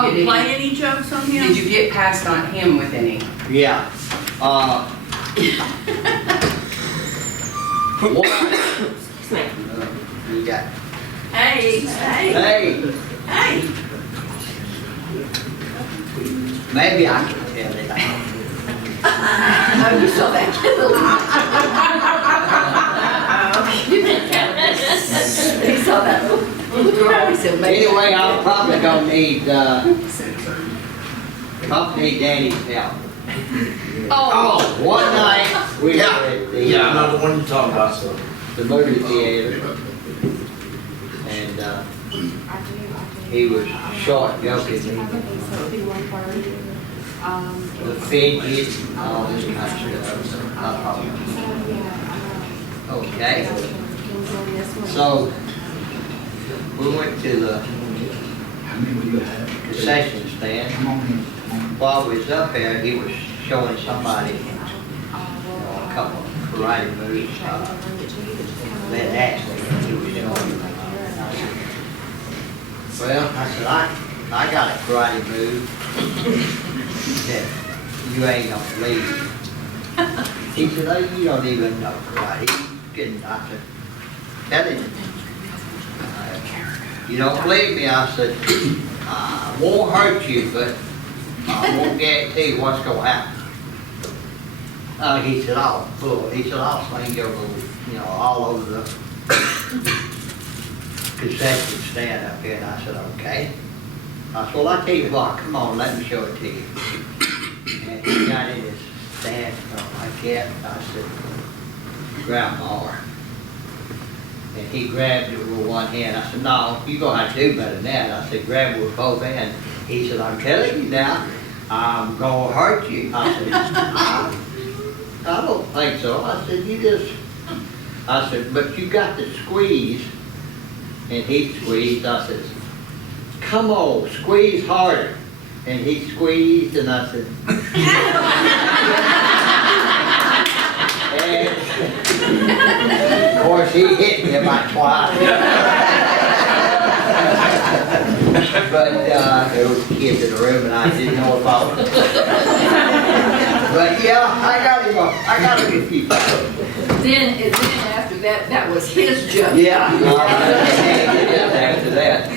Play any jokes on him? Did you get past on him with any? Yeah. What? You got. Hey, hey, Hey, hey. maybe I can tell it. Oh, you saw that kid. He saw that little girl, he said, maybe. Anyway, I'm probably gonna need, Danny's help. Oh, One night, we were Yeah. at the, Yeah, I know the one you're talking about, so. the movie theater. And, he was short joking me. The fidget, all this kind of stuff. Okay. So, we went to the concession stand. While we was up there, he was showing somebody, a couple of karate moves. That actually, he was showing. Well, I said, I got a karate move that you ain't gonna believe. He said, oh, you don't even know karate. I said, tell him. You don't believe me? I said, I won't hurt you, but I won't guarantee what's gonna happen. He said, oh, fool. He said, I'll sling you over, all over the concession stand up here. And I said, okay. I said, well, I tell you what, come on, let me show it to you. And he got in his stand like that. I said, grab more. And he grabbed it with one hand. I said, no, you're going to have to do better than that. I said, grab it with both hands. He said, I'm telling you now, I'm going to hurt you. I said, I don't think so. I said, but you got to squeeze. And he squeezed. I said, come on, squeeze harder. And he squeezed, and I said, and of course he hit me about twice. But there was kids in the room, and I didn't know about it. But yeah, I got him a few times. then after that, that was his joke. Yeah, after that.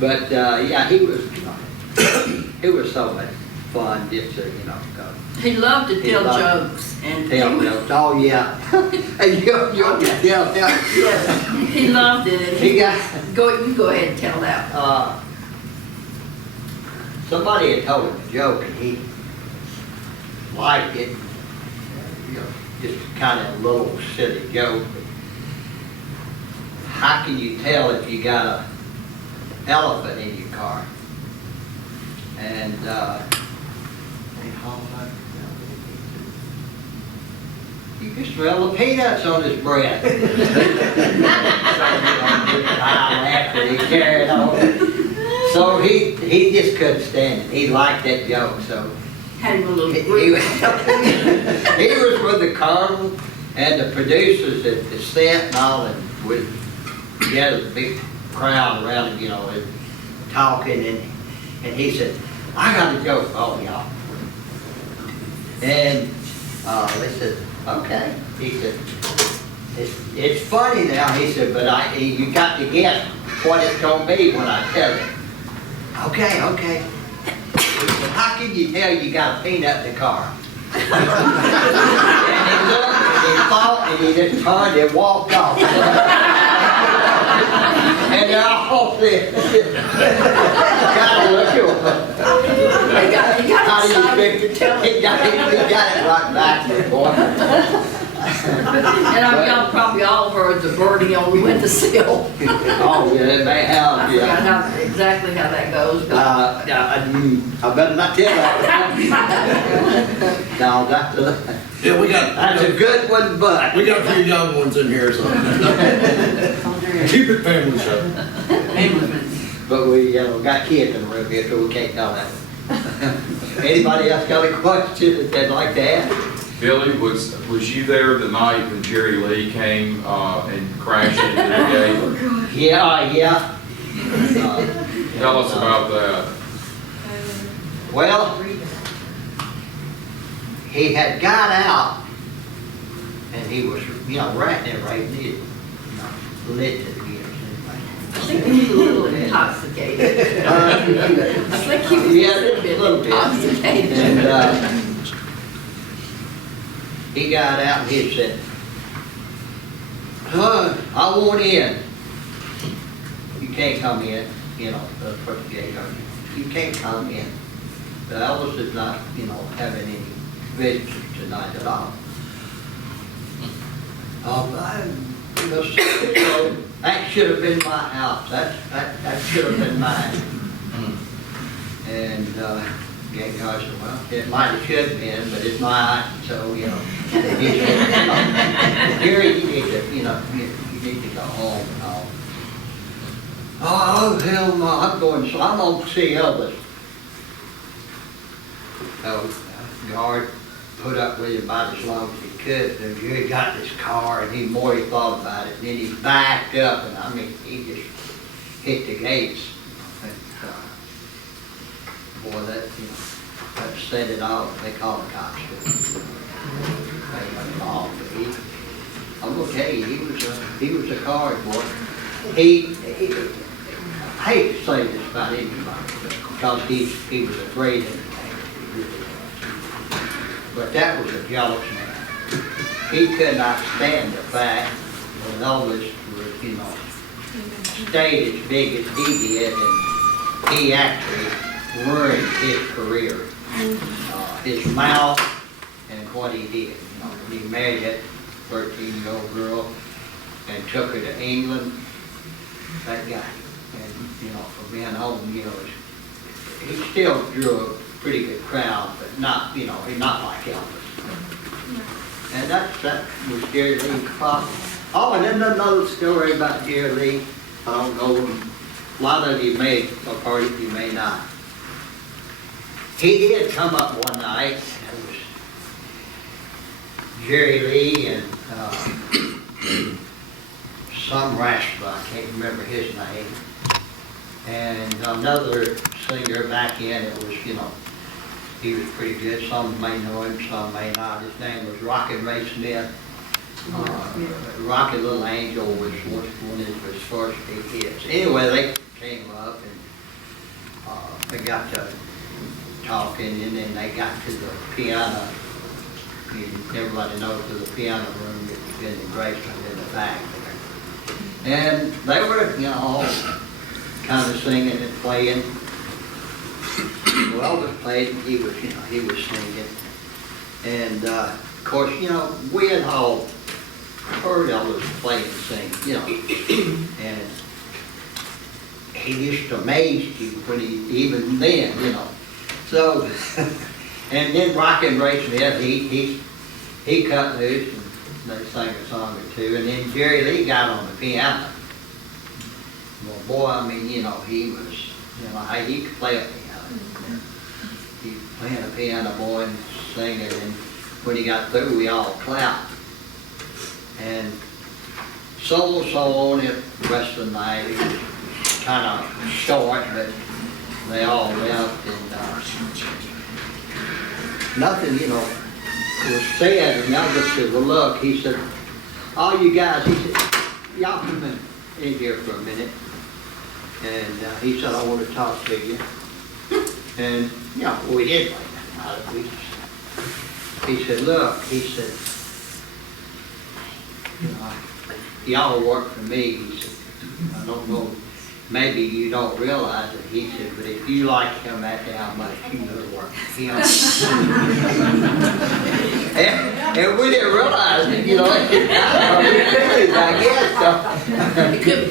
But yeah, he was so much fun just to, go. He loved to tell loved jokes and Tell jokes. Oh yeah. And you can tell. yes, he loved it. And He got. you go ahead and tell that. Somebody had told him a joke and he liked it. Just kind of a little silly joke. How can you tell if you got an elephant in your car? And you can smell the peanuts on his breath. After he carried on. So he just couldn't stand it. He liked that joke. So Had him a little he group. was with the colonel and the producers at the set and all, and we had a big crowd around him, and talking, and he said, I got a joke for all y'all. And they said, okay. He said, it's funny now, he said, but you got to guess what it's going to be when I tell you. Okay. He said, how can you tell you got a peanut in the car? And he looked, and he thought, and he just turned and walked off. And they're all there. Gotta look at He got excited to tell He got it right back there, boy. And y'all probably all heard the birdie on the windowsill. Oh, yeah, they may have, I yeah. forgot exactly how that goes. But I better not tell that. No, Yeah, that's a good one, but. we got a few young ones in here, so. Keep it family show. But we got kids in the room here, so we can't tell that. Anybody else got a question that they'd like to ask? Billy, was you there the night when Jerry Lee came and crashed into the gate? Yeah. Tell us about that. Well, he had got out, and he was, ranting and raving, he had, lit to the gears I think he was a little intoxicated. I think he was Yeah, a bit a little bit. intoxicated. And, he got out and he said, I want in. You can't come in, the first gate, you can't come in. But Elvis is not, having any visitors tonight at all. That should have been my house. That should have been mine. And gate guy said, well, it might have should have been, but it's mine. So, he said, Jerry, you need to, you need to go home and all. Oh, hell no, I'm going to see Elvis. So, guard put up with him about as long as he could. And Jerry got in his car, and the more he thought about it, and then he backed up, and he just hit the gates. And, boy, that set it off. They call the cops. They got involved, but I'm gonna tell you, he was a card boy. I hate to say this about anybody, because he was a great entertainer. But that was a jealous man. He could not stand the fact that Elvis was, stayed as big as he did, and he actually ruined his career. His mouth and what he did. He married that 13-year-old girl and took her to England. That guy. And, from being home, he still drew a pretty good crowd, but not, he's not like Elvis. And that was Jerry Lee's problem. Oh, and then another story about Jerry Lee. I don't know, a lot of you may have heard it, you may not. He did come up one night, and it was Jerry Lee and some wrestler, I can't remember his name, and another singer back in. It was, he was pretty good. Some may know him, some may not. His name was Rockin' Ray Smith. Rockin' Little Angel was one of his first big hits. Anyway, they came up and they got to talking, and then they got to the piano. Everybody knows to the piano room that was in the Graceland in the back there. And they were, all kind of singing and playing. Well, Elvis played, and he was singing. And of course, we had all heard Elvis play and sing, and he just amazed you when even then, So, and then Rockin' Ray Smith, he cut loose, and they sang a song or two, and then Jerry Lee got on the piano. Well, boy, he was, he could play a piano. He was playing a piano, boy, and singing, and when he got through, we all clapped. And so on the rest of the night. It was kind of short, but they all left, and nothing, was said. And Elvis said, well, look, he said, all you guys, he said, y'all come in here for a minute. And he said, I want to talk to you. And, we did like that. He said, look, he said, y'all work for me. He said, I don't know, maybe you don't realize it. He said, but if you like him that damn much, you know to work for him. and we didn't realize it, I guess. So.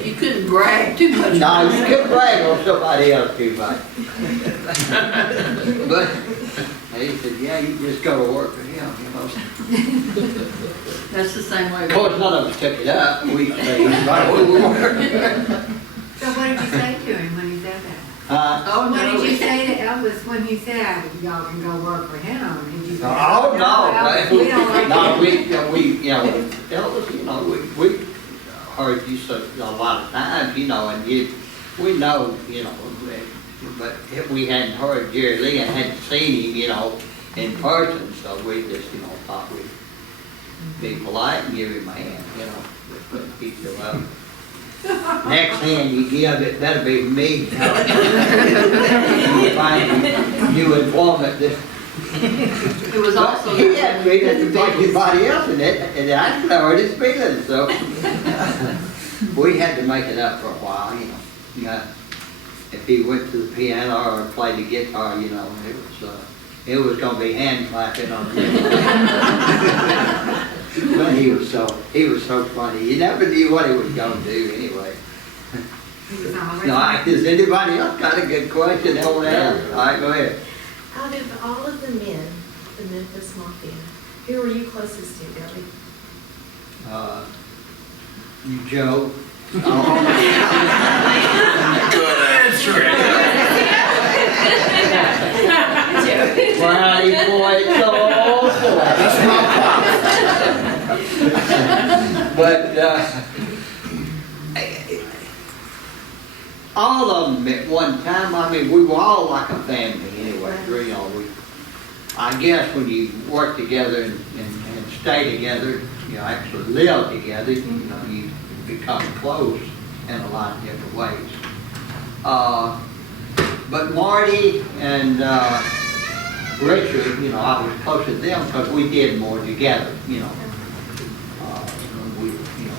You couldn't brag too much. No, you couldn't brag on somebody else too much. But he said, yeah, you just go to work for him, That's the same way. Of course, none of us took it up. We stayed right where we were. So what did you say to him when he said that? Oh, What no. did you say to Elvis when he said, y'all can go work for him? Did you say, Oh, no. we don't like No, him. Elvis, we heard you say a lot of times, and we know, you know, but if we hadn't heard Jerry Lee and hadn't seen him, you know, in person, so we just, you know, thought we'd be polite and give him a hand, you know, but he still up. Next hand you give, it better be me. You find a new informant. It was also. He hadn't read it like anybody else in it, and I hurt his feelings, so. We had to make it up for a while, you know. If he went to the piano or played the guitar, you know, it was gonna be hand clapping on the But he was so funny. You never knew what he was gonna do anyway. He was always. No, does anybody else got a good question over there? All right, go ahead. Out of all of the men, the Memphis Mafia, who are you closest to, Billy? Joe. Good answer. Brownie boy, so That's my pop. But, all of them at one time, I mean, we were all like a family anyway, you know, I guess when you work together and stay together, you know, actually live together, you know, you become close in a lot of different ways. But Marty and Richard, you know, I was close to them because we did more together, you know. We, you know,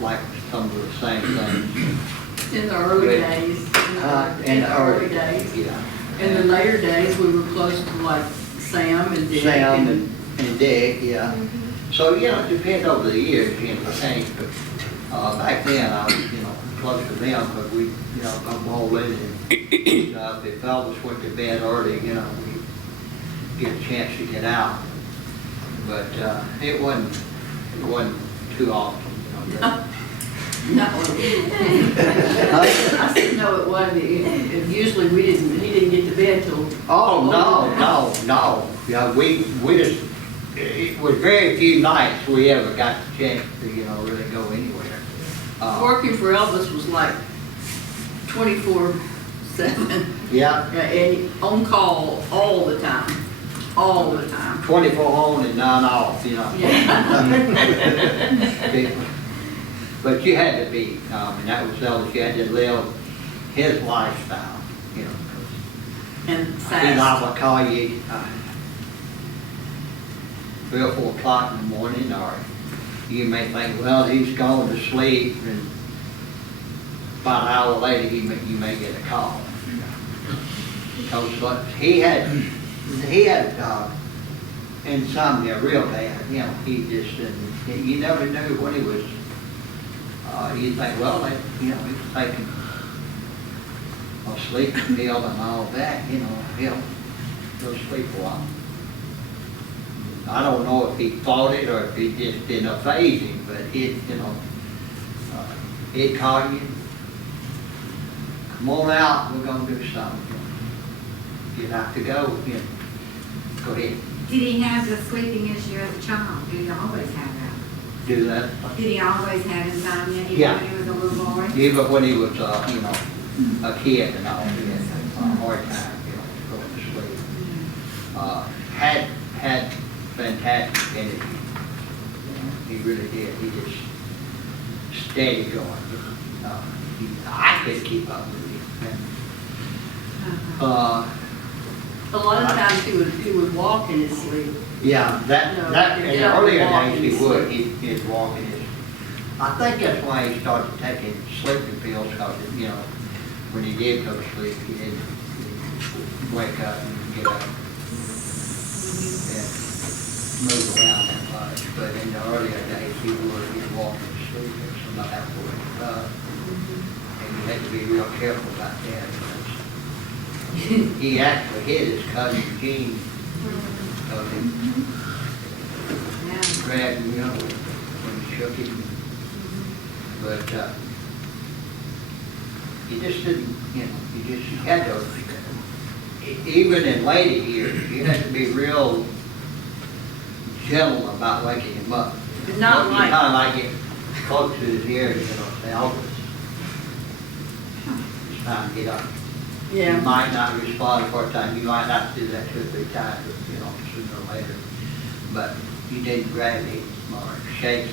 like some of the same things. In the early days. In the early days. Yeah. In the later days, we were close to like Sam and Dick. Sam and Dick, yeah. So, you know, it depends over the years, you know, changed, but back then I was, you know, close to them, but we, you know, come bowling and stuff. If Elvis went to bed early, you know, we get a chance to get out. But it wasn't too often, you know. No. I said, no, it wasn't. Usually he didn't get to bed till. Oh, no. Yeah, we just, it was very few nights we ever got the chance to, you know, really go anywhere. Working for Elvis was like 24/7. Yeah, And on call all the time. 24 on and 9 off, you know. Yeah. But you had to be, and that was Elvis, you had to live his lifestyle, you know. And I fast. would call you 3 or 4 o'clock in the morning, or you may think, well, he's going to sleep, and about an hour later, you may get a call. Because he had insomnia real bad, you know. He just didn't, you never knew when he was. You think, well, you know, he's taking a sleeping pill and all that, you know, he'll sleep a while. I don't know if he fought it or if he just didn't phase him, but it, you know, he'd call you, come on out, we're gonna do something. Get out to go, you know. Go ahead. Did he have the sleeping issue as a child? Did he always have that? Do that. Did he always have insomnia even Yeah. when he was a little boy? Even when he was, you know, a kid and all, he had a hard time, you know, going to sleep. Had fantastic energy. He really did. He just steady going. I could keep up with him. Uh-huh. A lot of times he would walk in his sleep. Yeah, that No, in he'd the get up and earlier walk days in he his would. sleep. He'd walk in his. I think that's why he started taking sleeping pills, because, you know, when he did go to sleep, he didn't wake up and get up and move around that much. But in the earlier days, he'd walk in his sleep and somebody have to wake him up. And you had to be real careful about that, because he actually hit his cousin Gene. Because he Yeah. grabbed him, you know, when he shook him. But you just didn't, you know, you had to, even in later years, you had to be real gentle about waking him up. Not Most of the time I get close to his ear, you know, say, Elvis, time to get up. You Yeah. might not respond the first time, you might have to do that 2 or 3 times, sooner or later. But you didn't grab me or shake me.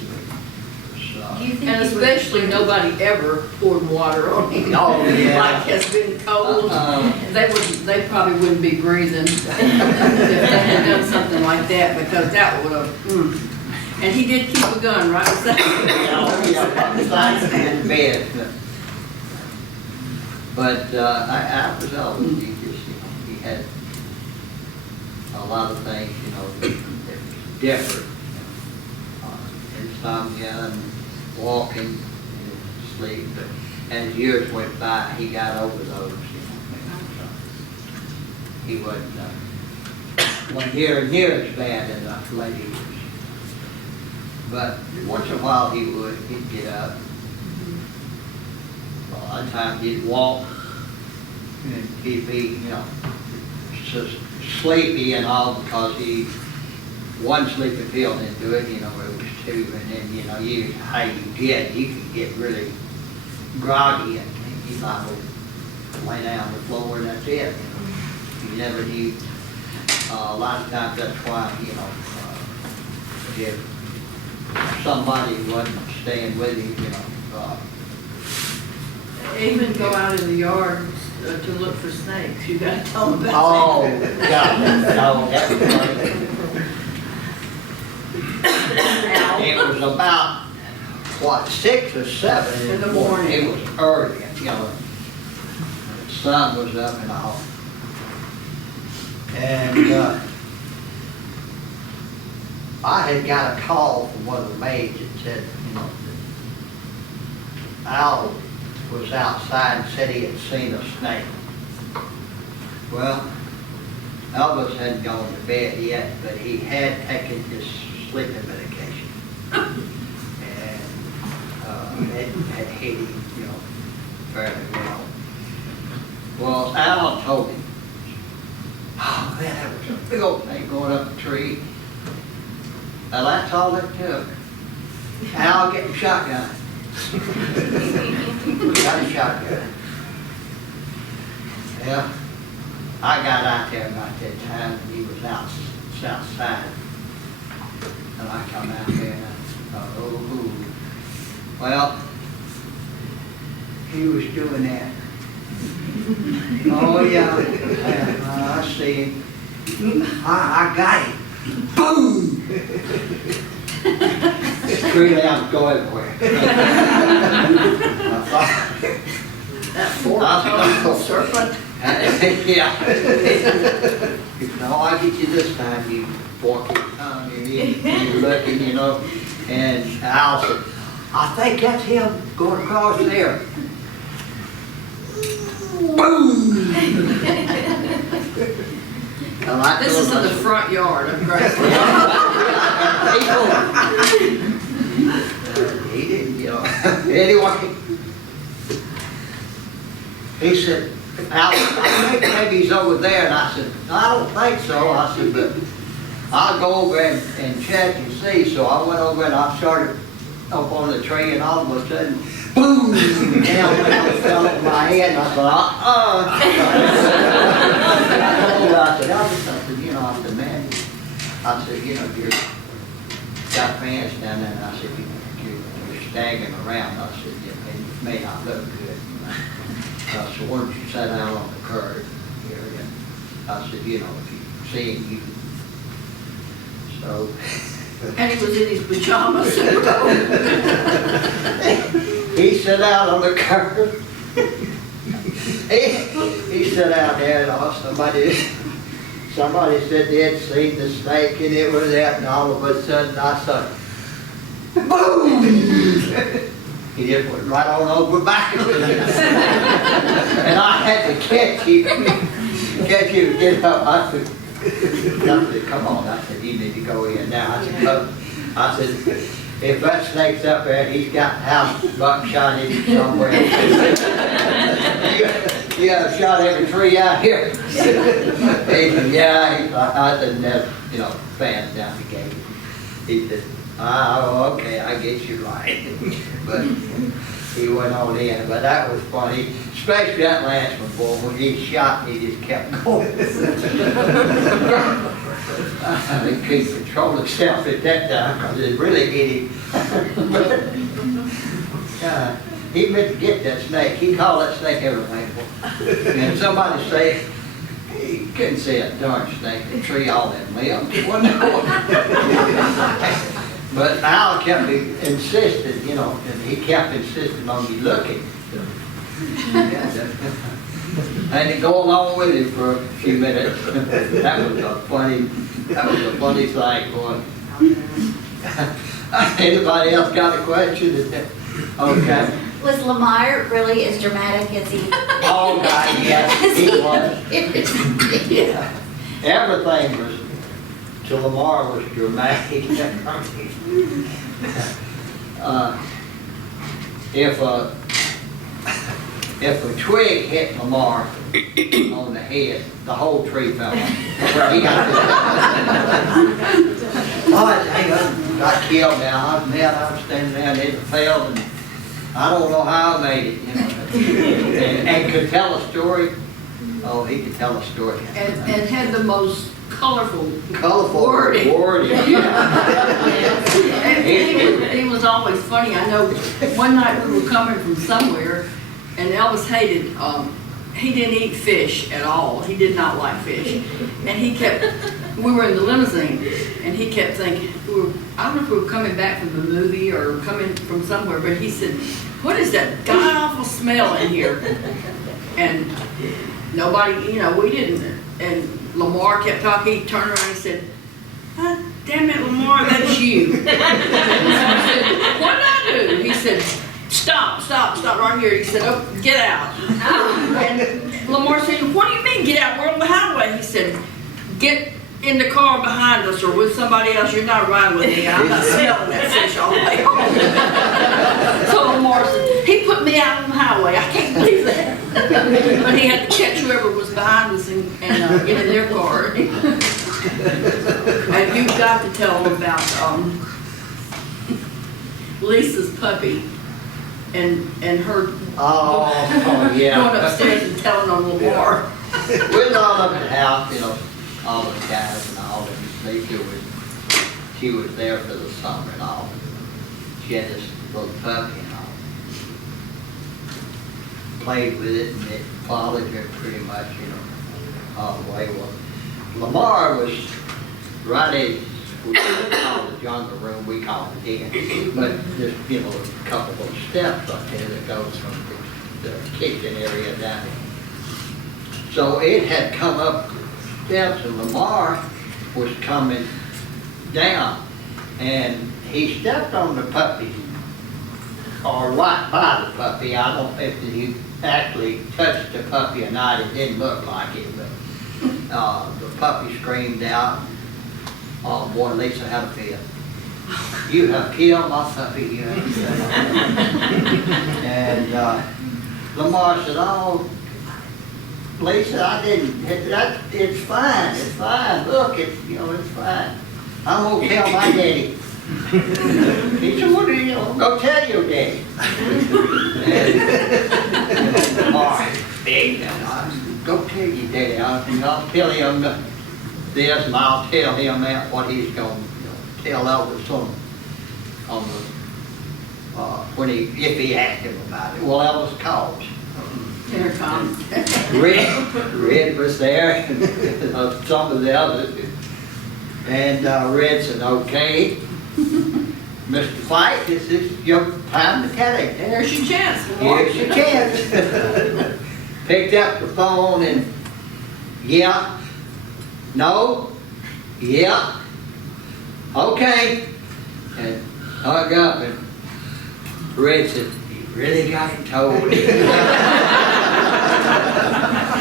So, Do you think And he would- especially nobody ever poured water on him. Oh, yeah. Like has been cold. Uh-uh. They probably wouldn't be breathing if they had done something like that, because that would have, And he did keep a gun right beside him. Besides in bed. But I was always, he had a lot of things, that was different. Insomnia and walking and sleep, but as years went by, he got over those, He wasn't near as bad as the lady was. But once in a while he'd get up. A lot of times he'd walk and he'd be, so sleepy and all because one sleeping pill didn't do it, it was 2, and then, how you can get really groggy and you might lay down on the floor and that's it, You never knew. A lot of times that's why, if somebody wasn't staying with you, Even go out in the yard to look for snakes, you gotta tell them about oh, God, no, that was funny. It was about, 6 or 7 In the morning. It was early, the sun was up and all. And I had got a call from one of the maids that said, Al was outside and said he had seen a snake. Well, Elvis hadn't gone to bed yet, but he had taken his sleeping medication. And it had hit him, fairly well. Well, Al told him, oh man, that was a big old thing going up the tree. Now that's all it took. Al getting shotgun. Got a shotgun. Yeah. I got out there about that time and he was outside. And I come out there and I thought, oh, well, he was doing that. Oh yeah, I see him. I got him. Boom! Screw out, go everywhere. That fork serpent. Yeah. No, I'll get you this time, you fork your tongue, you're looking, and Al said, I think that's him going across there. Boom! This is in the front yard of Graceland. He didn't, Anyway, he said, Al, I think maybe he's over there. And I said, I don't think so. I said, but I'll go over and check and see. So I went over and I started up on the tree, and all of a sudden, boom! Down fell over my head, and I thought, I said, Elvis, I said, man, I said, you're got fans down there, and I said, you're staggering around. I said, it may not look good. I said, why don't you sit down on the curb here? And I said, if you see him, you. So. And he was in his pajamas. He sat out on the curb. he sat out there, and somebody said they had seen the snake, and it was out, and all of a sudden I saw, boom! He just went right on over back. And I had to catch him to get up. I said, come on. I said, you need to go in now. I said, if that snake's up there, he's got house buckshot in somewhere. You have shot every tree out here. He said, yeah. I didn't have, fans down the gate. He said, oh, okay, I guess you're right. But he went on in, but that was funny, especially that last one, boy, when he shot me, he just kept going. He couldn't control himself at that time, because it really hit him. He meant to get that snake, he called that snake everything. And somebody say, he couldn't see a darn snake, the tree all them limbs, it wasn't no one. But Al kept insisting, you know, and he kept insisting on me looking. And to go along with him for a few minutes. That was a funny thing, boy. Anybody else got a question? Okay. Was Lamar really as dramatic as he? Oh, God, yes, he was. Yeah. Everything was, to Lamar was dramatic. If a twig hit Lamar on the head, the whole tree fell off. He got got killed now. I was standing there and it fell, and I don't know how I made it, you know. And could tell a story. Oh, he could tell a story. And had the most colorful Wording. And he was always funny. I know one night we were coming from somewhere, and Elvis hated, he didn't eat fish at all. He did not like fish. And we were in the limousine, and he kept thinking, I don't know if we were coming back from the movie or coming from somewhere, but he said, what is that god-awful smell in here? And nobody, you know, we didn't. And Lamar kept talking, he turned around and he said, oh, damn it, Lamar, that's you. And I said, what did I do? He said, stop right here. He said, oh, get out. And Lamar said, what do you mean get out? We're on the highway. He said, get in the car behind us or with somebody else. You're not riding with me. I'm not smelling that fish all the way home. So Lamar said, he put me out on the highway. I can't believe that. But he had to catch whoever was behind us and get in their car. And you've got to tell them about Lisa's puppy and her yeah. going upstairs and telling on Lamar. We was all up at the house, you know, all the guys and all, and she was there for the summer and all. She had this little puppy and all. Played with it and it followed her pretty much, you know, all the way. Well, Lamar was right as we call the jungle room, we call it den, but there's, you know, a couple of steps up there that goes from the kitchen area down there. So it had come up steps and Lamar was coming down and he stepped on the puppy or right by the puppy. I don't know if he actually touched the puppy or not. It didn't look like it, but the puppy screamed out, oh boy, Lisa, how to feel. You have killed my puppy, you have killed my puppy. And Lamar said, oh, Lisa, I didn't, it's fine, look, it's fine. I'm gonna tell my daddy. He said, what do you know? Go tell your daddy. And Lamar, big now, go tell your daddy, I'll tell him this and I'll tell him that, what he's gonna tell Elvis on the, if he asked him about it. Well, Elvis calls. Intercom. Red was there, and some of the others. And Red said, okay, Mr. Fight, this is your time to tell it. There's your chance. Here's your chance. Picked up the phone and, yeah, no, yeah, okay. And hung up and Red said, you really got it told.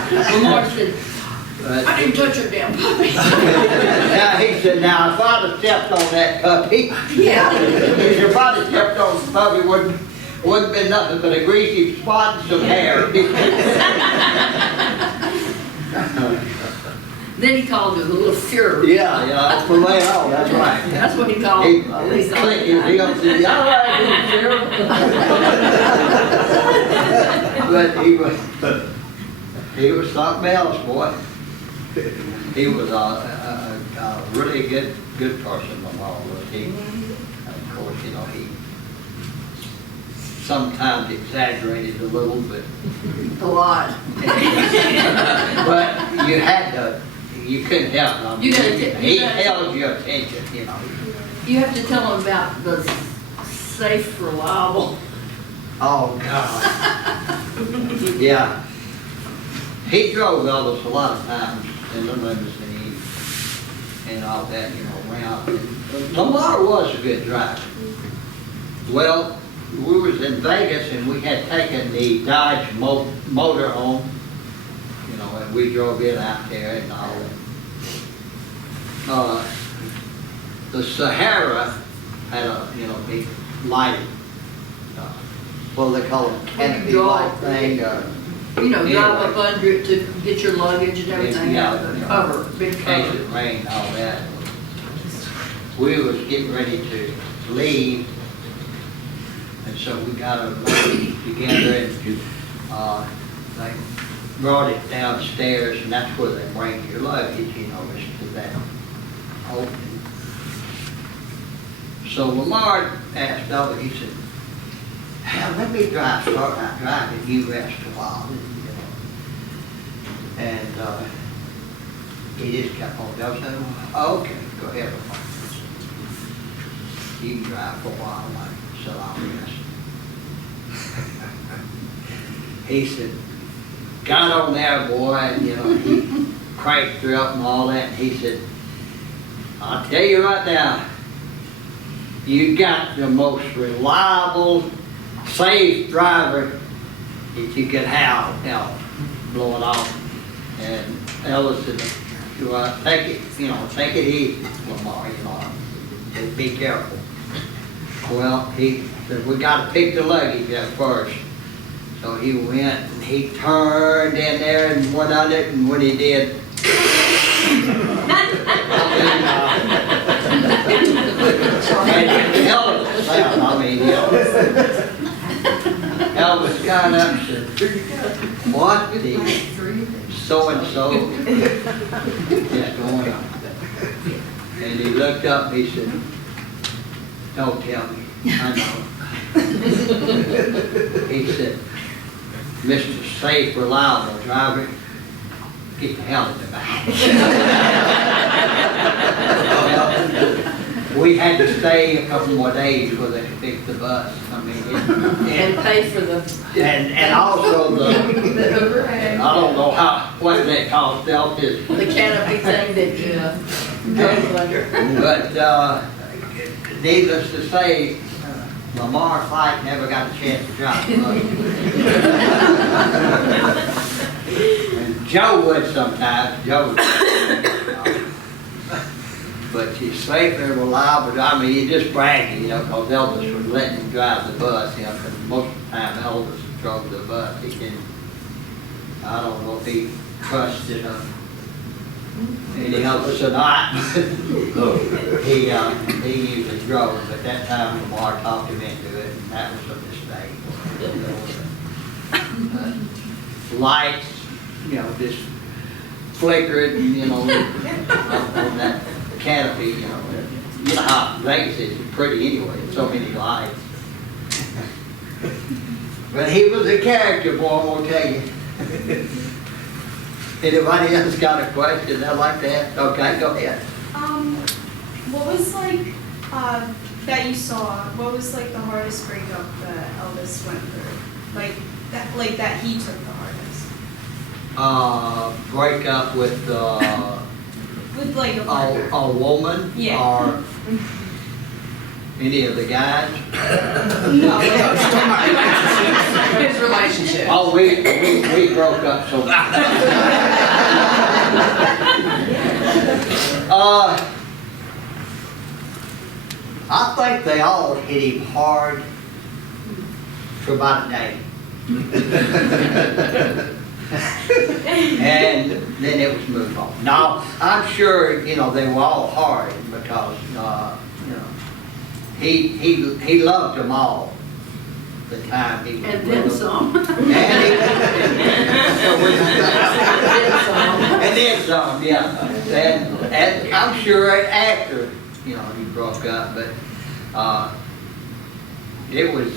Lamar said, I didn't touch her damn puppy. Now he said, now if I'd have stepped on that puppy, Yeah. if I'd have stepped on the puppy, wouldn't been nothing but a greasy spot and some hair. Then he called it a little fury. Yeah, from way on, that's right. That's what he called He Lisa. clicked, he goes, all right, but he was something else, boy. He was a really good person, Lamar was. He, of course, you know, he sometimes exaggerated a little, but A lot. but you couldn't help him. You gotta He held your attention, you know. You have to tell him about the safe, reliable. Oh, God. Yeah. He drove Elvis a lot of times in the limousine and all that, you know, around. And Lamar was a good driver. Well, we was in Vegas and we had taken the Dodge motor home, you know, and we drove it out there and all that. The Sahara had a, you know, big light, what do they call it, canopy light thing, You know, drive Anyway. up under it to get your luggage and everything Yeah, out of the yeah. cover, big in case cover. it rained, all that. We was getting ready to leave, and so we got our luggage together and, they brought it downstairs, and that's where they bring your luggage, you know, is to that opening. So Lamar asked Elvis, he said, "Hell, let me start out driving, you rest a while," you know. And, he just kept on going, saying, "Oh, okay, go ahead, Lamar. You can drive for a while, so I'll rest." He said, got on there, boy, and, you know, he cranked her up and all that, and he said, "I'll tell you right now, you got the most reliable, safe driver that you could have, you know, blowing off." And Elvis said, "Well, take it easy, Lamar, you know, just be careful." Well, he said, "We got to pick the luggage up first." So he went and he turned in there and went on it, and when he did, and hell of a sound, I mean, you know. Elvis got up and said, "What the so-and-so is going on?" And he looked up and he said, "Don't tell me, I know." He said, "Mr. Safe, Reliable Driver, get the hell in the back." Well, we had to stay a couple more days where they could fix the bus. I mean, And pay for the. and also The overhead. I don't know what that cost Elvis. The canopy thing that you drove under. But needless to say, Lamar Fight never got a chance to drive the bus. And Joe would sometimes, but he's safe and reliable. I mean, he's just bragging, you know, because Elvis was letting him drive the bus, you know, because most of the time Elvis drove the bus. He didn't, I don't know if he trusted any Elvis or not. He usually drove, but that time Lamar talked him into it, and that was a mistake. Lights, you know, just flickering, you know, on that canopy, you know. You know how Vegas is pretty anyway, so many lights. But he was a character, boy, I'm gonna tell you. Anybody else got a question like that? Okay, go ahead. What was like, that you saw, what was like the hardest breakup that Elvis went through? Like that he took the hardest? Break up with like a partner. a woman? Yeah. Or any of the guys? No. His relationship. Oh, we broke up so I think they all hit him hard for about a day. And then it was moved on. Now, I'm sure, you know, they were all hard because, you know, he loved them all the time he was And with then them. some. And then some, yeah. And I'm sure after, you know, he broke up, but it was,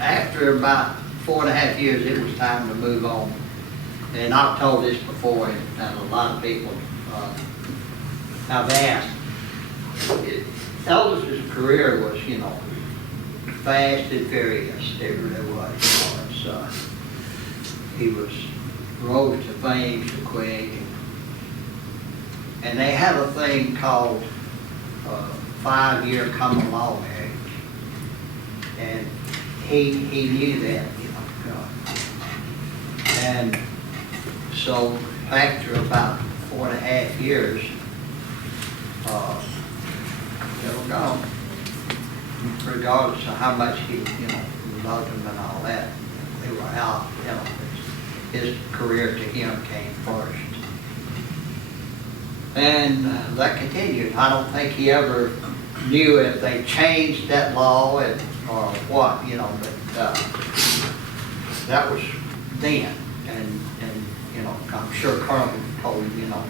after about 4.5 years, it was time to move on. And I've told this before, and a lot of people have asked. Elvis's career was, you know, fast and furious. It really was. You know, he was rose to fame so quick. And they had a thing called 5-year common law marriage. And he knew that, you know. And so after about 4.5 years, they were gone. Regardless of how much he, you know, loved him and all that, they were out. You know, his career to him came first, and that continued. I don't think he ever knew if they changed that law or what, you know. But that was then, and you know, I'm sure Colonel told him, you know,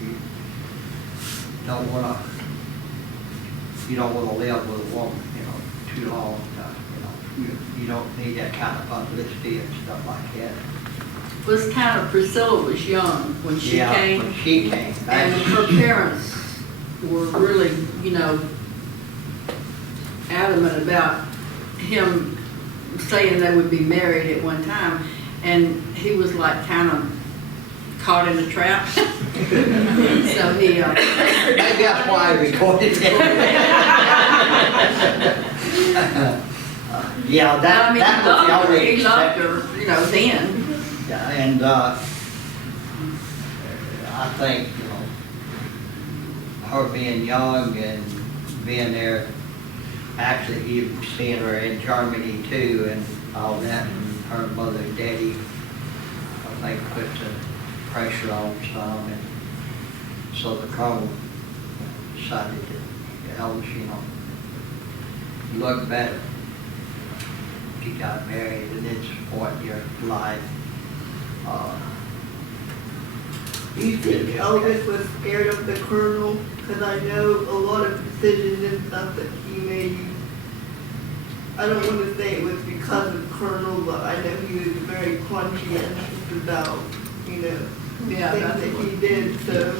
you don't want to live with a woman, you know, too long. You know, you don't need that kind of publicity and stuff like that. Was kind of, Priscilla was young when she came. When she came. And her parents were really, you know, adamant about him saying they would be married at one time. And he was like kind of caught in a trap. So he, maybe that's why I recorded that. Yeah, that, I mean, that was the only he loved exception. her, you know, then. Yeah, and I think, you know, her being young and being there, actually he was seeing her in Germany too and all that, and her mother and daddy, I think, put the pressure on some, and so the colonel decided that Elvis, you know, you look better. You got married and then support your life. Do you think Elvis was scared of the colonel? Because I know a lot of decisions and stuff that he made. I don't want to say it was because of Colonel, but I know he was very conscientious about, you know, Yeah, things that's that what- he did. So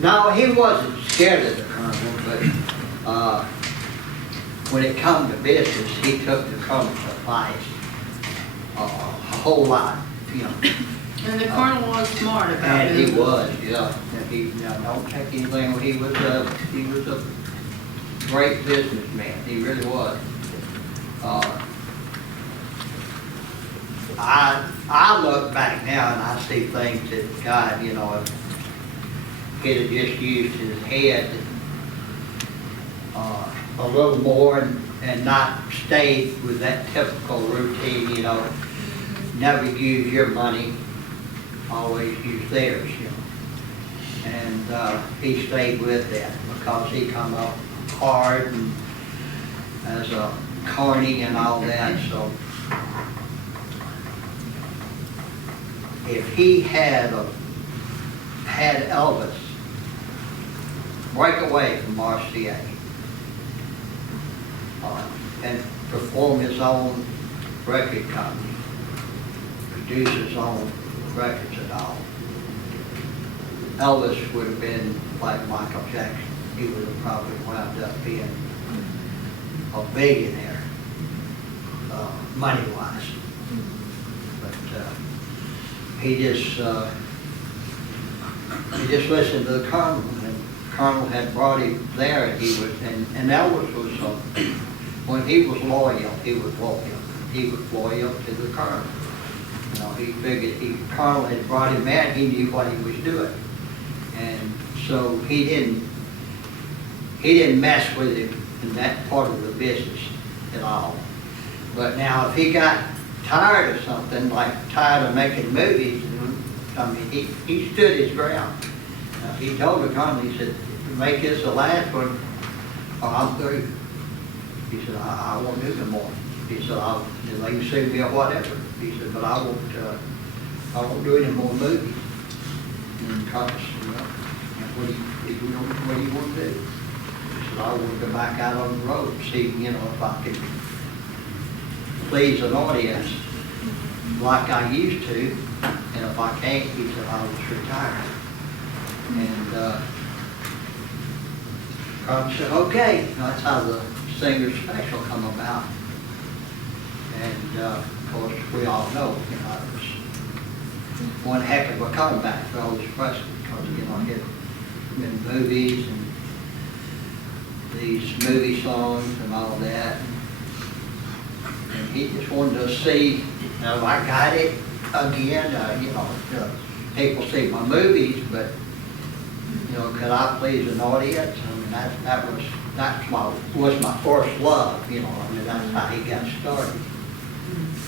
No, he wasn't scared of the colonel, but when it come to business, he took the colonel's advice a whole lot, you know. And the colonel was smart about it. And he was, yeah. And he, now, don't take anything. He was a great businessman. He really was. I look back now and I see things that God, you know, if he'd have just used his head a little more and not stayed with that typical routine, you know, never use your money, always use theirs, you know. And he stayed with that because he come up hard and as a carny and all that. So if he had Elvis break away from RCA and perform his own record company, produce his own records and all, Elvis would have been like Michael Jackson. He would have probably wound up being a billionaire, money-wise. But he just listened to the colonel, and colonel had brought him there, and he was, and Elvis was, when he was loyal, he was loyal. He was loyal to the colonel. You know, he figured colonel had brought him in, he knew what he was doing. And so he didn't mess with him in that part of the business at all. But now if he got tired of something, like tired of making movies, I mean, he stood his ground. He told the company, he said, to make this the last one, or I'm through. He said, I won't do no more. He said, they can sue me or whatever. He said, but I won't do any more movies. And Carlos said, well, what do you want to do? He said, I want to go back out on the road and see, if I could please an audience like I used to, and if I can't, he said, I'll just retire. And Carlos said, okay. That's how the singer special come about. And of course, we all know, it was one heck of a comeback for Elvis Presley, because, he had been movies and these movie songs and all that. And he just wanted to see, I got it again, people see my movies, but, could I please an audience? I mean, was my first love, that's how he got started.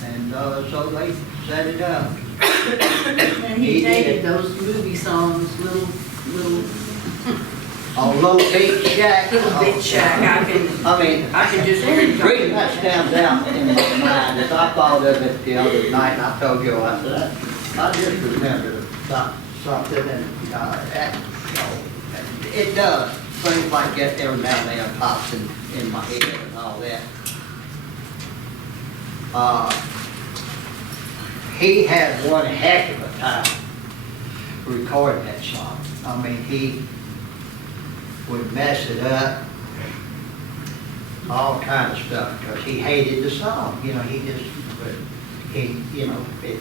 And so they set it up. And he dated those movie songs, little Little Beach Shack. Big Shack. I can just hear The reason that stands out in my mind is I thought of it the other night, and I told you, I said, I just remembered something, and it does. Things like that every now and then pops in my head and all that. He had one heck of a time recording that song. I mean, he would mess it up, all kind of stuff, because he hated the song. It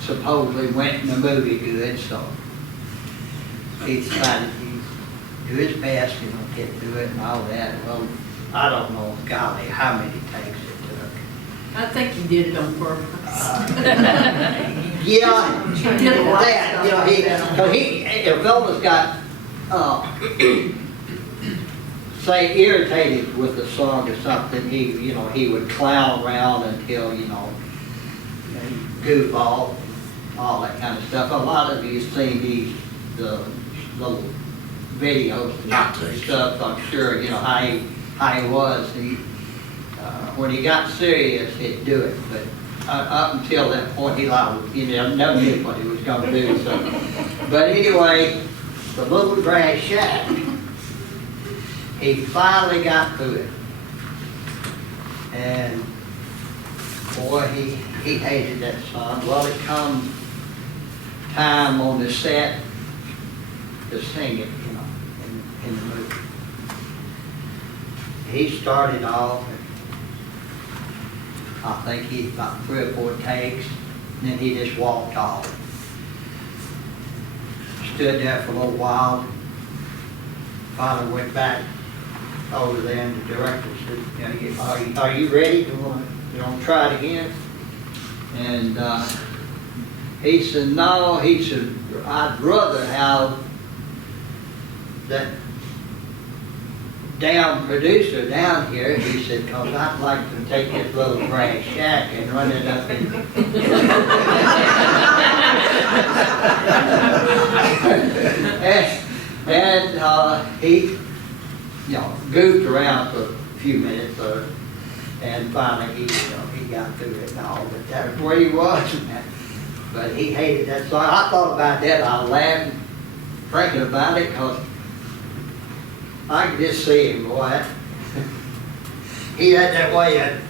supposedly went in the movie good, so he decided he'd do his best, get through it and all that. Well, I don't know, golly, how many takes it took. I think he did it on purpose. Yeah, He did a lot of that, stuff. if Elvis got, say, irritated with the song or something, he would clown around until, goof off, all that kind of stuff. A lot of you seen the little videos and stuff, I'm sure, how he was. When he got serious, he'd do it, but up until that point, he never knew what he was going to do. So. But anyway, the little grass shack, he finally got through it. And boy, he hated that song. Well, it come time on the set to sing it, in the movie. He started off, and I think he about 3 or 4 takes, and then he just walked off. Stood there for a little while, finally went back over there, and the director said, are you ready? You want to try it again? And he said, no. He said, I'd rather have that damn producer down here. He said, because I'd like to take this little grass shack and run it up in and he goofed around for a few minutes, and finally he got through it and all, but that's where he was. But he hated that song. I thought about that. I laughed thinking about it, because I could just see him, boy. He had that way of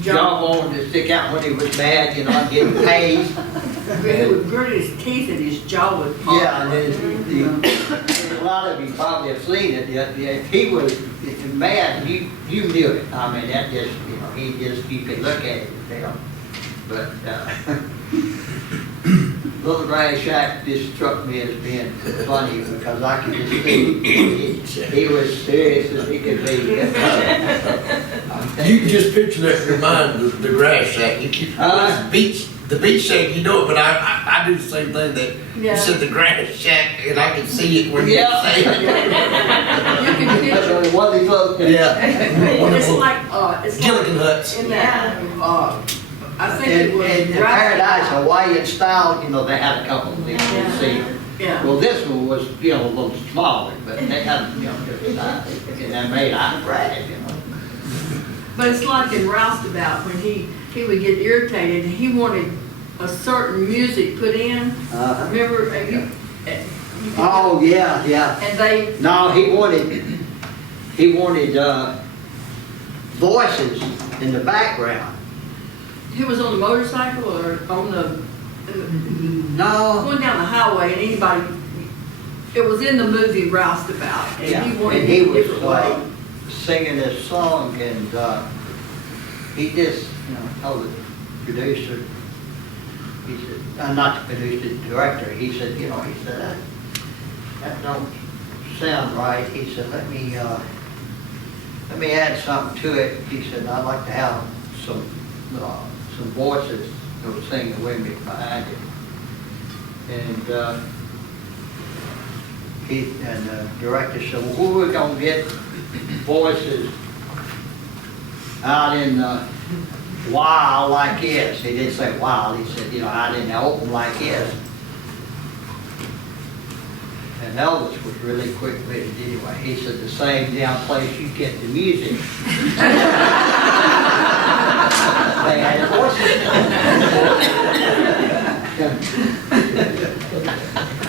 jaw wanted to stick out when he was mad, getting paid. He would grit his teeth and his jaw would pop. Yeah, and then a lot of you probably have seen it. If he was mad, you knew it. I mean, that just, you could look at it and tell. But Little Grass Shack just struck me as being funny, because I could just see he was serious as he could be. You can just picture that in your mind, the grass shack. The beach shack, but I do the same thing that you said, the grass shack, and I can see it when you say it. You can picture. What they look. Yeah. It's like Gilligan huts. in that I think it was in Paradise Hawaiian style, you know, they had a couple of these you see. Yeah. Well, this one was, you know, a little smaller, but they had, you know, different sizes, and they're made out of bread, you know. But it's like in Roustabout, when he would get irritated, and he wanted a certain music put in. Uh-huh. Remember, Oh, yeah, yeah. and they, No, he wanted, voices in the background. he was on the motorcycle or on the, No. going down the highway, and anybody, it was in the movie Roustabout, Yeah, and he wanted and he it a was, different way. singing this song, and, he just, you know, told the producer, he said, not the producer, the director, he said, you know, he said, that don't sound right. He said, let me add something to it. He said, I'd like to have some voices that would sing the with me behind it. And the director said, well, who are gonna get voices out in the wild like this? He didn't say wild, he said, you know, out in the open like this. And Elvis was really quick with it anyway. He said, the same damn place you get the music. They had voices.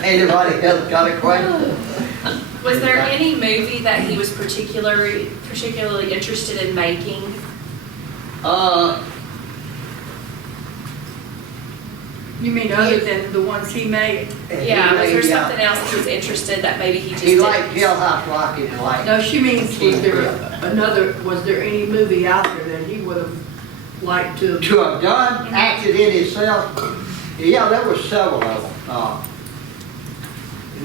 Anybody else got a question? Was there any movie that he was particularly interested in making? You mean other than the ones he made? Yeah, was there something else he was interested that maybe he just He didn't? liked Jailhouse Rock and like. No, she means, was there any movie out there that he would have liked to? To have done, acted in himself. Yeah, there were several of them.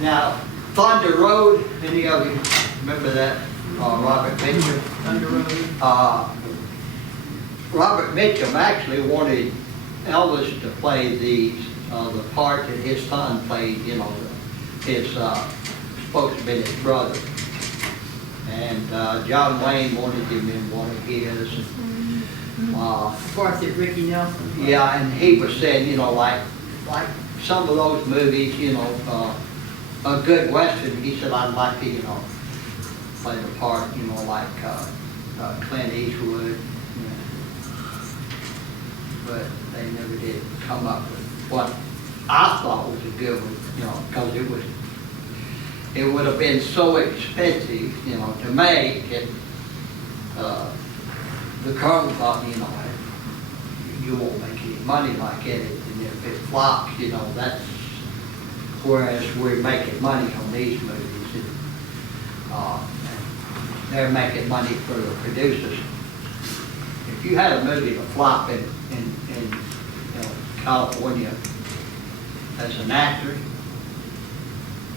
Now, Thunder Road, any of you remember that? Robert Mitchum. Thunder Road. Robert Mitchum actually wanted Elvis to play the part that his son played, you know, his supposed to be his brother. And John Wayne wanted him in one of his. Of course, it's Ricky Nelson. Yeah, and he was saying, you know, like some of those movies, you know, a good Western, he said, I'd like to, you know, play the part, you know, like Clint Eastwood. But they never did come up with what I thought was a good one, you know, because it would have been so expensive, you know, to make it. The Colonel thought, you know, you won't make any money like it, and if it flops, you know, that's whereas we're making money on these movies, and they're making money for the producers. If you had a movie to flop in you know, California as an actor,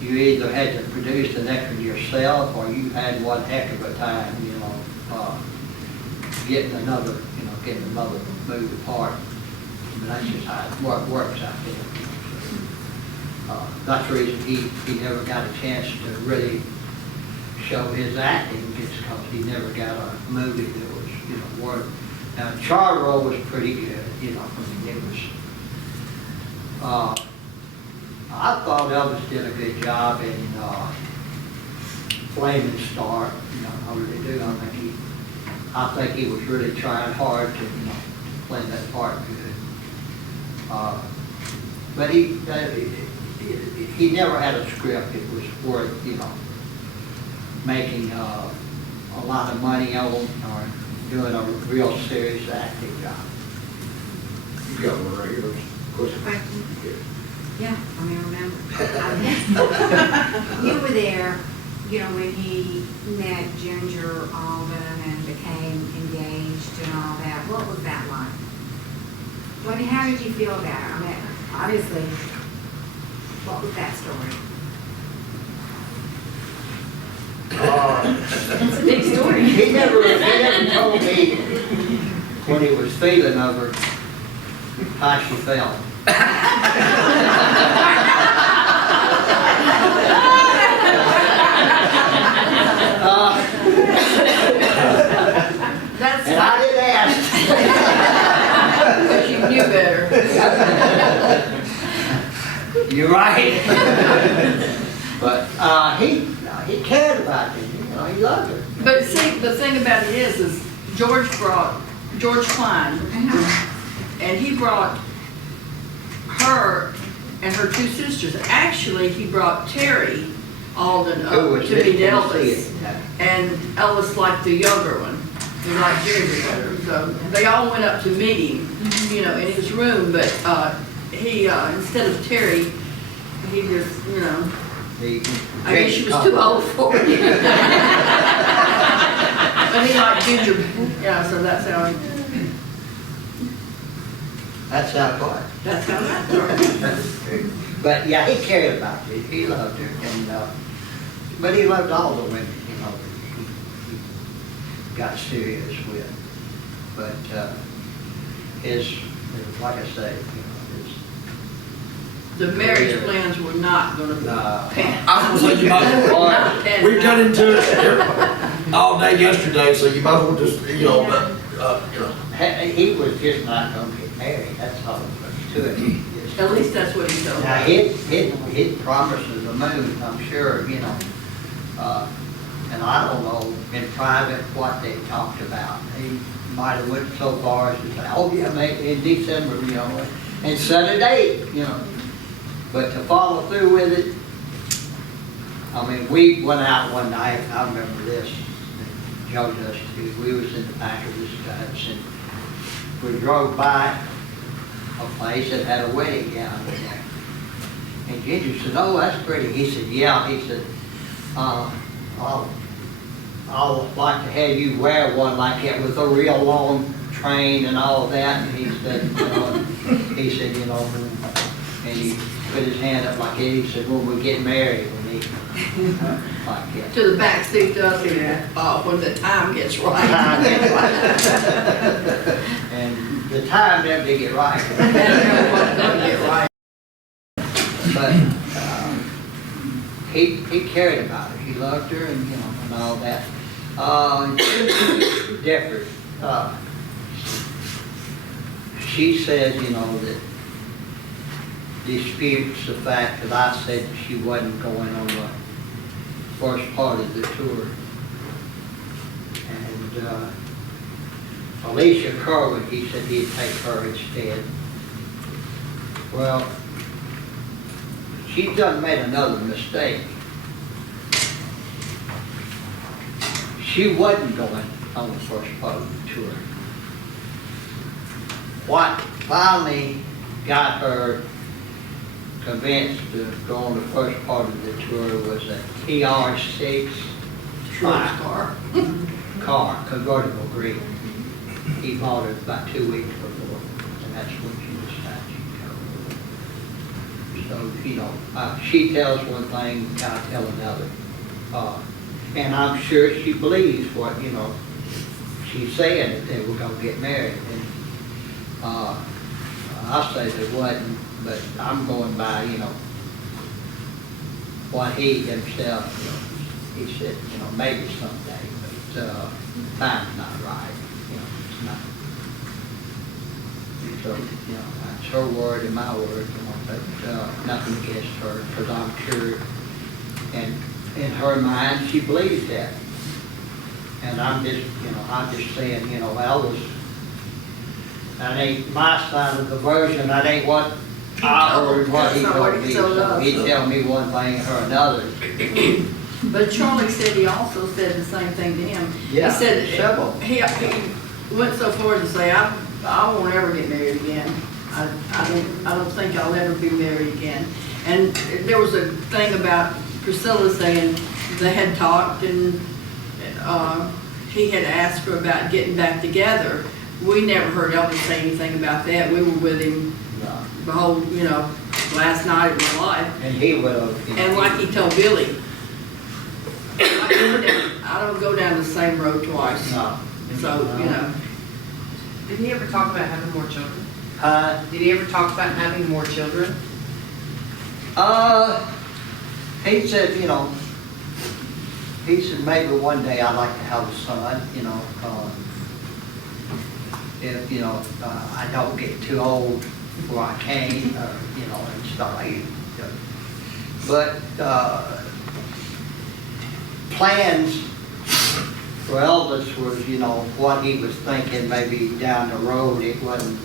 you either had to produce the next one yourself, or you had one heck of a time, you know, getting another movie part. I mean, that's just how it works out there. That's the reason he never got a chance to really show his acting, just because he never got a movie that was, you know, worth. Now, Charro was pretty good, you know, I mean, it was, I thought Elvis did a good job in Flaming Star, you know, I really do. I think he was really trying hard to, you know, to play that part good. But he never had a script that was worth, you know, making a lot of money on or doing a real serious acting job. You got one right here. Of course. Yeah, I mean, remember. You were there, you know, when he met Ginger Alden and became engaged and all that. What was that like? How did you feel about it? I mean, obviously, what was that story? It's a big story. He never told me when he was feeling over how she felt. And I didn't ask. You're right. But, he cared about me, you know, he loved her. But see, the thing about it is George Klein, and he brought her and her two sisters. Actually, he brought Terry Alden Who up was to meet Miss Elvis. Tennessee. And Elvis liked the younger one. He liked Jerry better. So they all went up to meet him, you know, in his room, but he, instead of Terry, he just, you know, I guess she was too old for it. But he liked Ginger, yeah, so that's how he, That's how it was. that's how that worked. But yeah, he cared about her, he loved her, and, but he loved all the women, you know, he got serious with. But, like I say, you know, The marriage plans were not gonna be pan. I was gonna say, you might as well, Not pan we got out. into it all day yesterday, so you might as well just, you know, he was just not gonna get married, that's all there was to it. He just- At least that's what he told Now, me. he'd promised her the moon, I'm sure, you know, and I don't know in private what they talked about. He might have went so far as to say, oh yeah, maybe in December, you know, and set a date, you know. But to follow through with it, I mean, we went out one night, I remember this, Joe does too, we was in the back of this Dutch, and we drove by a place that had a wedding gown in there. And Ginger said, oh, that's pretty. He said, yeah. He said, I'll like to have you wear one like that with a real long train and all of that. And he said, you know, and he put his hand up like that. He said, when we get married, we need like that. To the back seat up here, when the time gets right. Time gets right. And the time never did get right. Get right. But he cared about her. He loved her, and you know, and all that. Different. She says, you know, that disputes the fact that I said she wasn't going on the first part of the tour. And Alicia Kerwin, he said he'd take her instead. Well, she's done made another mistake. She wasn't going on the first part of the tour. What finally got her convinced to go on the first part of the tour was a TR6 car, convertible green. He bought it about 2 weeks before, and that's when she decided she'd go. So, you know, she tells one thing, I tell another. And I'm sure she believes what, you know, she's saying that they were going to get married. And I say there wasn't, but I'm going by, you know, what he himself, you know, he said, you know, maybe someday, but time's not right, you know, it's not. So, you know, that's her word and my word, you know, but nothing against her, because I'm sure, and in her mind, she believes that. And I'm just, you know, I'm just saying, you know, Elvis, that ain't my side of the version, that ain't what I heard, what he told me. So he'd tell me one thing or another. But Charlie said he also said the same thing to him. Yeah, He said, several. he went so far as to say, I won't ever get married again. I don't think I'll ever be married again. And there was a thing about Priscilla saying they had talked and he had asked her about getting back together. We never heard Elvis say anything about that. We were with him the whole, you know, last night of his life. And he would have. And like he told Billy, I don't go down the same road twice. No. So, you know. Did he ever talk about having more children? Did he ever talk about having more children? He said, you know, he said maybe one day I'd like to have a son, you know, if, you know, I don't get too old before I can, you know, and stuff like that. But, plans for Elvis was, you know, what he was thinking maybe down the road. It wasn't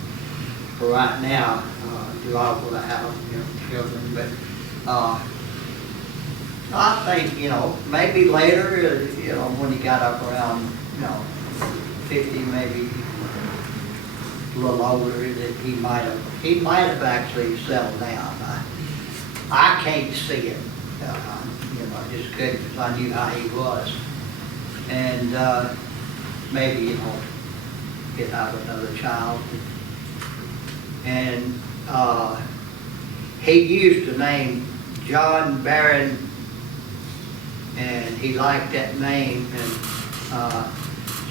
for right now, do I want to have, you know, children, but, I think, you know, maybe later, you know, when he got up around, you know, 50, maybe a little older, that he might have actually settled down. I can't see it, you know, I just couldn't, because I knew how he was. And maybe, you know, he'd have another child. And he used the name John Barron, and he liked that name, and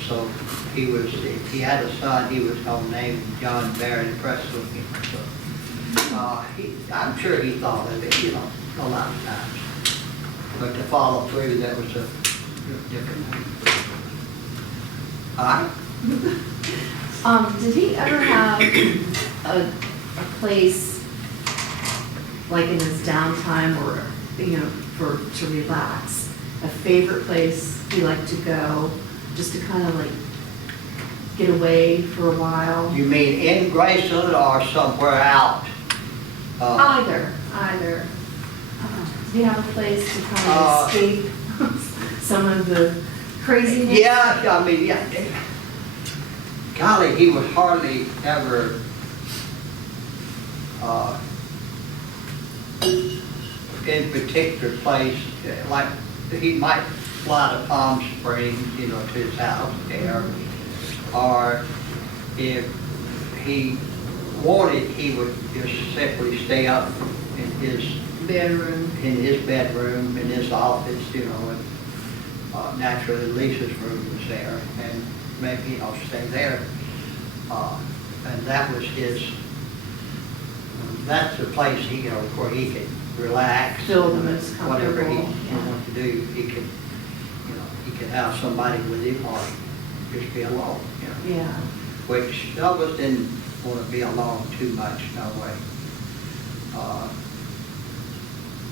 so if he had a son, he was going to name him John Barron Presley. So I'm sure he thought of it, you know, a lot of times. But to follow through, that was a different name. All right. Did he ever have a place, like in his downtime or, you know, to relax, a favorite place he liked to go, just to kind of like get away for a while? You mean in Graceland or somewhere out? Either. Do you have a place to kind of escape some of the craziness? Yeah, I mean, yeah. Golly, he was hardly ever in particular place. Like, he might fly to Palm Springs, you know, to his house there. Or if he wanted, he would just simply stay up in his Bedroom. in his office, you know, and naturally Lisa's room was there, and maybe, you know, stay there. And that was that's the place he, you know, where he could relax. Feel the most whatever he comfortable, wanted to do, he could, you know, he could have somebody with him or just be alone, you know. Yeah. Which Elvis didn't want to be alone too much, no way.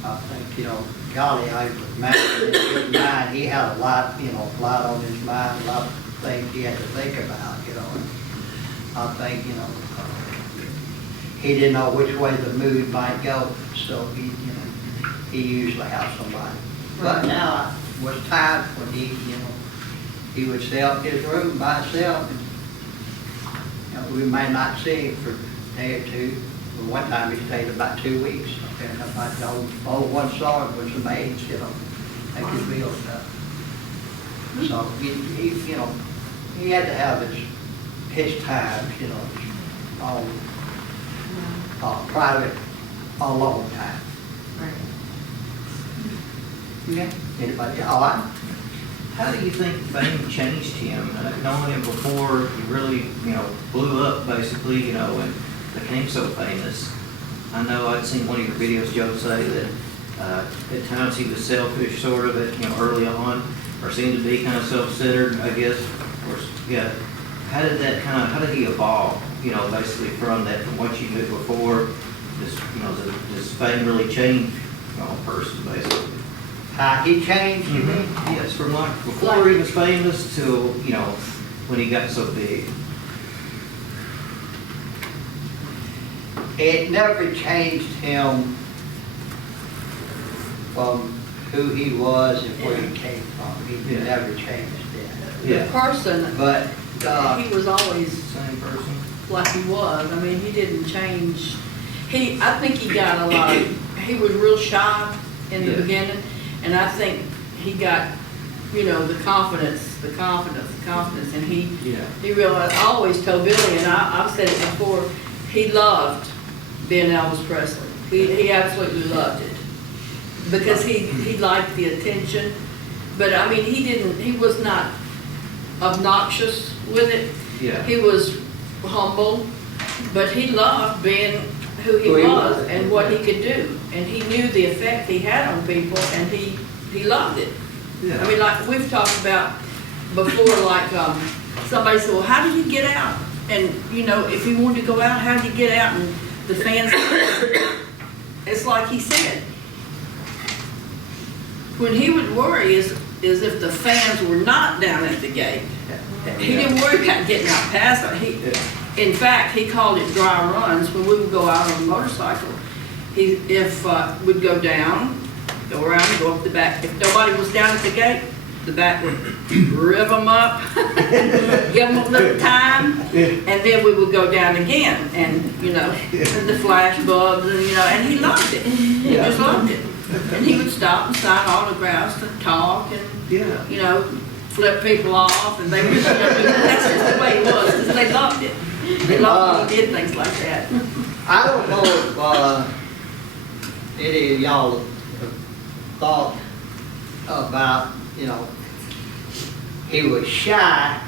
I think, you know, golly, I was mad in his mind. He had a lot, you know, a lot on his mind, a lot of things he had to think about, you know. And I think, you know, he didn't know which way the mood might go, so he, you know, he usually had somebody. But now was times when he, you know, he would stay up in his room by himself, and you know, we may not see him for a day or two. But one time he stayed about 2 weeks. And about the old one saw him was amazed, you know, make his real stuff. So he, you know, he had to have his times, you know, his own private, alone time. Right. Yeah. Anybody? All right. How do you think fame changed him? Knowing him before he really, you know, blew up basically, you know, and became so famous. I know I'd seen one of your videos, Joe, say that at times he was selfish, sort of, you know, early on, or seemed to be kind of self-centered, I guess. Of course, yeah. How did he evolve, you know, basically from what you knew before? Does fame really change, you know, a person, basically? How he changed, you mean? Yes, from like before he was famous to, you know, when he got so big. It never changed him from who he was and where he came from. He never changed that. The person, But he was always Same person. like he was. I mean, he didn't change. I think he got a lot. He was real shy in the beginning, and I think he got, you know, the confidence, and he realized. I always told Billy, and I've said it before, he loved being Elvis Presley. He absolutely loved it because he liked the attention. But I mean, he was not obnoxious with it. Yeah. He was humble, but he loved being who he was and what he could do. And he knew the effect he had on people, and he loved it. Yeah. I mean, like we've talked about before, like somebody said, well, how did he get out? And, you know, if he wanted to go out, how did he get out? And the fans, it's like he said, when he would worry is if the fans were not down at the gate. He didn't worry about getting out past it. In fact, he called it dry runs when we would go out on a motorcycle. If we'd go down, go around, and go up the back. If nobody was down at the gate, the back would rev them up, give them a little time, and then we would go down again, and and the flash bulbs, and he loved it. He just loved it. And he would stop and sign autographs and talk and, flip people off, and they were that's just the way it was, because they loved it. They loved when he did things like that. I don't know if any of y'all have thought about, he was shy,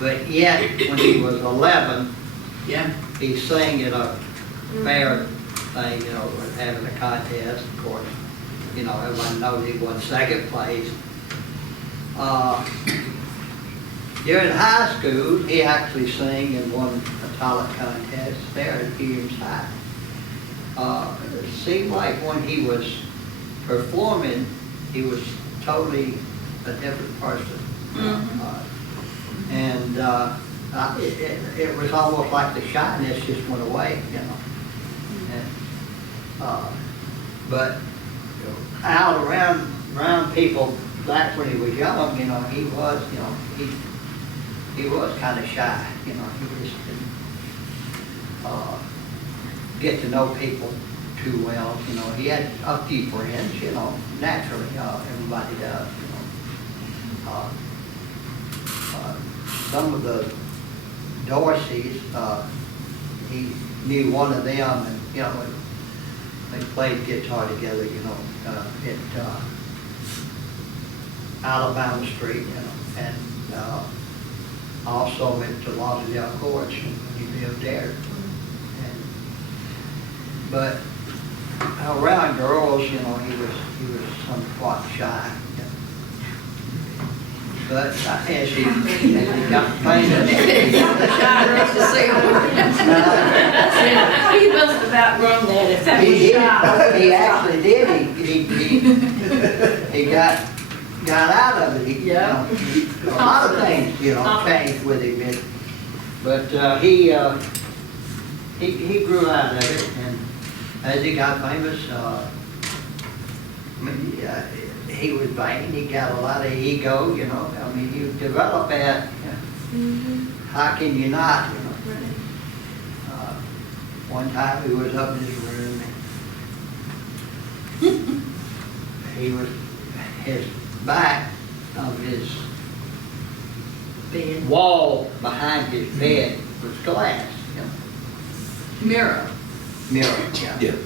but yet when he was 11, he sang at a fair thing, having a contest, of course. Everyone knows he won second place. During high school, he actually sang and won a talent contest there at Williams High. It seemed like when he was performing, he was totally a different person. And it was almost like the shyness just went away, And, but out around people, back when he was young, he was, he was kind of shy, he just didn't get to know people too well, he had a few friends, naturally, everybody does, some of the Dorseys, he knew one of them, and, they played guitar together, at Alabama Street, and also at the Lauderdale Courts when he lived there. But around girls, he was somewhat shy. But as he got famous, He must have outgrown that if that was shy. he actually did. He got out of it. A lot of things, changed with him. But he grew out of it, and as he got famous, he was vain. He got a lot of ego, you develop that. How can you not, One time he was up in his room, and his back of his Bed. wall behind his bed was glass. Mirror. Mirror, yeah.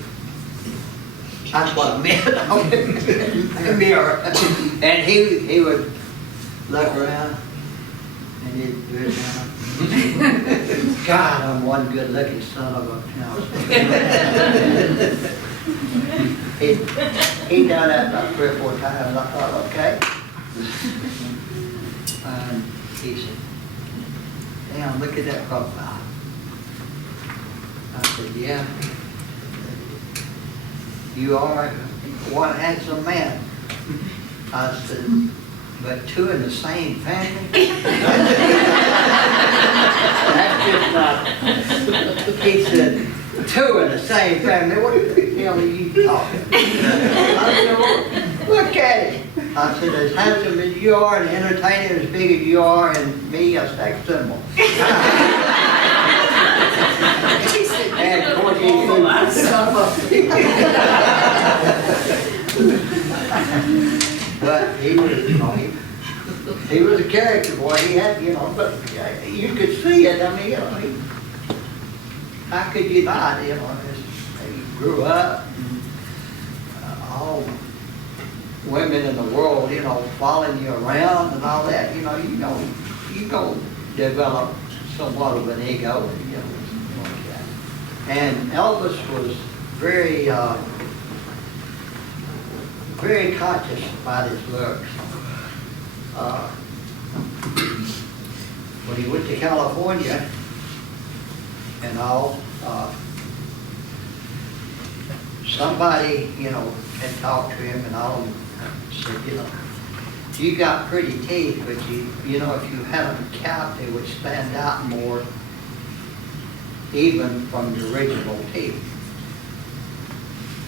That's what I meant. A mirror. And he would look around and he'd do it down. God, I'm one good looking son of a He done that about 3 or 4 times. I thought, okay. And he said, damn, look at that profile. I said, yeah. You are one handsome man. I said, but 2 in the same family? That's just not. He said, 2 in the same family? What the hell are you talking? I said, well, look at it. I said, as handsome as you are and entertaining as big as you are, and me a sex symbol. And of course he But he was, he was a character boy. He had, but you could see it. I mean, how could you not? He grew up, and, all women in the world, following you around and all that. You go develop somewhat of an ego, and Elvis was very, very conscious about his looks. When he went to California and all, somebody, you know, had talked to him and all, and said, you know, you got pretty teeth, but you know, if you had them capped, they would stand out more even from the original teeth.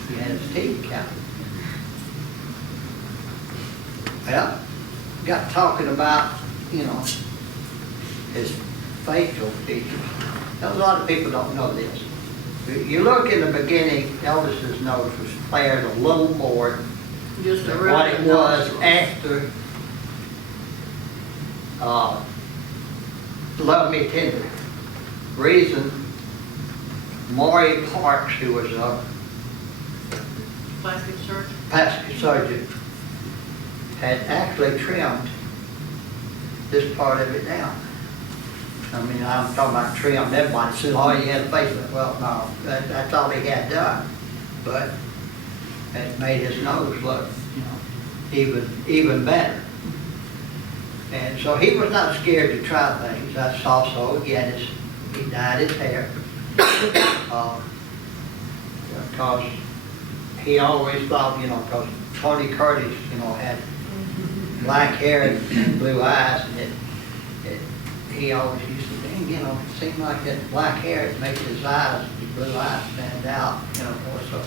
He had his teeth capped. Well, got talking about, you know, his facial features. Now, a lot of people don't know this. You look in the beginning, Elvis's nose was flared a little more Just a than what it regular was nostril. after Love Me Tender. Reason, Maury Parks, who was a Plastic surgeon. plastic surgeon, had actually trimmed this part of it down. I mean, I'm talking about trimmed. Everybody said, oh, you had a facelift. Well, no, that's all he had done. But it made his nose look, you know, even better. And so he was not scared to try things. That's also, he dyed his hair. Because he always thought, you know, because Tony Curtis, you know, had black hair and blue eyes, and he always used to think, you know, it seemed like that black hair is making his eyes, his blue eyes stand out, you know, more so.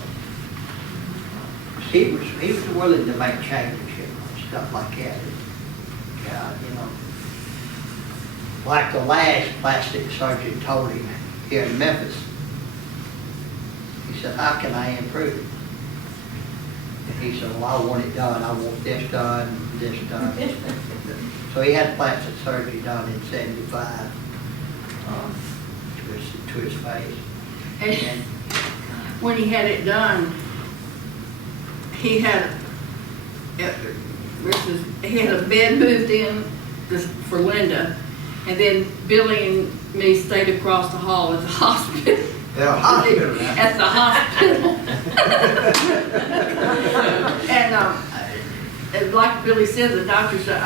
He was willing to make changes, you know, stuff like that. Yeah, you know, like the last plastic surgeon told him here in Memphis. He said, how can I improve it? And he said, well, I want it done. I want this done, this done, this done. So he had plastic surgery done in '75 to his face. And when he had it done, he had a bed moved in for Linda, and then Billy and me stayed across the hall at the hospital. At the hospital. And like Billy said, the doctor said,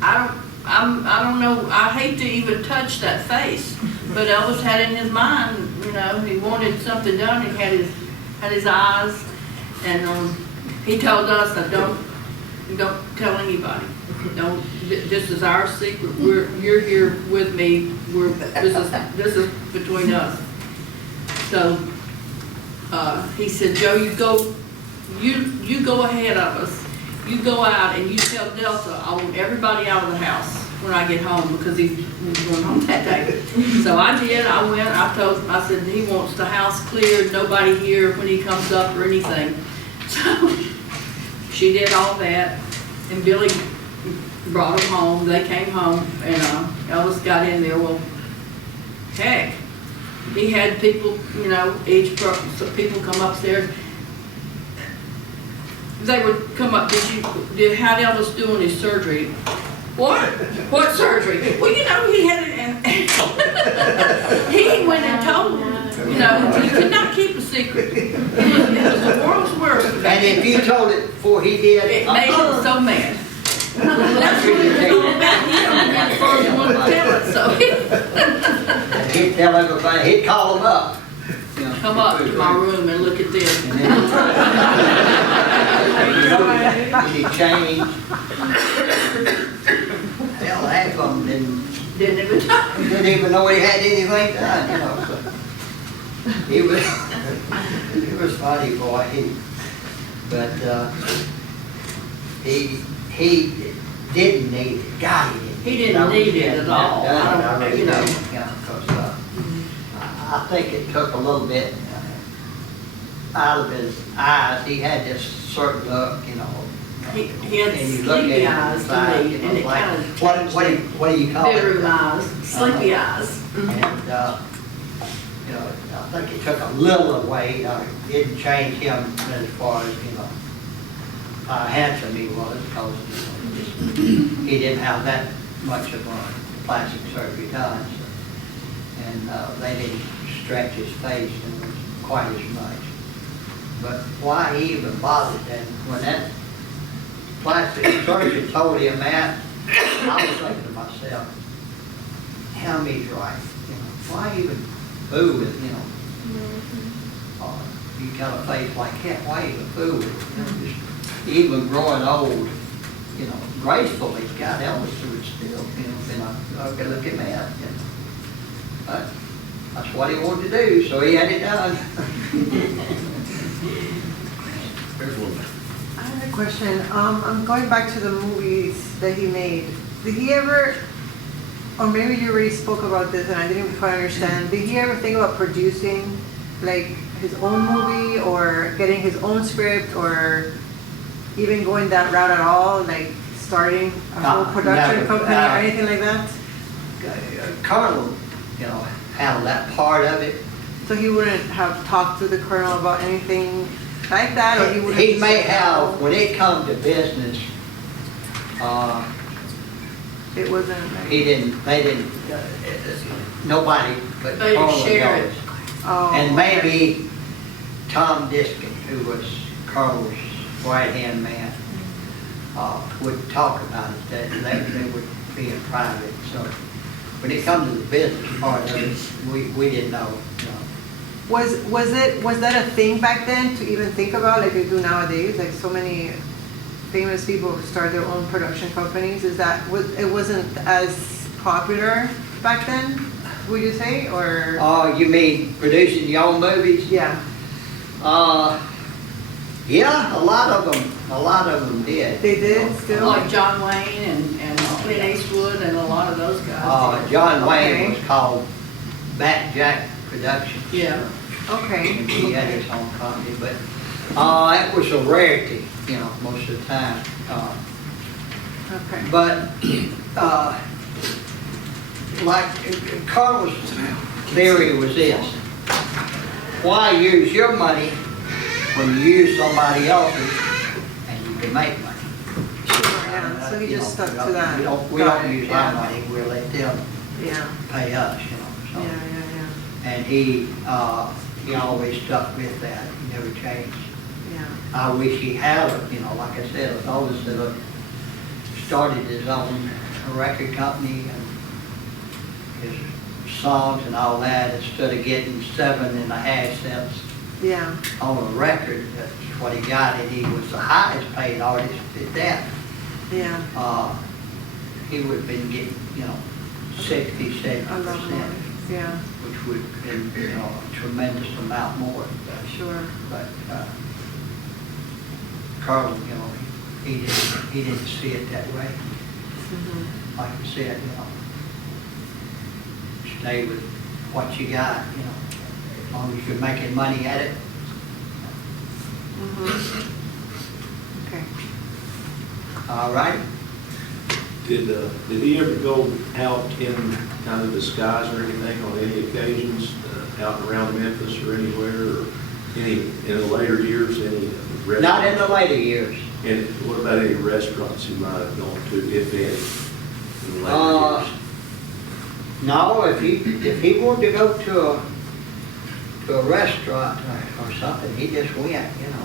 I don't know, I hate to even touch that face. But Elvis had in his mind, you know, he wanted something done. He had his eyes, and he told us that don't tell anybody. Don't. This is our secret. You're here with me. This is between us. So he said, Joe, you go ahead of us. You go out and you tell Delta I want everybody out of the house when I get home, because he was going home that day. So I did. I went. I said he wants the house cleared, nobody here when he comes up or anything. So she did all that, and Billy brought them home. They came home, and Elvis got in there. Well, heck, he had people, you know, so people come upstairs. They would come up. How'd Elvis doing his surgery? What? What surgery? Well, you know, he had it, and he went and told them. You know, you could not keep a secret. It was the world's worst. And if you told it before he did, it made him so mad. That's what it was all about. He don't be the first one to tell it, so he'd tell everybody. He'd call them up. You know, come up to my room and look at this. And then he changed. Hell, half of them didn't even know he had anything done, you know. So he was funny, boy. But he didn't need it. God, he didn't need it at all. I really don't, you know, because I think it took a little bit out of his eyes. He had this certain look, you know. He had sleepy eyes to me, and it kind of what do you call it? bedroom eyes, sleepy eyes. And you know, I think it took a little away. It didn't change him as far as, you know, how handsome he was, because he didn't have that much of a plastic surgery done. So, and they didn't stretch his face quite as much. But why he even bothered then, when that plastic surgeon told him that, I was thinking to myself, Helmy's right. You know, why even boo it, you know? he got a face like that, why he a fool? Just even growing old, you know, gracefully, God, Elvis would still, you know, been okay, look at me up, you know. But that's what he wanted to do, so he had it done. There's one. I have a question. I'm going back to the movies that he made. Did he ever, or maybe you already spoke about this and I didn't quite understand, did he ever think about producing like his own movie or getting his own script or even going that route at all, like starting a whole production company or anything like that? Colonel, you know, handled that part of it. So he wouldn't have talked to the colonel about anything like that, or he would have? He may have, when it come to business, It wasn't like. they didn't, nobody but They didn't Colonel share it. knows. Oh, And okay. maybe Tom Diskin, who was Colonel's right-hand man, would talk about it, that they would be in private. So when it comes to the business part of it, we didn't know, you know. Was that a thing back then to even think about like they do nowadays? Like so many famous people start their own production companies. It wasn't as popular back then, would you say, or? Oh, you mean producing your own movies? Yeah. Yeah, a lot of them did. They did still? Like John Wayne and Clint Eastwood and a lot of those guys. John Wayne Okay. was called Back Jack Productions. Yeah. Okay. And he had his own company, but it was a rarity, you know, most of the time. Okay. But like Carl's theory was this: why use your money when you use somebody else's and you can make money? Sure, yeah. So he You just know, stuck to that. We Got don't it, use yeah. our money. We let them Yeah. pay us, you know. So. Yeah. And he always stuck with that. He never changed. Yeah. I wish he had, you know, like I said, Elvis that started his own record company and his songs and all that, instead of getting 7.5 cents Yeah. on a record. That's what he got, and he was the highest paid artist at that. Yeah. He would have been getting, you know, 60, 70%, I love that. Yeah. which would have been, you know, a tremendous amount more. Sure. But Carl, you know, he didn't see it that way. Mm-hmm. Like I said, you know, stay with what you got, you know, as long as you're making money at it. Mm-hmm. Okay. All right. Did he ever go out in kind of disguise or anything on any occasions, out and around Memphis or anywhere, or in the later years, any restaurants? Not in the later years. And what about any restaurants he might have gone to, if any, in the later years? No, if he wanted to go to a restaurant or something, he just went, you know.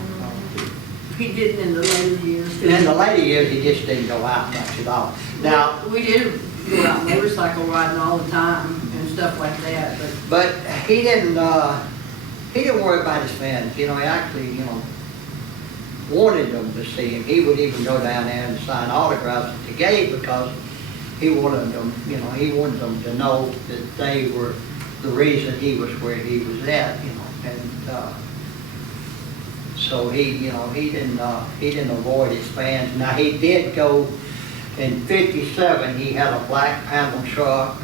He didn't in the later years. And in the later years, he just didn't go out much at all. Now, We did go out motorcycle riding all the time and stuff like that, but he didn't worry about his fans. You know, he actually, you know, wanted them to see him. He would even go down there and sign autographs at the gate because he wanted them, you know, he wanted them to know that they were the reason he was where he was at, you know, and so he, you know, he didn't avoid his fans. Now he did go in '57. He had a black panel truck,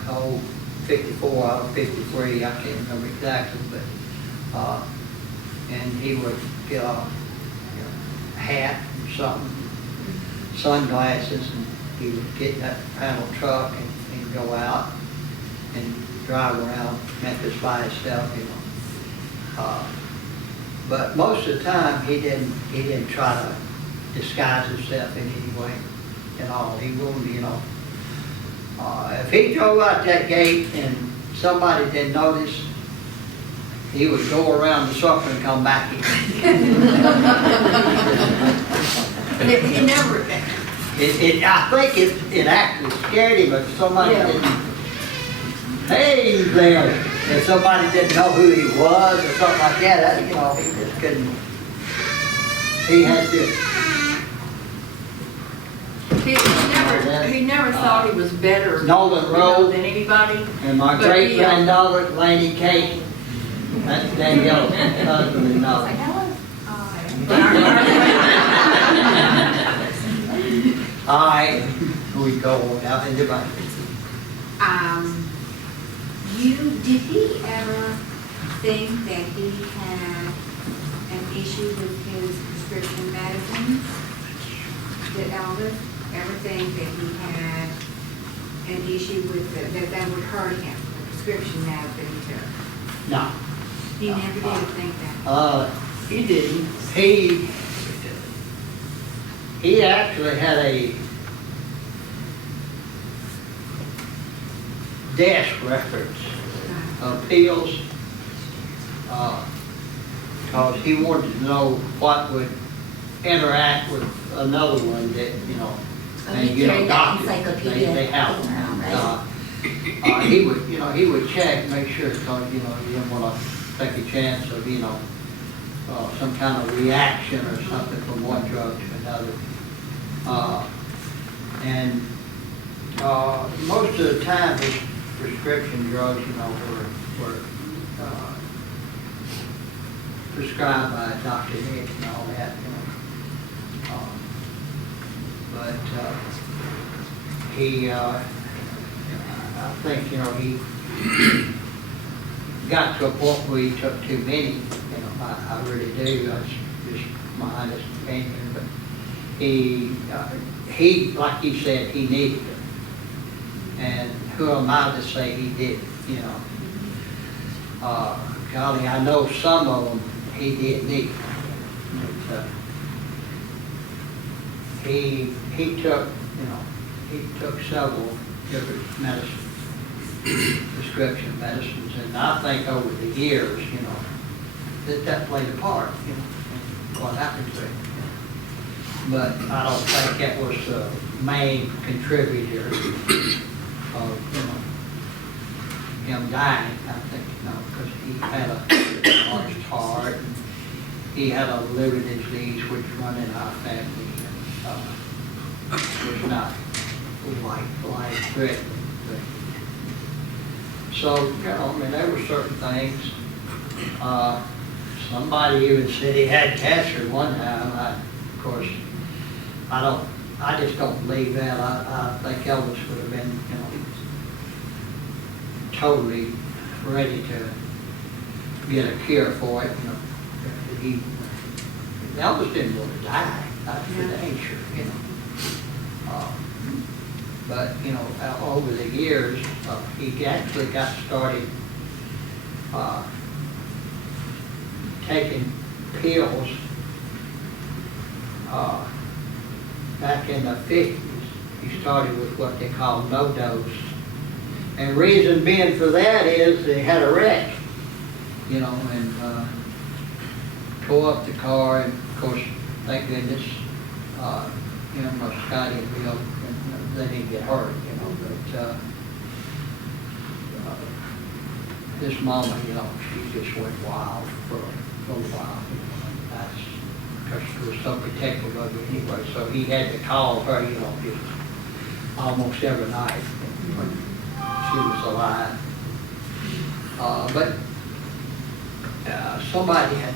54 or 53, I can't remember exactly, but and he would get a hat or something, sunglasses, and he would get in that panel truck and go out and drive around Memphis by himself, you know. But most of the time, he didn't try to disguise himself in any way at all. He wouldn't, you know. If he drove out that gate and somebody didn't notice, he would go around the circle and come back again. he never, I think it actually scared him if somebody Yeah. didn't. Hey there! if somebody didn't know who he was or something like that, you know, he just couldn't, he had to, He never thought he was better, Nolan you know, Road. than anybody. And my But great he, granddaughter, Laney Kate, that's Danielle's husband and daughter. All right, we go out in the back. Did he ever think that he had an issue with his prescription medicines? Did Elvis ever think that he had an issue with, that would hurt him, the prescription meds that he took? No. He never did think that? He didn't. He actually had a desk reference of pills, because he wanted to know what would interact with another one that, you know, and you know, doctors, they help. He would, you know, he would check, make sure, because, you know, he didn't want to take a chance of, you know, some kind of reaction or something from one drug to another. Most of the time, his prescription drugs, you know, were prescribed by Dr. Nick and all that, you know. I think, you know, he got to a point where he took too many, you know, I really do, that's just my honest opinion, but he, like you said, he needed it. And who am I to say he didn't, you know? Golly, I know some of them he did need. But, he took, you know, he took several different medicines, prescription medicines, and I think over the years, you know, that played a part, you know, in what happened to him. But I don't think that was the main contributor of, you know, him dying. I think, you know, because he had a large heart, and he had a liver disease which run in our family, and was not life-threatening. So, you know, I mean, there were certain things. Somebody even said he had cancer one time. Of course, I just don't believe that. I think Elvis would have been, you know, totally ready to get a cure for it, you know. Elvis didn't want to die, that's for dang sure, you know. But, you know, over the years, he actually got started taking pills back in the 50s. He started with what they call no dose. And reason being for that is they had a wreck, you know, and tore up the car, and of course, thank goodness, you know, Scotty and Bill, they didn't get hurt, you know, but this mama, you know, she just went wild for a little while, you know, and that's because she was so protective of her anyway, so he had to call her, you know, just almost every night when she was alive. But somebody had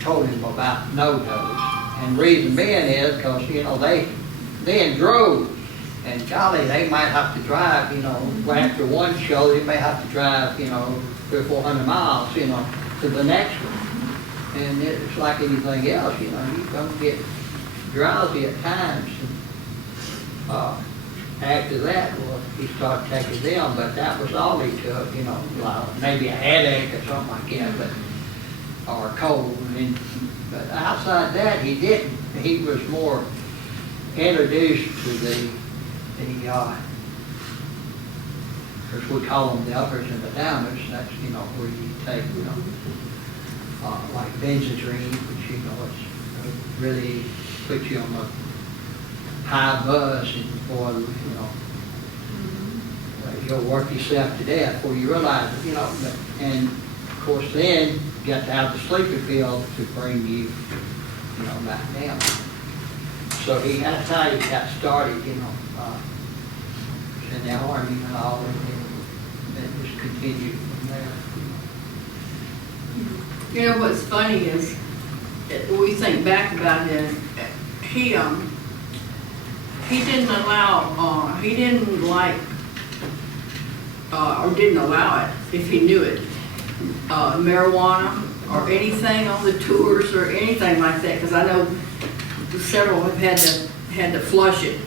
told him about no dose, and reason being is because, you know, they drove, and golly, they might have to drive, you know, after one show, they may have to drive, you know, 300 or 400 miles, you know, to the next one. And it's like anything else, you know, you don't get drowsy at times. And, after that, well, he started taking them, but that was all he took, you know, maybe a headache or something like that, but, or a cold. But outside that, he didn't. He was more introduced to the as we call them, the uppers and the downers. That's, you know, where you take, you know, like Benzodrine, which, you know, it's really puts you on a high buzz, and boy, you know, you'll work yourself to death before you realize it, you know. And of course, then you got to have the sleeping pill to bring you, you know, back down. So that's how he got started, you know, in the army and all, and then just continued from there. You know, what's funny is, we think back about it, he didn't allow, he didn't like, or didn't allow it, if he knew it, marijuana or anything on the tours or anything like that, because I know several have had to flush it.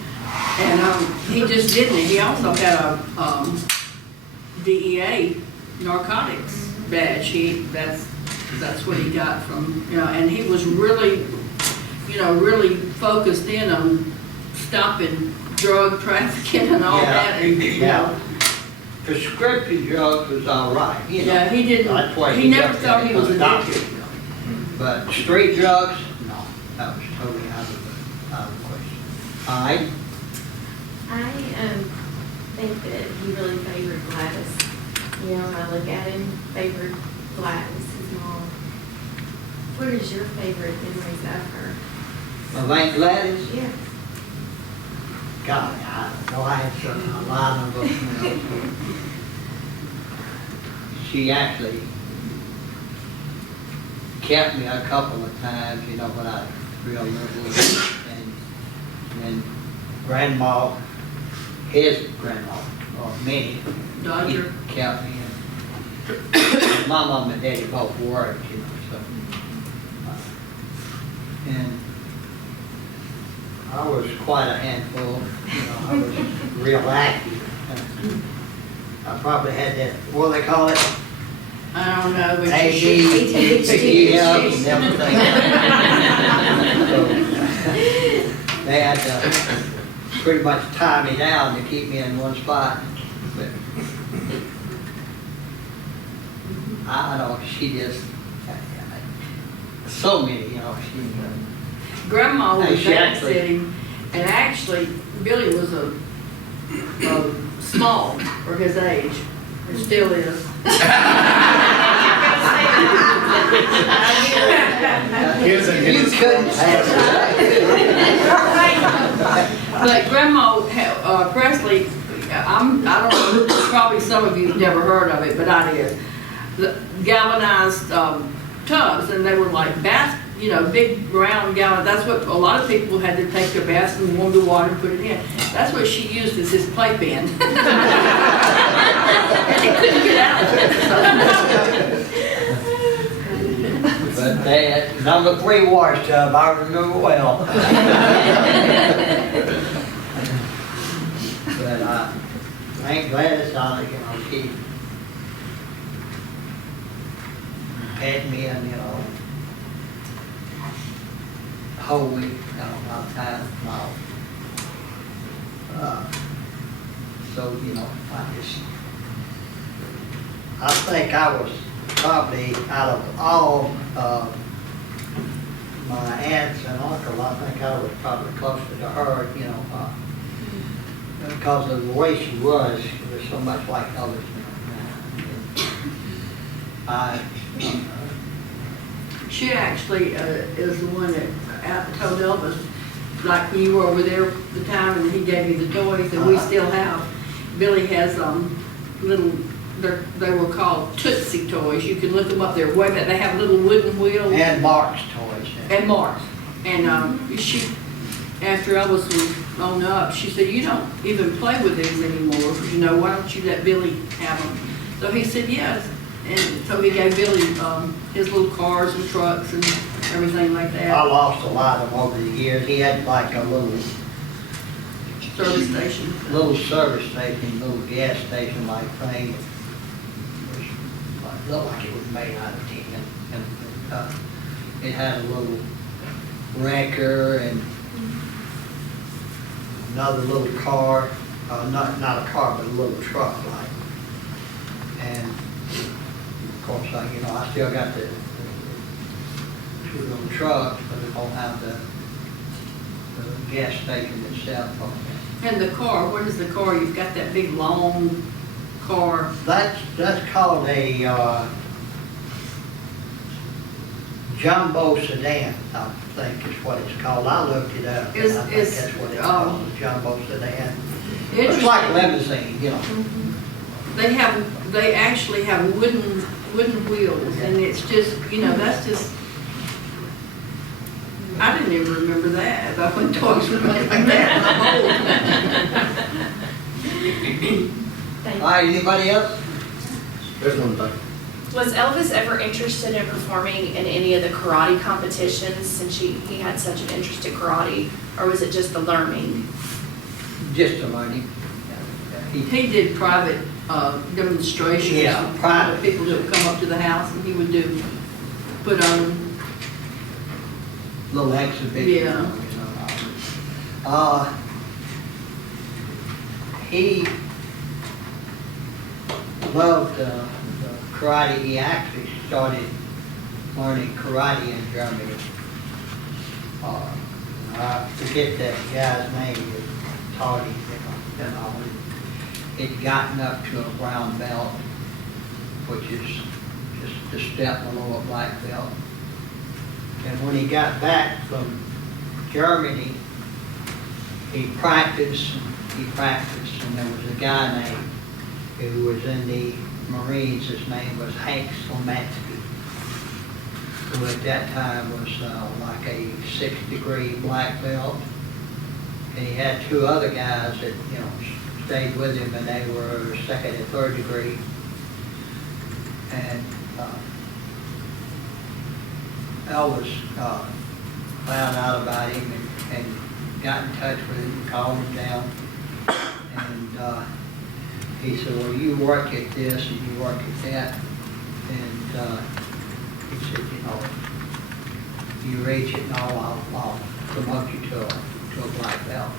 And he just didn't. He also had a DEA narcotics badge. That's what he got from, you know, and he was really, you know, really focused in on stopping drug trafficking and all that. And, you know, prescription drugs was all right, you know. yeah, he didn't. That's why He never got thought he was that addicted. doctor, you know. But street drugs, no, that was totally out of the question. All right. I think that he really favored Gladys. You know, when I look at him, favored Gladys, his mom. What is your favorite memories of her? Of Aunt Gladys? Yeah. God, I don't know, I had a lot of them, you know. She actually kept me a couple of times, you know, when I was real little. And Grandma, his grandma, or Minnie, Dodger. he kept me. And my mom and daddy both worked, you know, so. And I was quite a handful, you know, I was real active. I probably had that, what do they call it? I don't know. But ADHD and everything. So, they had to pretty much tie me down to keep me in one spot. But I don't know, she just, so many, you know, Grandma was Hey, she actually- babysitting, and actually, Billy was a small for his age, and still is. You couldn't have But Grandma Presley, I don't know, probably some of you've never heard of it, but I did. The galvanized tubs, and they were like bath, you know, big round gallon. That's what a lot of people had to take their baths and warm the water and put it in. That's what she used as his playpen. And he couldn't get out of it. But that number 3 wash tub, I remember well. But Aunt Gladys, you know, she had me and, you know, hold me, you know, all the time and all. So, you know, I think I was probably out of all my aunts and uncles, I think I was probably closer to her, you know, because of the way she was so much like Elvis. She actually is the one that told Elvis, like when you were over there the time and he gave you the toys, and we still have. Billy has little, they were called Tootsie toys. You can look them up. They're way back. They have little wooden wheels. And Mark's toys. And Mark's. And she, after Elvis was on up, she said, "You don't even play with these anymore. You know, why don't you let Billy have them?" So he said, "Yes." And so he gave Billy his little cars and trucks and everything like that. I lost a lot of them over the years. He had like a little service station. Little service station, little gas station like thing. It looked like it was made out of tin. And it had a little wrecker and another little car, not a car, but a little truck like. And of course, you know, I still got the 2 little trucks, but it don't have the gas station itself on it. And the car, what is the car? You've got that big long car. That's called a, jumbo sedan, I think is what it's called. I looked it up, and I think It's- that's what it's called, a jumbo sedan. It's Interesting. like limousine, you know. They actually have wooden wheels, and it's just, that's just, I didn't even remember that, about when dogs were like that. All right, anybody else? There's one thing. Was Elvis ever interested in performing in any of the karate competitions since he had such an interest in karate, or was it just the learning? Just a learning. He did private demonstrations. Yeah, with private. People that would come up to the house, and he would put on, Little exhibition. Yeah. He loved the karate. He actually started learning karate in Germany. I forget that guy's name, that taught him, he'd gotten up to a brown belt, which is just a step below a black belt. And when he got back from Germany, he practiced, and there was a guy named, who was in the Marines, his name was Lamar, who at that time was like a 6th-degree black belt. And he had 2 other guys that, stayed with him, and they were 2nd and 3rd degree. And Elvis found out about him and got in touch with him, called him down, and he said, well, you work at this and you work at that, and he said, you reach it and I'll promote you to a black belt.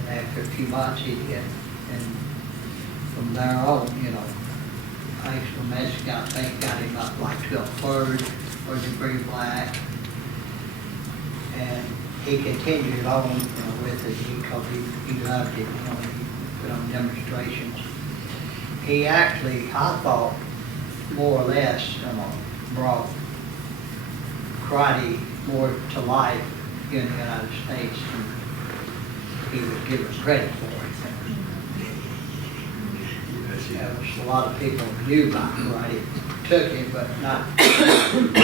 And after a few months he did, and from there on, thanks to Mexico, I think got him up like to a 3rd degree black, and he continued on with it because he loved it. He put on demonstrations. He actually, I thought, more or less, brought karate more to life here in the United States than he was given credit for it. There was a lot of people knew about karate, took it, but not a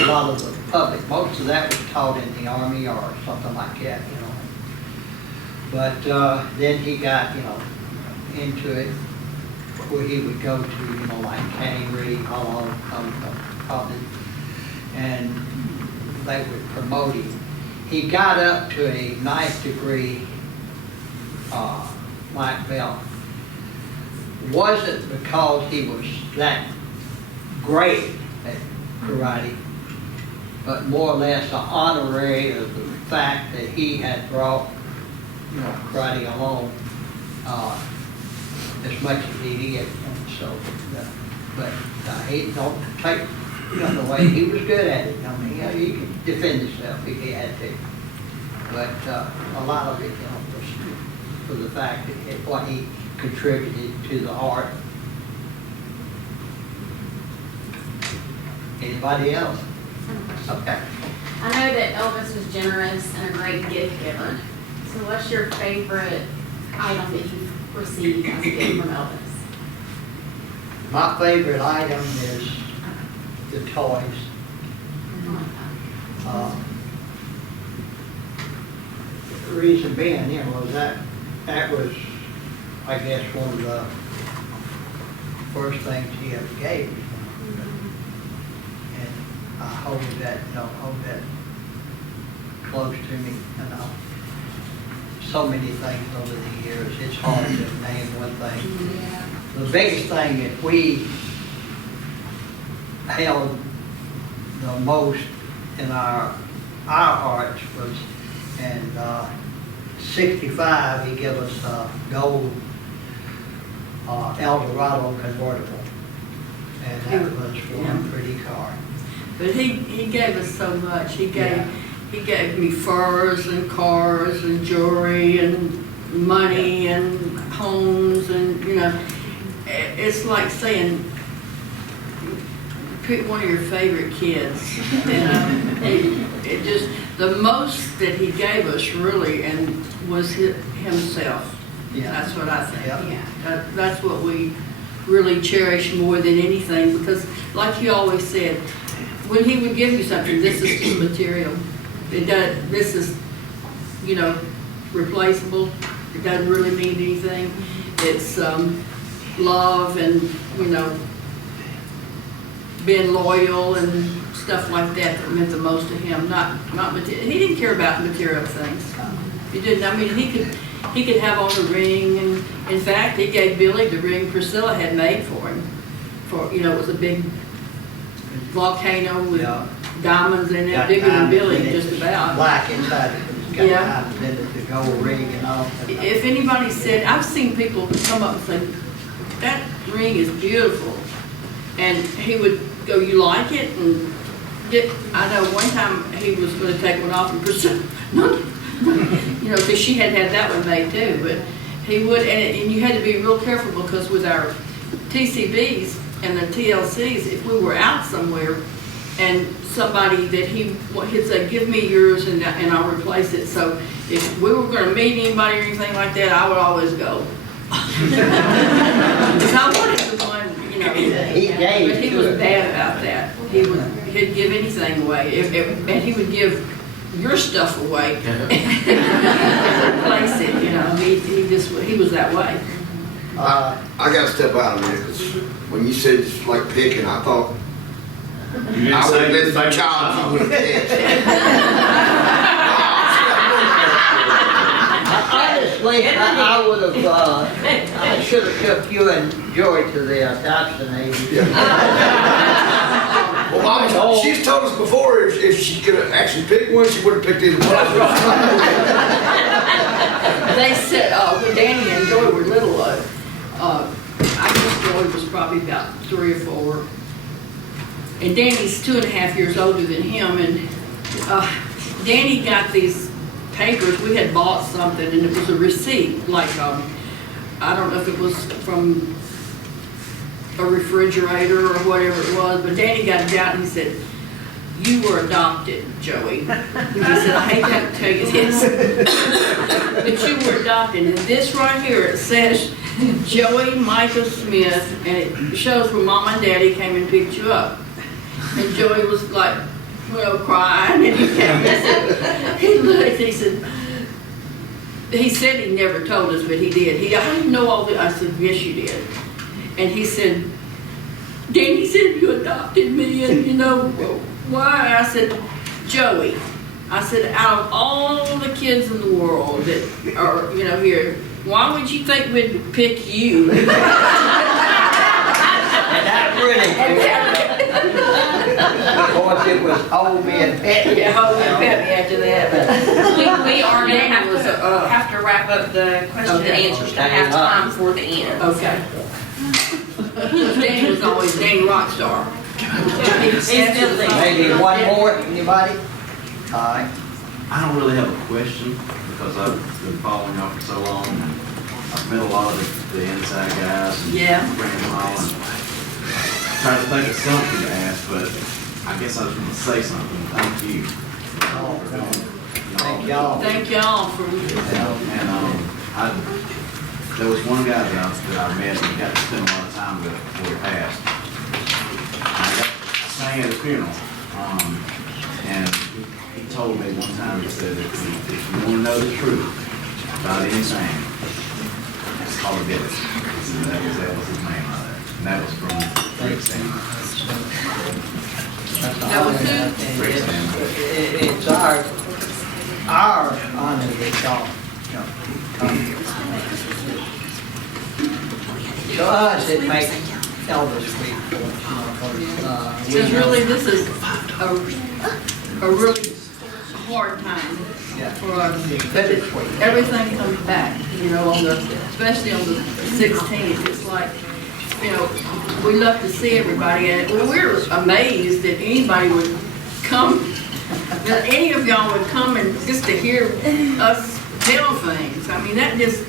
lot of the public. Most of that was taught in the Army or something like that, But then he got, into it, where he would go to, like Cadillac, all public, and they would promote him. He got up to a 9th degree black belt. Wasn't because he was that great at karate, but more or less an honorary of the fact that he had brought, karate along as much as he did. And so, but he don't take nothing away. He was good at it. He could defend himself if he had to. But a lot of it, was for the fact that what he contributed to the art. Anybody else? Okay. I know that Elvis was generous and a great gift giver. So what's your favorite item that you've received as a gift from Elvis? My favorite item is the toys. The reason being, was that was, I guess, one of the first things he ever gave me. And I hold that close to me, so many things over the years, it's hard to name one thing. Yeah. The biggest thing that we held the most in our hearts was, in 65, he gave us a gold Eldorado convertible. And that was one pretty car. But he gave us so much. He gave me furs and cars and jewelry and money and homes and it's like saying, pick one of your favorite kids. And it just, the most that he gave us really, and was himself. Yeah. That's what I think. Yeah. That's what we really cherish more than anything, because like he always said, when he would give you something, this is just material. This is, you know, replaceable. It doesn't really mean anything. It's love and, you know, being loyal and stuff like that meant the most to him. Not material. He didn't care about material things. He didn't. I mean, he could have on the ring, and in fact, he gave Billy the ring Priscilla had made for him. For, you know, it was a big volcano with diamonds in it, Got bigger than diamonds Billy, in it. just about. Black inside it, it's got diamonds in it, the gold ring and all. If anybody said, I've seen people come up and say, that ring is beautiful, and he would go, you like it? And I know one time he was going to take one off and Priscilla, no, you know, because she had that one made too, but he would, and you had to be real careful, because with our TCBs and the TLCs, if we were out somewhere and somebody that he'd say, give me yours and I'll replace it. So if we were going to meet anybody or anything like that, I would always go. Because I wanted the one, you know, but he was bad about that. He'd give anything away, and he would give your stuff away and replace it, you know. He was that way. I gotta step out of there, because when you said just like picking, I thought I would have been the child you would have picked. Honestly, I would have, I should have took you and Joey to the adoption agency. Well, Mama, she's told us before if she could have actually picked one, she would have picked either one. They said, when Danny and Joey were little, I guess Joey was probably about 3 or 4. And Danny's 2.5 years older than him. And Danny got these papers. We had bought something, and it was a receipt. Like, I don't know if it was from a refrigerator or whatever it was, but Danny got it out and he said, you were adopted, Joey. He said, I hate to have to tell you this, but you were adopted. And this right here, it says, Joey Michael Smith, and it shows where Mom and Daddy came and picked you up. And Joey was like, well, crying, and he came and said, he looked, he said he never told us, but he did. I didn't know all that. I said, yes, you did. And he said, Danny said you adopted me, and you know, why? I said, Joey, I said, out of all the kids in the world that are, you know, here, why would you think we'd pick you? And that really, of course, it was hold me and pet me. Yeah, hold me and pet me after that. But We are going to have to wrap up the question and answers to have time for the end. Okay. Danny was always Danny Rockstar. Maybe one more, anybody? All right. I don't really have a question, because I've been following y'all for so long. I've met a lot of the inside guys and friends and all, and trying to think of something to ask, but I guess I was going to say something. Thank you. Thank y'all. Thank y'all for. And there was one guy that I met and got to spend a lot of time with before he passed. I sang at his funeral, and he told me one time, he said, if you want to know the truth about anything, just call it Elvis. He said that was Elvis's name right there. And that was from Graceland. That was who? It's our honor that y'all. To us, it makes Elvis week for us, Because really, this is a really hard time for us. But everything comes back, you know, especially on the 16th. It's like, you know, we love to see everybody, and we're amazed that anybody would come, that any of y'all would come and just to hear us tell things. I mean, that just,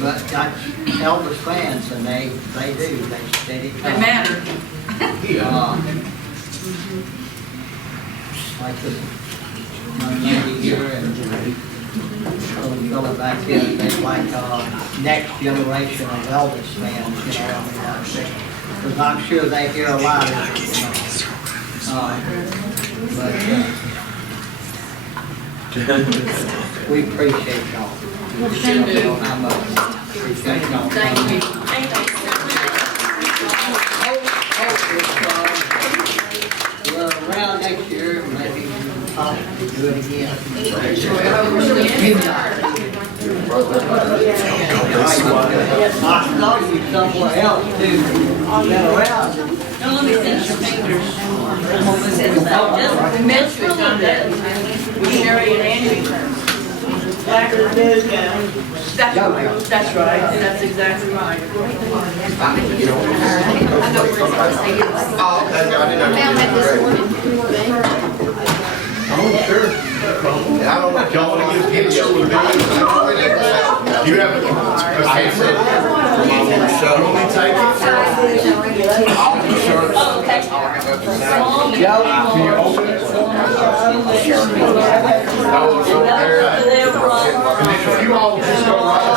But that's Elvis fans, and they do, they steady come. They matter. Like the young lady here and little fella back here, they like, next generation of Elvis fans, you know, I mean, because I'm sure they hear a lot of it, you know. We appreciate y'all. Sure do. How much appreciate y'all. Thank you. Well, around next year, maybe possibly do it again. I know you somewhere else too. Been around. Now let me finish your fingers. Just mess with them with Sherry and Angie. That's right, that's exactly right. Oh, sure. I don't know if y'all want to get a video with me. You have a, I said, show. You want me to take it? All the shirts. Can you open it? Oh, it's over there. And if you all just go right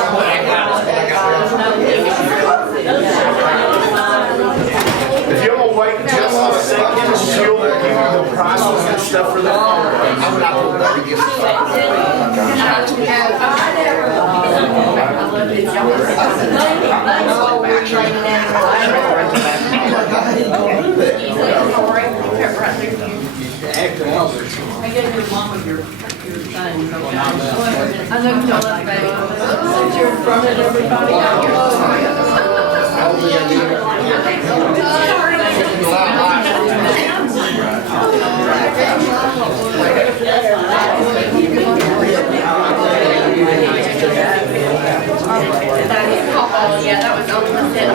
if you all wait just a second, she'll give you the prices and stuff for the phone. I'm not going to give you I gave your mama your thing. I know you don't like that. Since you're in front of everybody. Yeah, that was on the set.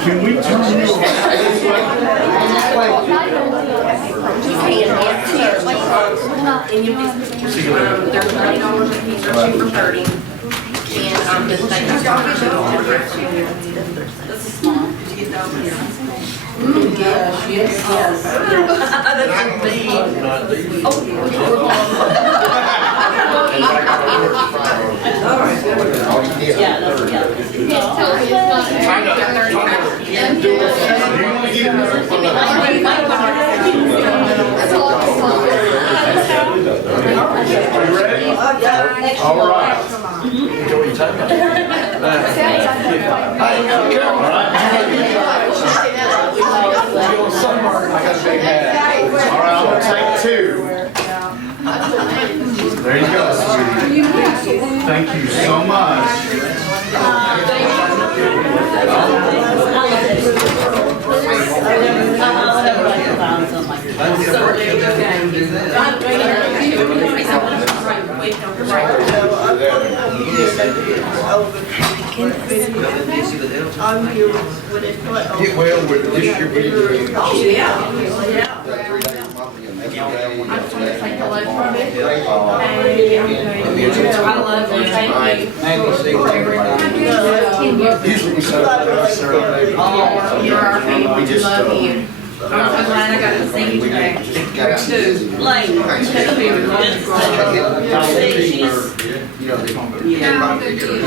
Can we turn you They're $30 a piece or 2 for 30. And the thing is, this is small. Did you get that over here? Yes. Are you ready? All right. Enjoy your time. I got a big hat. All right, I'm gonna take 2. There you go, sweetie. Thank you so much. I'm here with it. Get well with this year video. Oh, yeah. That 3 days monthly and every day. I'm going to take a look from it. Hey, I'm going to. I love you. Thank you. Usually we set up You're our family. We love you. I'm so glad I got to see you today. Lane. You know, they don't go. Everybody together.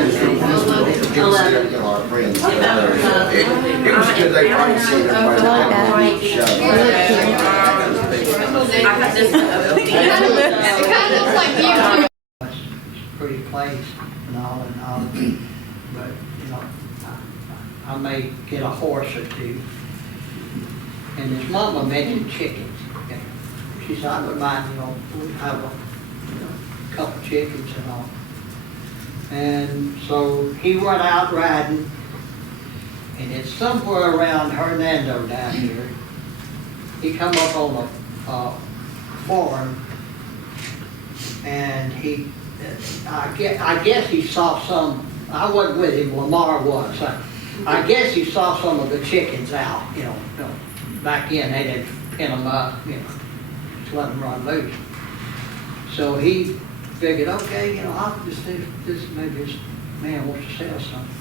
Give us a lot of friends. It was good. They probably see everybody. I had this. It kind of looks like you. Pretty place and all, but, you know, I may get a horse or 2. And his mama mentioned chickens. And she said, I would mind, you know, have a couple chickens and all. And so he went out riding, and it's somewhere around Hernando down here. He come up on a farm, and I guess he saw some I wasn't with him, Lamar was. I guess he saw some of the chickens out, back in, they didn't pin them up, just let them run loose. So he figured, okay, I'll just think this, maybe this man wants to sell something.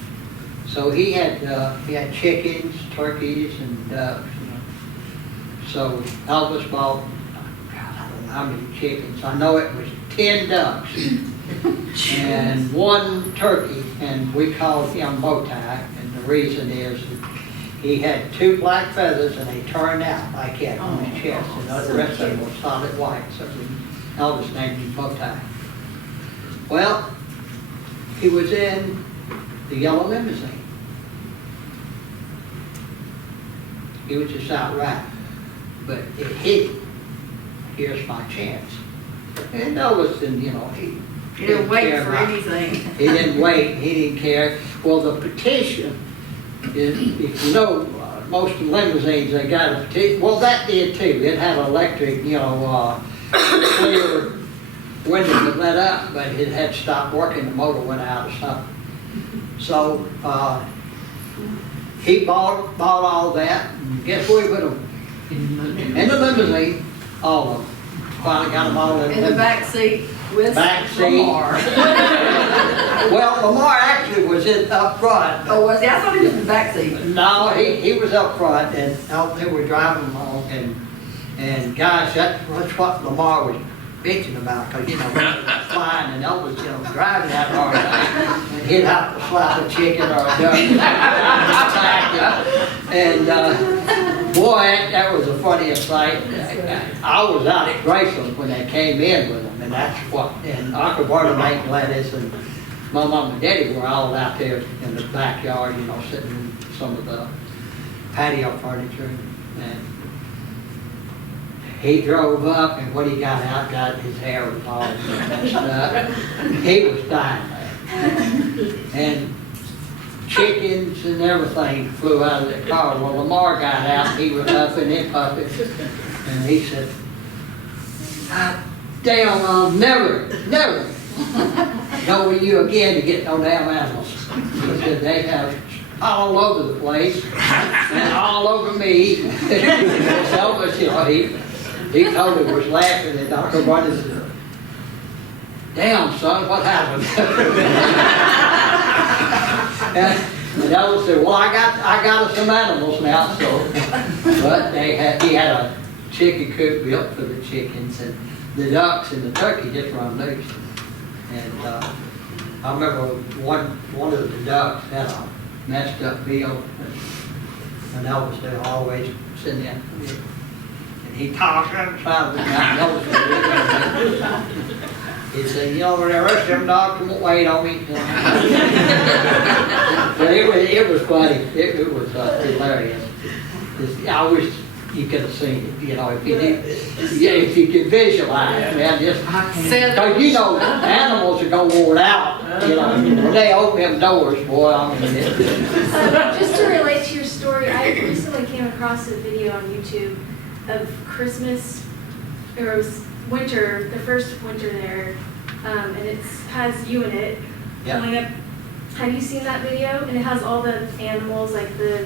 So he had chickens, turkeys, and ducks. So Elvis bought, I don't know how many chickens. I know it was 10 ducks and 1 turkey, and we called him Bowtie. And the reason is that he had 2 black feathers, and they turned out like that on his chest, and the rest of them were solid white. So Elvis named him Bowtie. Well, he was in the yellow limousine. He was just outright, but it hit him. Here's my chance. And Elvis didn't, He didn't wait for anything. He didn't wait. He didn't care. Well, the petition is, if you know, most of the limousines, they got a petition. Well, that did too. It had electric, clear window that let up, but it had stopped working. The motor went out or something. So he bought all that. And guess where he put them? In the limousine, all of them. Finally got them all In the back seat with Lamar. Well, Lamar actually was up front. Oh, was he? I thought he was in the back seat. No, he was up front, and out there we were driving along, and gosh, that's what Lamar was bitching about, because he was flying, and Elvis, driving that hard, and he'd have to slap a chicken or a duck. And boy, that was the funniest sight. I was out at Graceland when they came in with them, and and Uncle Vernon and Gladys and my mom and daddy were all out there in the backyard, sitting in some of the patio furniture, and he drove up, and when he got out, his hair was all messed up. He was dying there. And chickens and everything flew out of the car. Well, Lamar got out, he was huffing and puffing, and he said, damn, I'll never go with you again to get no damn animals. He said, they have all over the place, and all over me. Elvis, he totally was laughing, and Dr. Vernon said, damn, son, what happened? And Elvis said, well, I got us some animals now, so. But he had a chicken coop built for the chickens, and the ducks and the turkey just run loose. And I remember one of the ducks had a messed up bill, and Elvis would always send in. And he talked outside the mouth. He said, the rest of them dogs won't wait on me. But it was funny. It was hilarious. I wish you could have seen it, if you could visualize, man, because animals are gonna wear out, when they open them doors, boy, I mean, Just to relate to your story, I recently came across a video on YouTube of Christmas, or it was winter, the first winter there, and it has you in it, going up. Have you seen that video? And it has all the animals, like the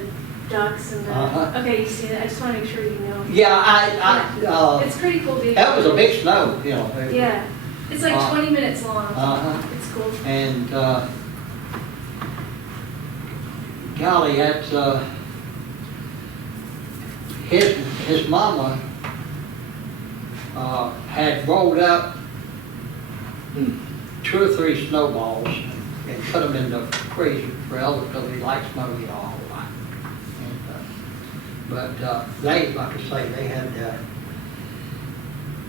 ducks and the, okay, you've seen it, I just want to make sure you know. Yeah, it's pretty cool video. That was a big snow, Yeah, it's like 20 minutes long. It's cool. And, golly, that's, his mama, had rolled up 2 or 3 snowballs and put them in the freezer for Elvis because he likes smoking all the time. But they, like I say,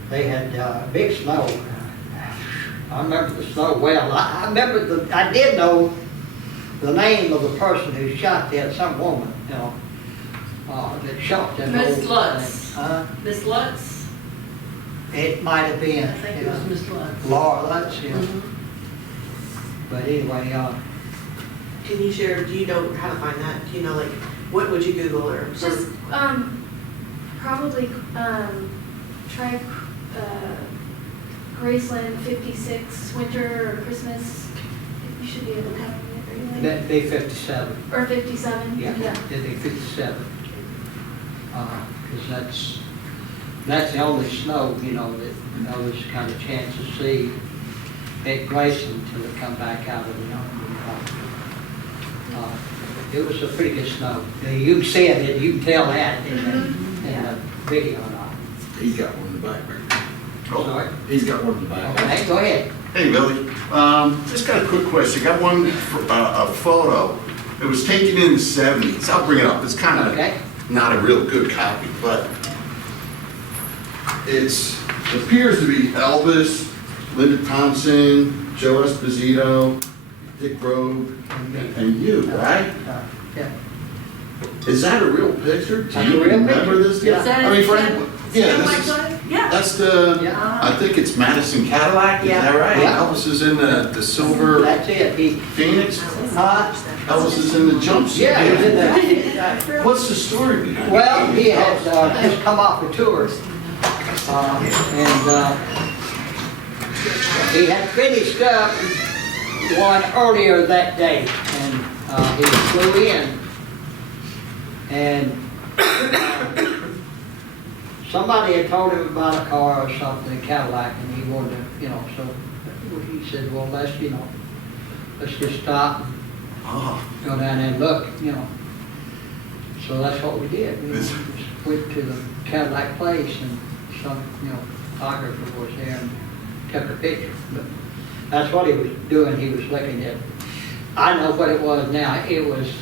they had big snow. I remember the snow well. I remember I did know the name of the person who shot that, some woman, that shot that. Miss Lutz. Miss Lutz? It might have been. I think it was Miss Lutz. Laura Lutz, But anyway, can you share, do you know how to find that? Do you know, like, what would you Google or? Just, probably, try, Graceland 56 winter or Christmas. You should be able to have it. That'd be 57. Or 57? Yeah, it'd be 57. Because that's the only snow, you know, that Elvis kind of chance to see at Graceland until it come back out of the it was a pretty good snow. You can see it, you can tell that in the video now. He's got one in the back right now. Sorry? He's got one in the back. Okay, go ahead. Hey, Billy. Just got a quick question. Got one, a photo. It was taken in the 70s. I'll bring it up. It's kind of not a real good copy, but it appears to be Elvis, Linda Thompson, Joe Esposito, Dick Grove, and you, right? Yeah. Is that a real picture? Do That's you a real remember picture. this? Yeah. I mean, Frank, yeah, this is, Yeah. that's the, I think it's Madison Cadillac, is that right? Yeah. Elvis is in the silver That's it. Phoenix. Elvis is in the jumpsuit. Yeah, he did that. What's the story behind it? Well, he had just come off a tour. He had finished up one earlier that day, and he flew in, and somebody had told him about a car or something, a Cadillac, and he wanted to, you know, so he said, well, let's just stop and go down there and look, you know. So that's what we did. We just went to the Cadillac place, and some, you know, photographer was there and took a picture. But that's what he was doing. He was looking at, I know what it was now. It was,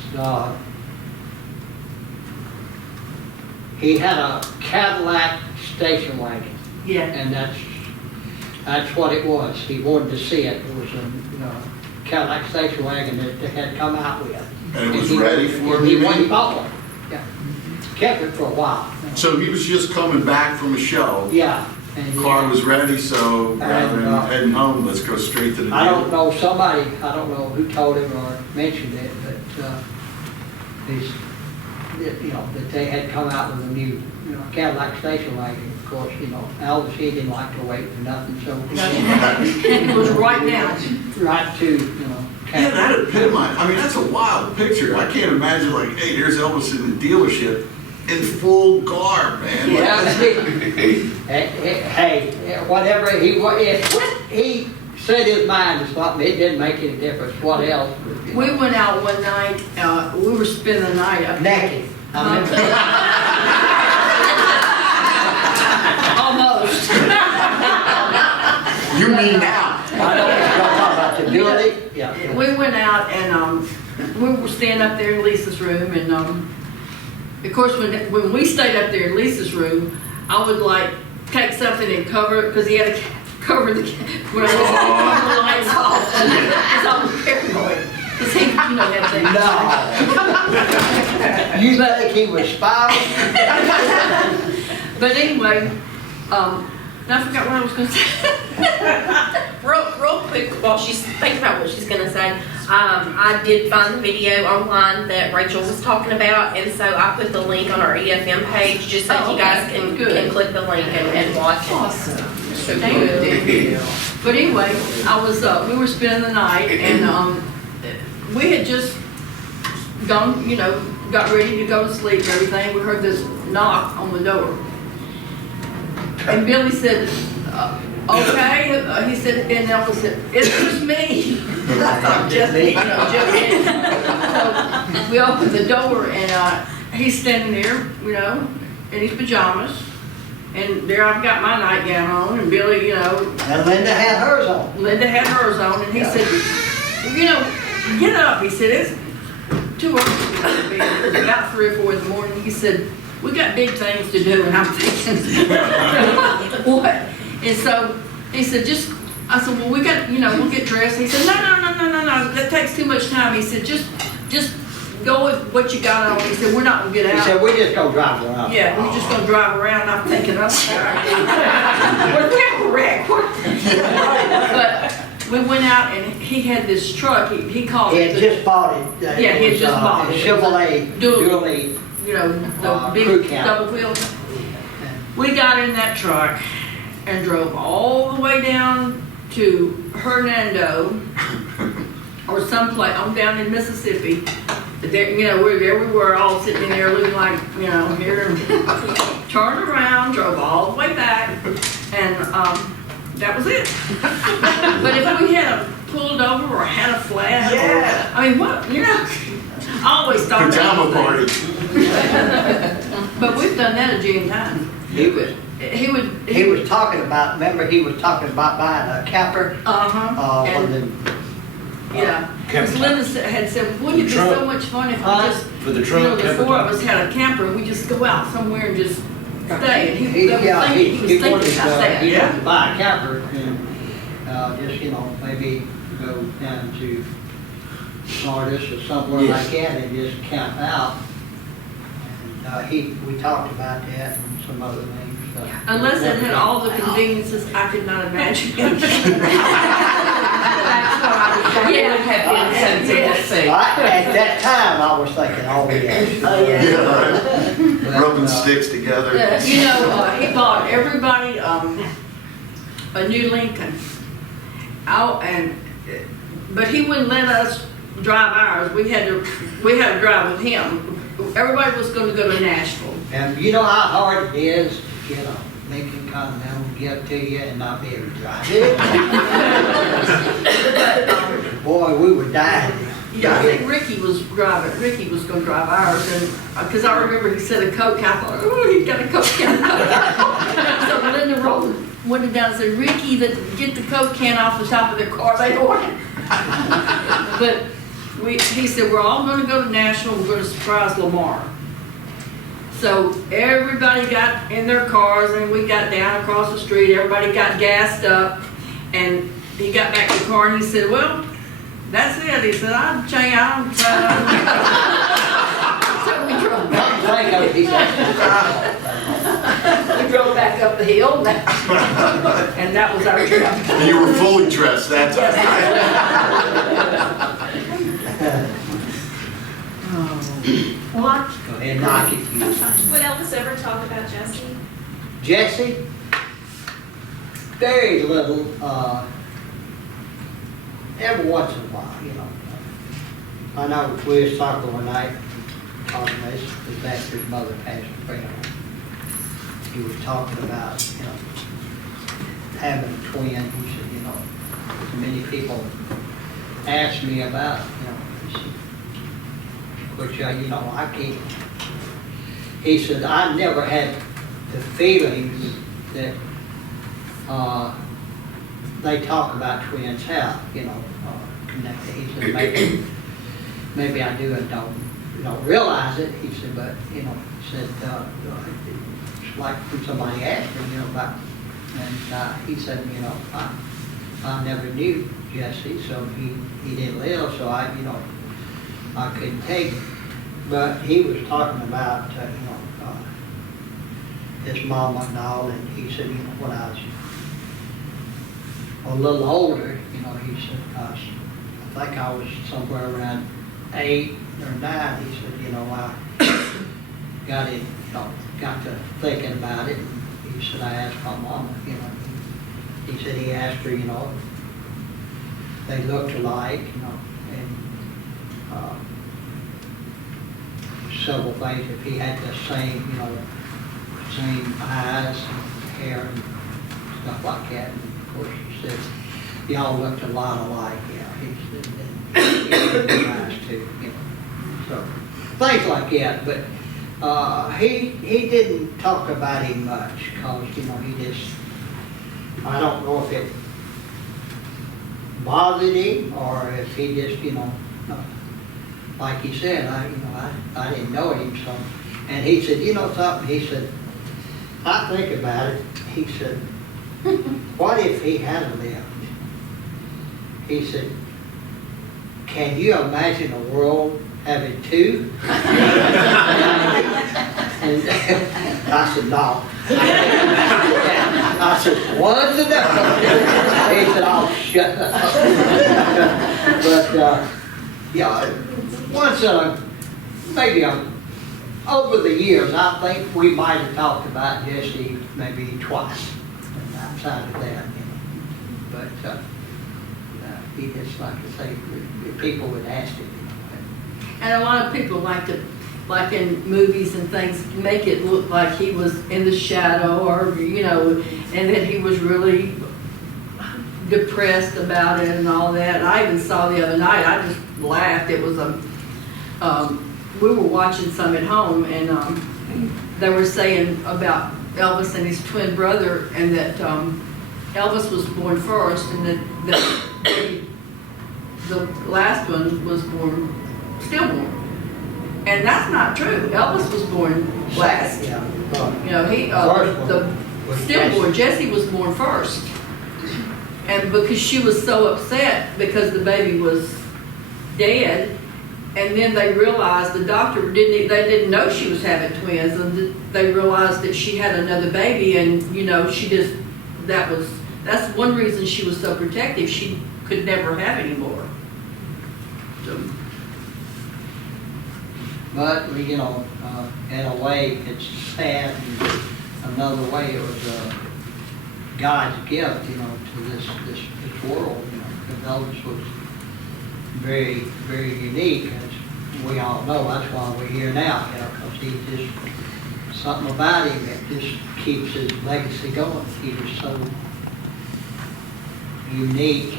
he had a Cadillac station wagon. Yeah. And that's what it was. He wanted to see it. It was a, you know, Cadillac station wagon that they had come out with. And it was ready for him? He wanted to buy one. Yeah. Kept it for a while. So he was just coming back from a show. Yeah. Car was ready, so rather than heading home, let's go straight to the deal. I don't know, I don't know who told him or mentioned it, but you know, that they had come out with a new, you know, Cadillac station wagon. Of course, you know, Elvis, he didn't like to wait for nothing, so. It was right now. Right to, you know. Yeah, that epitomized, I mean, that's a wild picture. I can't imagine like, hey, there's Elvis in the dealership in full garb, man. Yeah, hey, whatever, if he set his mind to something, it didn't make any difference what else. We went out one night, we were spending the night up naked. Almost. You mean now? I know what you're talking about, the duty. Yeah. We went out and we were staying up there in Lisa's room, and of course when we stayed up there in Lisa's room, I would like take something and cover it, because he had to cover the when I was turn the lights off, because I was paranoid. Because he, you know, that thing. No. You think he was spying? But anyway, I forgot what I was going to say. Real quick, while she's thinking about what she's going to say, I did find the video online that Rachel was talking about, and so I put the link on our EFM page just so you guys can click the link and watch it. Awesome. But anyway, we were spending the night, and we had just gone, you know, got ready to go to sleep and everything. We heard this knock on the door. And Billy said, okay. He said, and Elvis said, it's just me. I thought, just me, you know, just me. So we opened the door, and he's standing there, you know, in his pajamas. And there I've got my nightgown on, and Billy, you know. And Linda had hers on. Linda had hers on, and he said, you know, get up. He said, it's too early to go to bed. It was about 3 or 4 in the morning. He said, we got big things to do. And I'm thinking, what? And so he said, I said, well, we got, you know, we'll get dressed. He said, no, that takes too much time. He said, just go with what you got on. He said, we're not going to get out. He said, we're just going to drive around. Yeah, we're just going to drive around. I'm thinking, what if we have a wreck? But we went out, and he had this truck. He called it. He had just bought it. Yeah, he had just bought it. Chevrolet dually. You know, the big double wheels. We got in that truck and drove all the way down to Hernando, or someplace, I'm down in Mississippi, there, you know, there we were all sitting there looking like, you know, here, turned around, drove all the way back, and, that was it. But if we had pulled over or had a flat, or, I mean, what, you know, I always thought that. Pajama party. But we've done that a jillion times. He was talking about, remember he was talking about buying a camper? Uh-huh. One of them. Yeah, because Linda had said, wouldn't it be so much fun if we just, For the you trunk. know, the four of us had a camper and we just go out somewhere and just stay. And he was thinking about He that. wanted to buy a camper and, just, you know, maybe go down to Sardis or somewhere like that and just camp out. And, we talked about that and some other things. Unless it had all the conveniences I could not imagine. That's what I was thinking. It would have been sensible to see. At that time, I was thinking, oh, yes. Yeah, right. Rubbing sticks together. You know, he bought everybody, a new Lincoln. But he wouldn't let us drive ours. We had to drive with him. Everybody was gonna go to Nashville. And you know how hard it is to get a Lincoln Continental to get to you and not be able to drive it? Boy, we were dying. Yeah, I think Ricky was driving. Ricky was gonna drive ours, and, because I remember he said a Coke, I thought, oh, he's got a Coke can. So Linda rolled the window down and said, Ricky, get the Coke can off the top of their car, they don't want it. But he said, we're all gonna go to Nashville, we're gonna surprise Lamar. So everybody got in their cars and we got down across the street, everybody got gassed up, and he got back to the car and he said, well, that's it. He said, I'm changing. So we drove back. We drove back up the hill, and that was our trip. And you were fully dressed that time. What? Go ahead, knock it. Would Elvis ever talk about Jesse? Jesse? Very little, every once in a while, you know. I know we was talking one night, talking this after his mother passed away. He was talking about, you know, having a twin. He said, you know, many people ask me about, you know, which, you know, I can't. He said, I never had the feelings that they talk about twins have, you know, connected. He said, maybe I do and don't realize it. He said, but, you know, he said, it's like when somebody asked him, you know, about, and he said, you know, I never knew Jesse, so he didn't live, so I couldn't take it. But he was talking about, his mama and all, and he said, you know, when I was a little older, you know, he said, I think I was somewhere around 8 or 9. He said, you know, I got to thinking about it. And he said, I asked my mama, you know. He said he asked her, you know, they looked alike, you know, and several things. If he had the same, you know, same eyes and hair and stuff like that. And of course, he said, y'all looked a lot alike, yeah. He said, and he had the eyes too, you know. So, things like that. But he didn't talk about him much because, you know, he just, I don't know if it bothered him or if he just, you know, like he said, I didn't know him, so. And he said, you know something? He said, I think about it. He said, what if he hadn't lived? He said, can you imagine a world having two? And I said, no. I said, one's enough. He said, oh, shut up. But, yeah, once, maybe over the years, I think we might have talked about Jesse maybe twice. And outside of that, you know. But he just, like I say, people would ask him, And a lot of people like to, like in movies and things, make it look like he was in the shadow or, you know, and that he was really depressed about it and all that. And I even saw the other night, I just laughed. It was we were watching some at home, and they were saying about Elvis and his twin brother, and that Elvis was born first, and that the last one was born stillborn. And that's not true. Elvis was born last. Yeah. You know, the stillborn, Jessie was born first. And because she was so upset because the baby was dead, and then they realized, the doctor they didn't know she was having twins, and they realized that she had another baby, and you know, that's one reason she was so protective. She could never have any more. So. But, you know, in a way, it's sad. In another way, it was God's gift, you know, to this world. You know, because Elvis was very, very unique, as we all know. That's why we're here now, you know, because he just, something about him that just keeps his legacy going. He was so unique,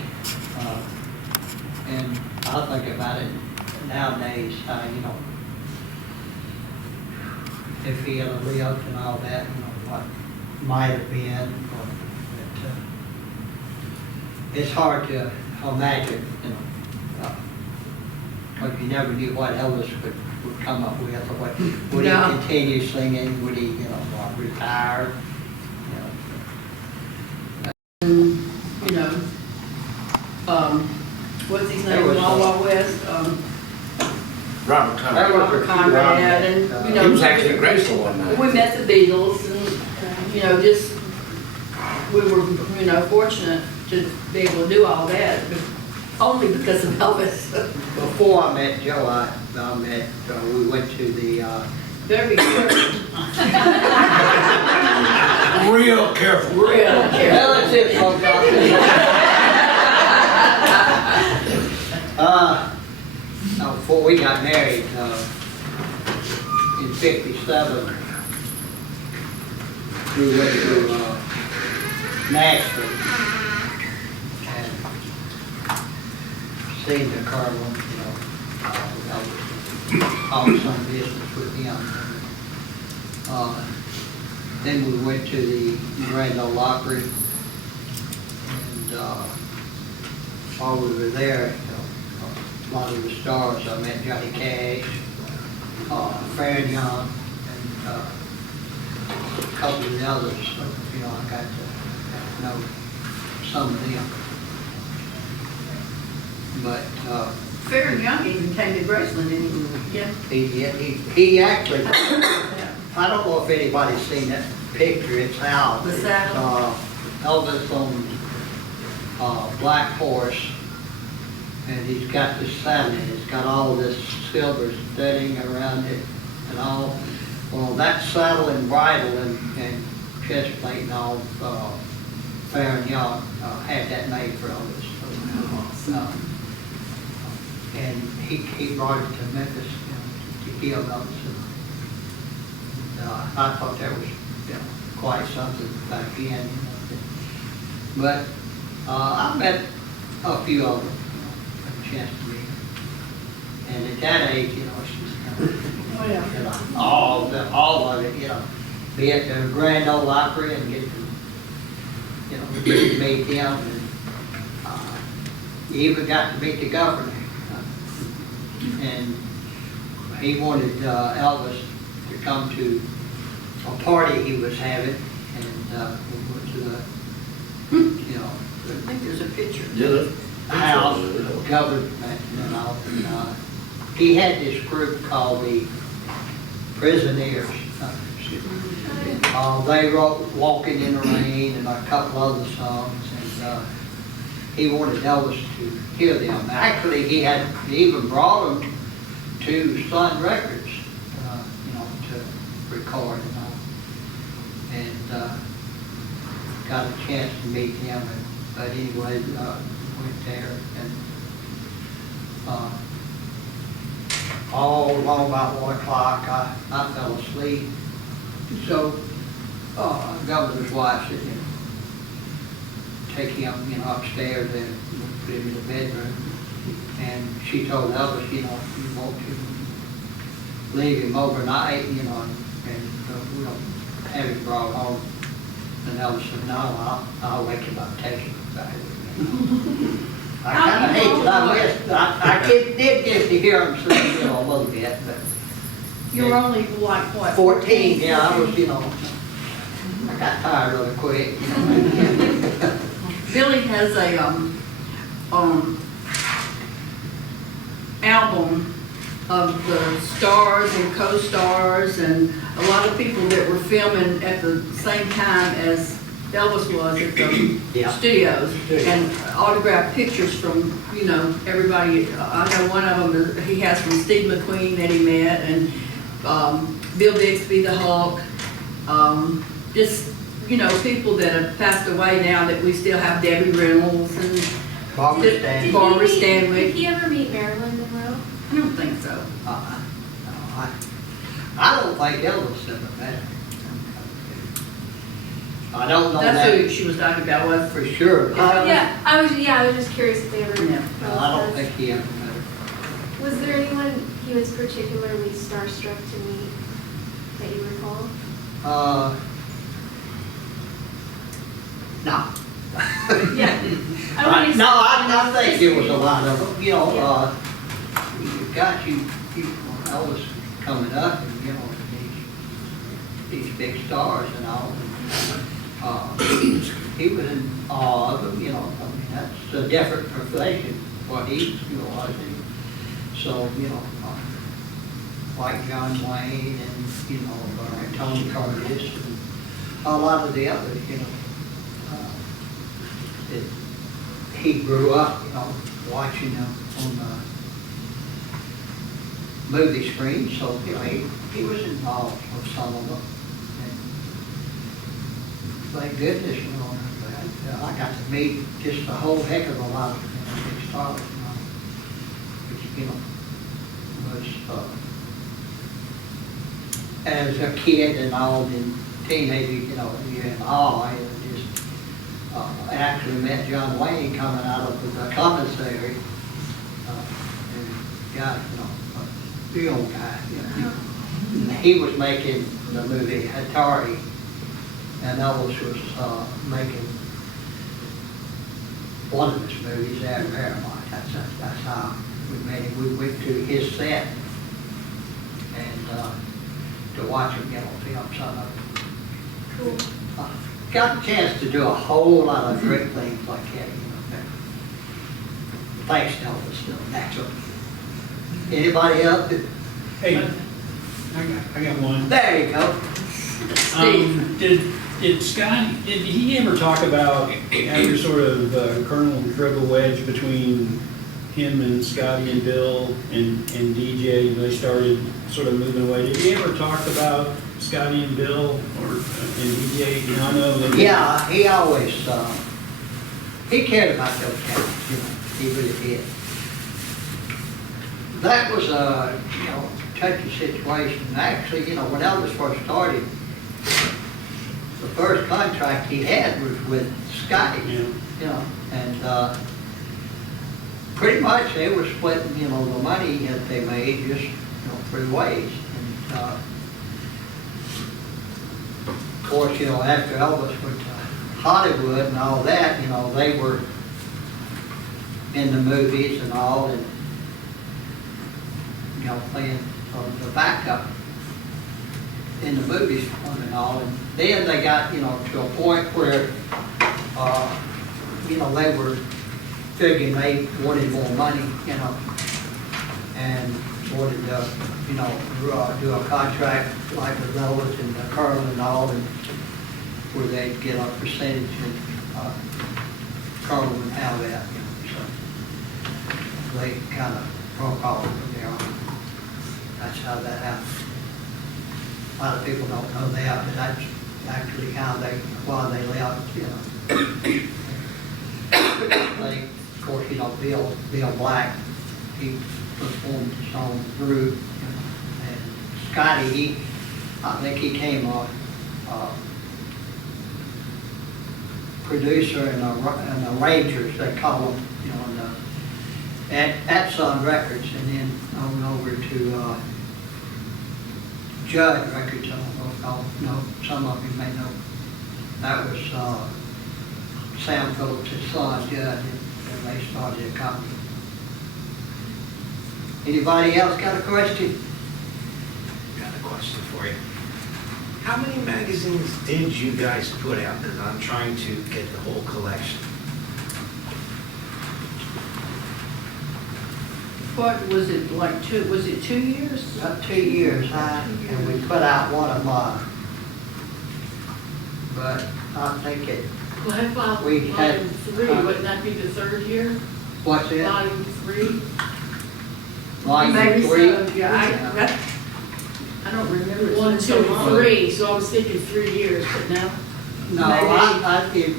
and I think about it nowadays, you know, if he had lived and all that, you know, what might have been. But, it's hard to imagine, you know, because you never knew what Elvis would come up with, or what, would he continue singing, would he, you know, retire? You know, what's his name, Wild Wild West? Robert Conrad, and, you know. He was actually at Graceland one night. We met the Beatles, and, you know, just, we were, you know, fortunate to be able to do all that, but only because of Elvis. Before I met Joe, we went to the, Very careful. Real careful. Real careful. relative folks out there. Before we got married, in '57, we went to Nashville and seen the Colonel, you know, on some business with him. Then we went to the Grand Ole Opry, and while we were there, you know, a lot of the stars, I met Johnny Cash, Vernon, and a couple of the others. So, you know, I got to know some of them. But Fair and Young even came to Graceland, didn't he? Yeah. he actually, I don't know if anybody's seen that picture. It's out. The saddle. Elvis on black horse. And he's got this saddle, and it's got all this silver studding around it and all. Well, that saddle and bridle and chest plate and all, Fair and Young had that made for Elvis. And he brought it to Memphis, you know, to give Elvis. And, I thought that was, you know, quite something back then. You know. But I met a few of them. Chance to meet. And at that age, you know, it's just kind of, you know, all of it, you know, be at the Grand Ole Opry and get to, you know, get to meet him, and you even got to meet the governor. And he wanted Elvis to come to a party he was having, and we went to the, you know, I think there's a picture. house, government and all. And, he had this group called the Prisoneers. They wrote Walking in the Rain and a couple other songs, and he wanted Elvis to hear them. Actually, he even brought them to Sun Records, you know, to record and all. And got a chance to meet him. But anyway, went there, and, all along about 1 o'clock, I fell asleep. So, governor's wife said, take him, upstairs and put him in the bedroom. And she told Elvis, you want to leave him overnight, and we don't have him brought home. And Elvis said, no, I'll wake him up, take him back with me. I kind of hate that I missed. I did get to hear him sleep, a little bit, but. You were only like, what? 14, yeah, I was, I got tired really quick, Billy has a, album of the stars and co-stars and a lot of people that were filming at the same time as Elvis was at the studios, and autographed pictures from, everybody. I know one of them he has from Steve McQueen that he met, and Bill Bixby, the Hulk, just, people that have passed away now that we still have, Debbie Reynolds and Barbara Stanwyck. Did he ever meet Marilyn Monroe? I don't think so. No, I don't think Elvis ever met her. I don't know That's who she was talking about, was for sure. I was just curious if they ever. Yeah. No, I don't think he ever met her. Was there anyone he was particularly starstruck to meet that you recall? No. Yeah. I think there was a lot of them. You got Elvis coming up, and these big stars and all. He was in awe of them. That's a different profession what he was in. So like John Wayne and Tony Curtis and a lot of the others, that he grew up, watching them on the movie screen. So he was involved with some of them. Thank goodness, I got to meet just a whole heck of a lot of big stars, which, was, as a kid and all, and teenager, you're in awe, and just, actually met John Wayne coming out of the commissary, and got, a big old guy, He was making the movie Atari, and Elvis was making one of his movies there in Paramount. That's how we made it. We went to his set and to watch him, film some of it. Cool. Got a chance to do a whole lot of great things like that. Thanks, Elvis. Naturally. Anybody else? Hey, I got one. There you go. Did Scotty, did he ever talk about, after sort of Colonel drove a wedge between him and Scotty and Bill and DJ, they started sort of moving away. Did he ever talk about Scotty and Bill and DJ? I know that. Yeah, he always, he cared about those guys, he really did. That was a, touchy situation. Actually, when Elvis first started, the first contract he had was with Scotty, and pretty much they were splitting, the money that they made just, 3 ways. And, of course, after Elvis went to Hollywood and all that, they were in the movies and all, and, playing the backup in the movies and all. And then they got, to a point where, they were figuring they wanted more money, and wanted to, do a contract like with Elvis and the Colonel and all, and where they'd get a percentage and Colonel would have that, so they kind of broke off from there on. That's how that happened. A lot of people don't know that, but that's actually why they left, They, of course, Bill Black, he performed the song Groove. And Scotty, I think he came a producer and arrangers, they call them, you know, at Sun Records, and then I went over to Judd Records. I don't know if y'all know, some of you may know. That was Sam Phillips' son, Judd, and they started a company. Anybody else got a question? Got a question for you. How many magazines did you guys put out? Because I'm trying to get the whole collection. What was it, like was it 2 years? About 2 years, and we put out one a month. But I think it, Well, how about We had- volume 3, wouldn't that be the 3rd year? what's it? Volume 3? Volume Maybe 3? so, yeah, I don't remember. It's 1, been 2, so long. 3, so I was thinking 3 years, but now. No, Maybe. I did,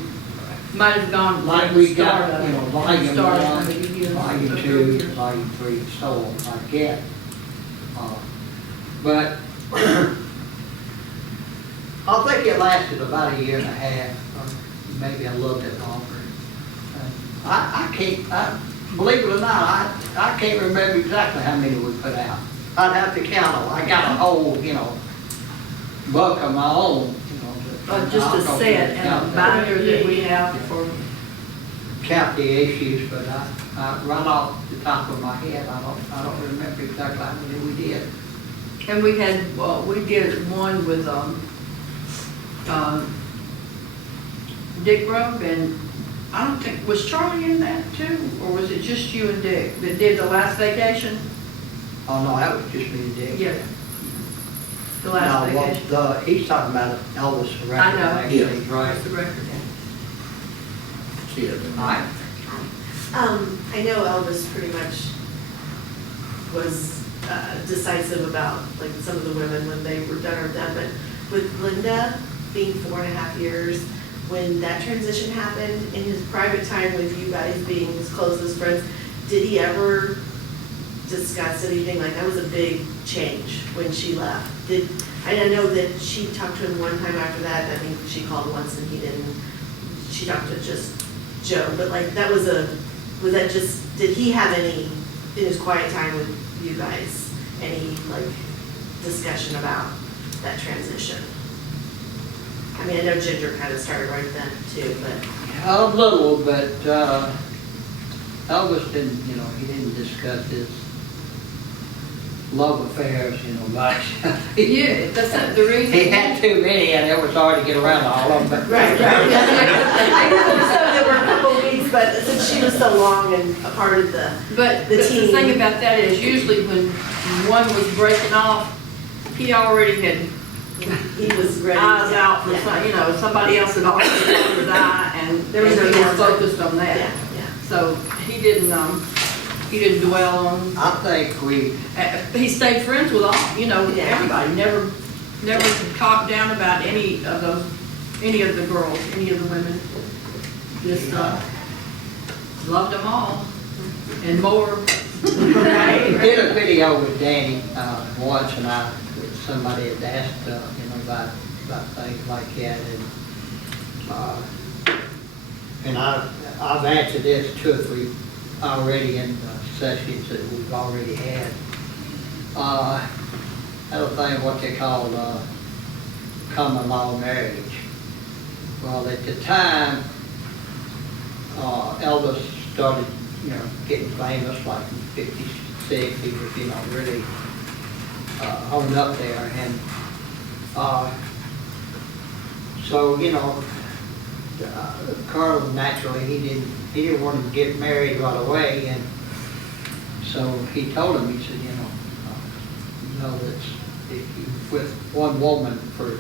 Might have gone. like we got, you know, volume Start 1, of the year. volume 2, volume 3, so on, I get. But I think it lasted about a year and a half, or maybe a little bit longer. I can't, believe it or not, I can't remember exactly how many we put out. I'd have to count them. I got a whole, you know, book of my own, you know. Just a set and a count binder that we have for. count the issues, but I run off the top of my head. I don't remember exactly how many we did. And we had, we did one with, Dick Grove, and I don't think, was Charlie in that too? Or was it just you and Dick that did the last vacation? Oh, no, that was just me and Dick. Yeah. The last No, vacation. well, he's talking about Elvis, the I record, know. actually, right? That's the record, Yeah. All right. I know Elvis pretty much was decisive about like some of the women when they were done or done, but with Linda being 4.5 years, when that transition happened in his private time with you guys being his closest friends, did he ever discuss anything? Like that was a big change when she left. I know that she talked to him one time after that, I think she called once and he didn't. She talked to just Joe, but like that was that just, did he have any, in his quiet time with you guys, any like discussion about that transition? I mean, I know Ginger kind of started right then too, but. A little, but Elvis didn't, you know, he didn't discuss his love affairs, you know, much. Yeah, that's not the reason. He had too many, and it was hard to get around all of them. But Right. I know some that were a couple weeks, but since she was so long and a part of the But the the team. thing about that is usually when one was breaking off, he already had he was ready. eyes out for Yeah. some, you know, somebody else had already caught his eye, and There was he no was more. focused on that. Yeah, yeah. So he didn't dwell on, I think we, he stayed friends with all, you know, Yeah. everybody, never talked down about any of the girls, any of the women. Just, loved them all, and more. we did a video with Danny once, and somebody had asked, you know, about things like that, and I've answered this 2 or 3 already in sessions that we've already had. Another thing, what they call common law marriage. Well, at the time, Elvis started, you know, getting famous, like in '56. He was, you know, really on up there, and so, you know, Carl naturally he didn't want to get married right away, and so he told him, he said, you know that if you're with one woman for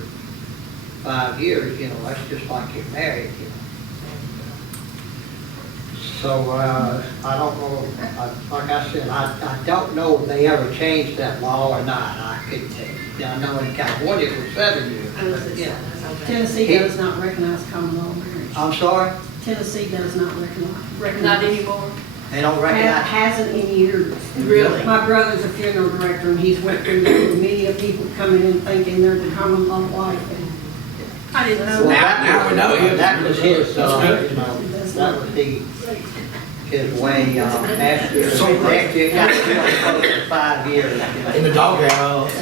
5 years, you know, that's just like you're married, you know. So I don't know, like I said, I don't know if they ever changed that law or not. I couldn't tell you. I know in California it was 7 years. But, yeah. Tennessee does not recognize common law marriage. I'm sorry? Tennessee does not recognize. Not anymore. They don't recognize. Hasn't in years. Really? My brother's a funeral director, and he's went through there with many of people coming in thinking they're the common law wife. And I didn't know Well, that. Now we know him. That was his, That's good. you know, that was his way, after it got killed for 5 years. You know. In the doghouse.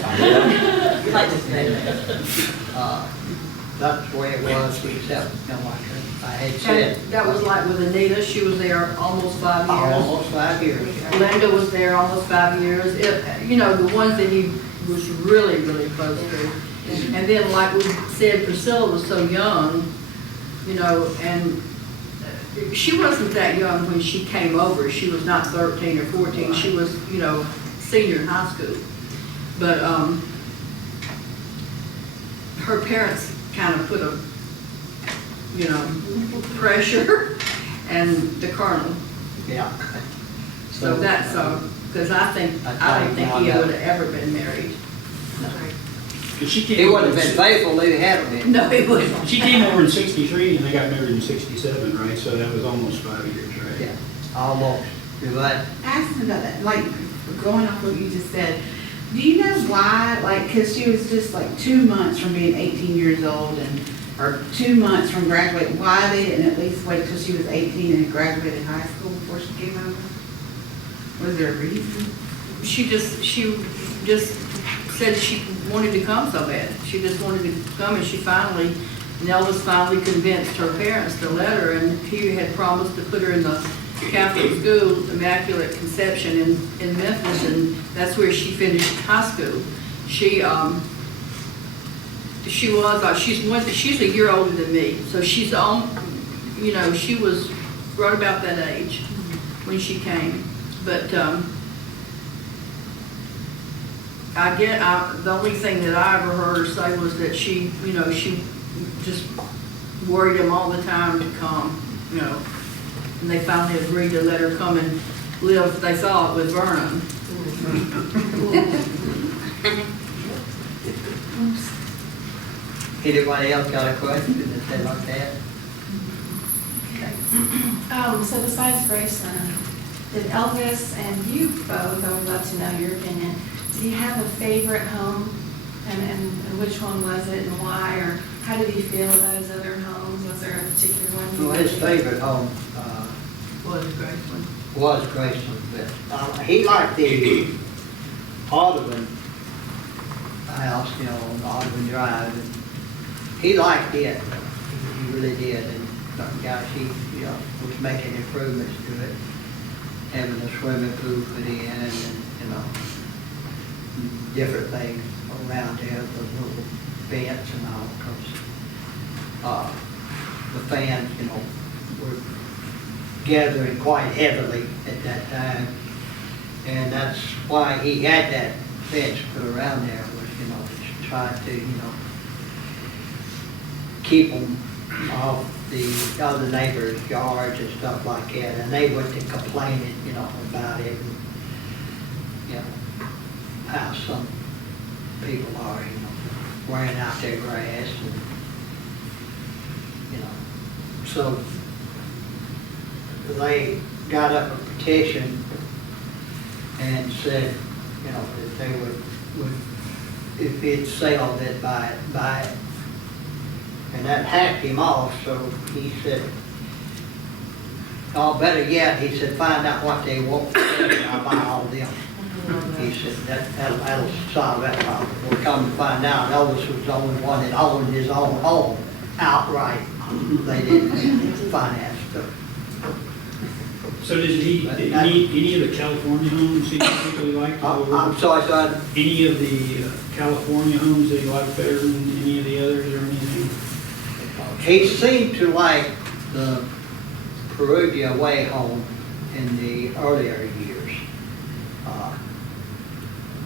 That's the way it was, except, you know, like I had said. And that was like with Anita, she was there almost 5 years. Almost 5 years. Linda was there almost 5 years. You know, the ones that he was really, really close to. And then, like we said, Priscilla was so young, you know, and she wasn't that young when she came over. She was not 13 or 14. She was, you know, senior in high school. But her parents kind of put a, you know, pressure, and the colonel. Yeah. So that's, because I don't think he would have ever been married. He wouldn't have been faithful if he hadn't been. No, he wouldn't. She came over in 63 and they got married in 67, right? So that was almost 5 years, right? Yeah, almost. You're right. Asking about that, like, going off what you just said, do you know why, like, because she was just like 2 months from being 18 years old and, or 2 months from graduating, why they didn't at least wait till she was 18 and graduated high school before she came over? Was there a reason? She just said she wanted to come so bad. She just wanted to come, and Elvis finally convinced her parents to let her, and he had promised to put her in the Catholic school, Immaculate Conception in Memphis, and that's where she finished high school. She's a year older than me, so she's you know, she was right about that age when she came. But the only thing that I ever heard her say was that she, you know, she just worried him all the time to come, you know. And they finally agreed to let her come and live, they thought, with Vernon. Anybody else got a question that said like that? So besides Graceland, did Elvis, and you both, I would love to know your opinion, did he have a favorite home? And which one was it and why? Or how did he feel about his other homes? Was there a particular one? Well, his favorite home Was Graceland. Was Graceland, but he liked the Audubon house, you know, on Audubon Drive. And he liked it. He really did. And gosh, he, you know, was making improvements to it, having a swimming pool put in, and you know, different things around there, the little vents and all, because the fans, you know, were gathering quite heavily at that time, and that's why he had that fence put around there, was, you know, to try to, you know, keep them off the other neighbors' yards and stuff like that, and they went to complaining, you know, about it, and, you know, how some people are, you know, wearing out their grass, and, you know, so they got up a petition and said, you know, that they would if it's sale, they'd buy it. And that hacked him off, so he said, oh, better yet, he said, find out what they want, and I'll buy all of them. He said, that'll solve that problem. We'll come to find out, Elvis was the only one that owned his own home outright. They didn't finance stuff. So did he any of the California homes he particularly liked? I'm sorry, son? Any of the California homes that he liked better than any of the others or anything? He seemed to like the Perugia Way home in the earlier years.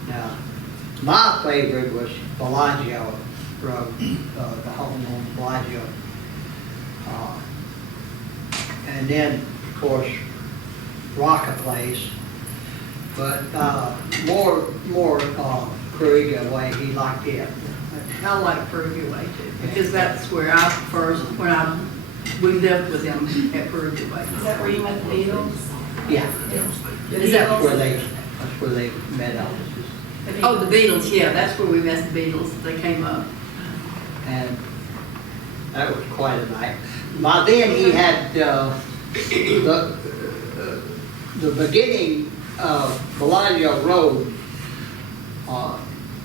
Now, my favorite was Bellagio Road, the home on Bellagio. And then, of course, Rocker Place, but more Perugia Way, he liked it. I like Perugia Way too, because that's where we lived with him at Perugia Way. Is that where you met the Beatles? Yeah. Is that That's where they met Elvis. Oh, the Beatles, yeah, that's where we met the Beatles, they came up. And that was quite a night. By then, he had, the beginning of Bellagio Road,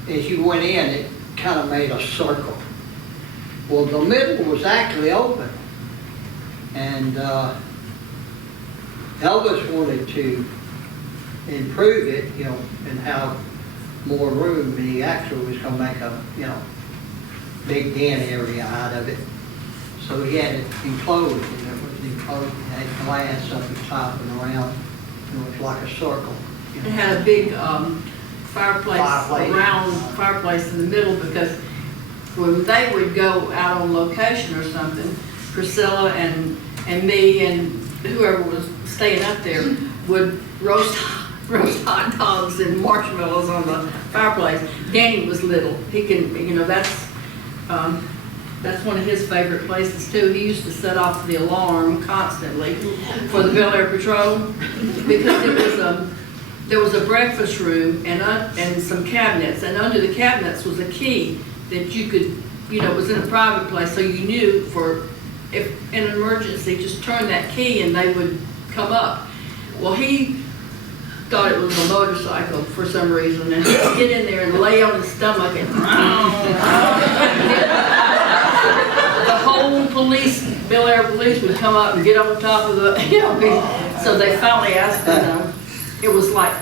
as you went in, it kind of made a circle. Well, the middle was actually open. And Elvis wanted to improve it, you know, and have more room. And he actually was going to make a, you know, big den area out of it. So he had it enclosed, and it was enclosed, it had glass up the top and around. It was like a circle. You know. It had a big fireplace, Fireplace. round fireplace in the middle, because when they would go out on location or something, Priscilla and me and whoever was staying up there would roast hot dogs and marshmallows on the fireplace. Danny was little. He can, you know, that's one of his favorite places too. He used to set off the alarm constantly for the Bel Air Patrol, because there was a breakfast room and some cabinets, and under the cabinets was a key that you could, you know, it was in a private place, so you knew for if in an emergency, just turn that key and they would come up. Well, he thought it was a motorcycle for some reason, and he'd get in there and lay on his stomach and the whole Bel Air police would come up and get on top of the, you know, so they finally asked him, it was like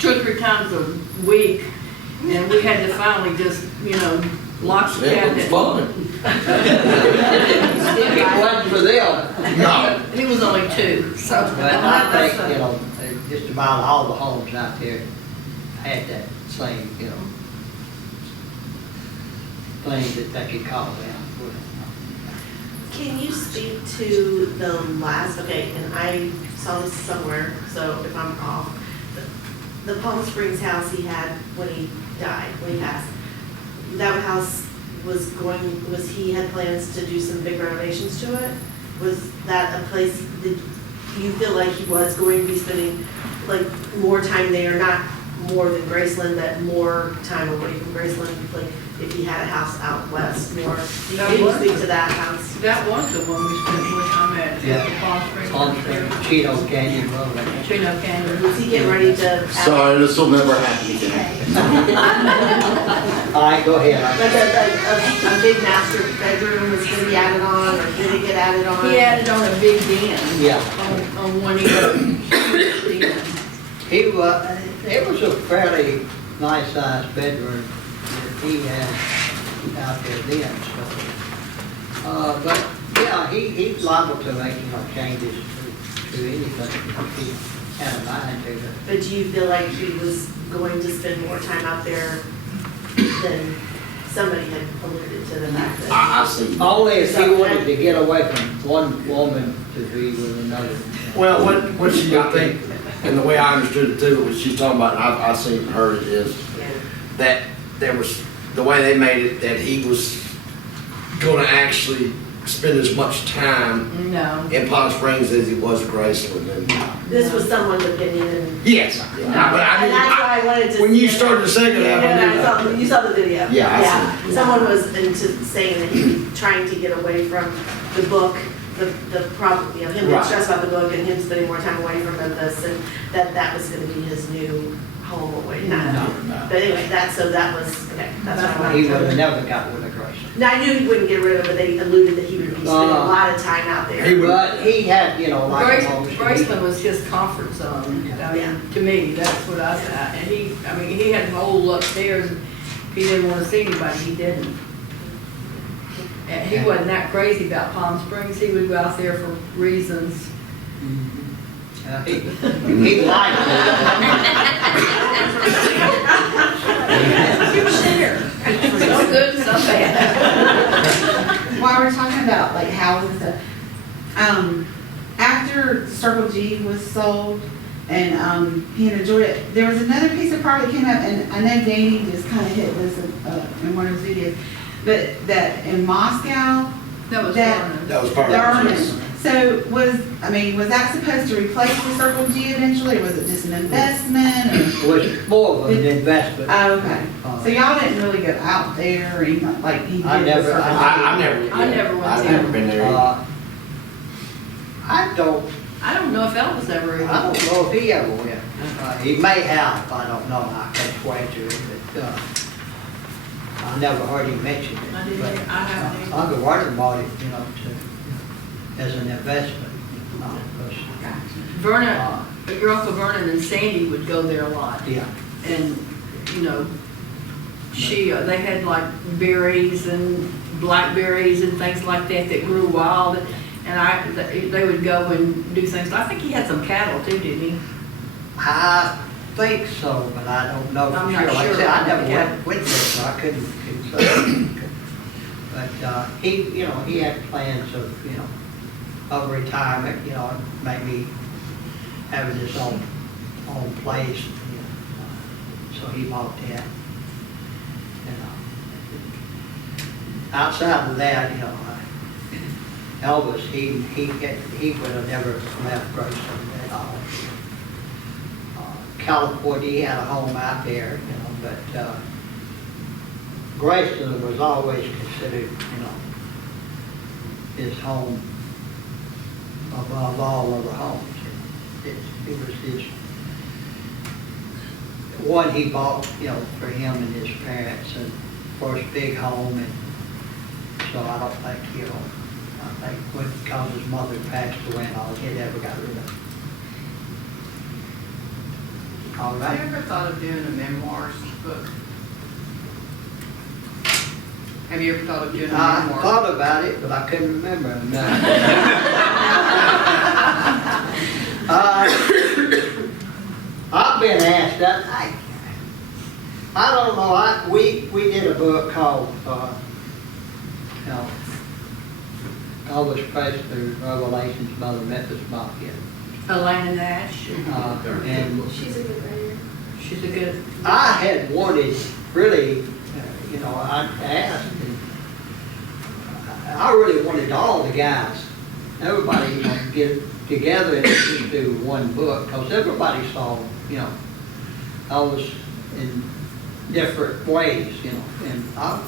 2 or 3 times a week, and we had to finally just, you know, lock the cabinet. It wasn't for them. No. He was only 2, so. But I think, you know, just about all the homes out there had that same, you know, thing that they could call down. Can you speak to the last, okay, and I saw this somewhere, so if I'm off, the Palm Springs house he had when he died, when he passed, that house he had plans to do some big renovations to it? Was that a place, did you feel like he was going to be spending like more time there, not more than Graceland, but more time away from Graceland, like if he had a house out west more? Can you speak to that house? That was the one we spent more time at. Yeah. Palm Springs, Cheeto Canyon Road. Cheeto Canyon. Was he getting ready to? Sorry, this will never happen again. All right, go ahead. Like a big master bedroom was going to be added on, or did it get added on? He added on a big den. Yeah. On one end. It was a fairly nice sized bedroom that he had out there then, so. But yeah, he's liable to make, you know, changes to anything if he had a mind to it. But do you feel like he was going to spend more time out there than somebody had alluded to the fact that? I see. Only if he wanted to get away from one woman to be with another. Well, what she, I think, and the way I understood it too, what she's talking about, and I've seen and heard it, is that there was, the way they made it, that he was gonna actually spend as much time in Palm Springs as he was at Graceland. And This was someone's opinion and. yes, yeah, but I And that's why I wanted to. when you started the second half, I knew You saw the video. Yeah, I see. Someone was into saying that he was trying to get away from the book, the problem, you know, him being Right. stressed about the book and him spending more time away from Memphis, and that was gonna be his new home away. No. But anyway, that was, okay, that's what I wanted He to. would have never got with a Graceland. No, I knew he wouldn't get rid of it, but they alluded that he would be spending a lot of time out there. But he had, you know, like. Graceland was his comfort zone. I mean, to me, that's what I thought. And he had a whole upstairs. If he didn't want to see anybody, he didn't. And he wasn't that crazy about Palm Springs. He would go out there for reasons. He liked Some good, some bad. While we're talking about like houses, after Circle G was sold and he had enjoyed it, there was another piece of property that came up, and I know Danny just kind of hit this in one of his videos, but that in Moscow, that was part of Vernon. it. So was that supposed to replace the Circle G eventually, or was it just an investment? Or? It was more of an investment. Oh, okay. So y'all didn't really go out there or anything like he did? I never went I've there. never been there. I don't know if Elvis ever even. I don't know if he ever went. He may have, I don't know, I can't swear to it, but, I never heard him mention it. I didn't But, hear- I haven't either. I've been worried about it, as an investment, because, Vernon, your Uncle Vernon and Sandy would go there a lot. yeah. And, they had like berries and blackberries and things like that that grew wild. And they would go and do things. I think he had some cattle too, didn't he? I think so, but I don't know for I'm sure. not Like I sure. said, I never Yeah. went with this, so I couldn't say. But, he had plans of retirement, maybe having his own place, so he bought that. Outside of that, Elvis, he would have never left Graceland at all. California, he had a home out there, but Graceland was always considered, his home above all other homes. It was his one he bought, for him and his parents, and first big home, and so I don't think, I think because his mother passed away and all, he never got rid of it. All right. Have you ever thought of doing a memoirs book? Have you ever thought of doing a I memoir? thought about it, but I couldn't remember. I've been asked that. I don't know. We did a book called Elvis Presley, Revelations by the Memphis Mafia. Elena Nash. And She's a good writer. She's a good. I had wanted, really, I asked, and I really wanted all the guys, everybody, get together and just do one book, because everybody saw, Elvis in different ways, and I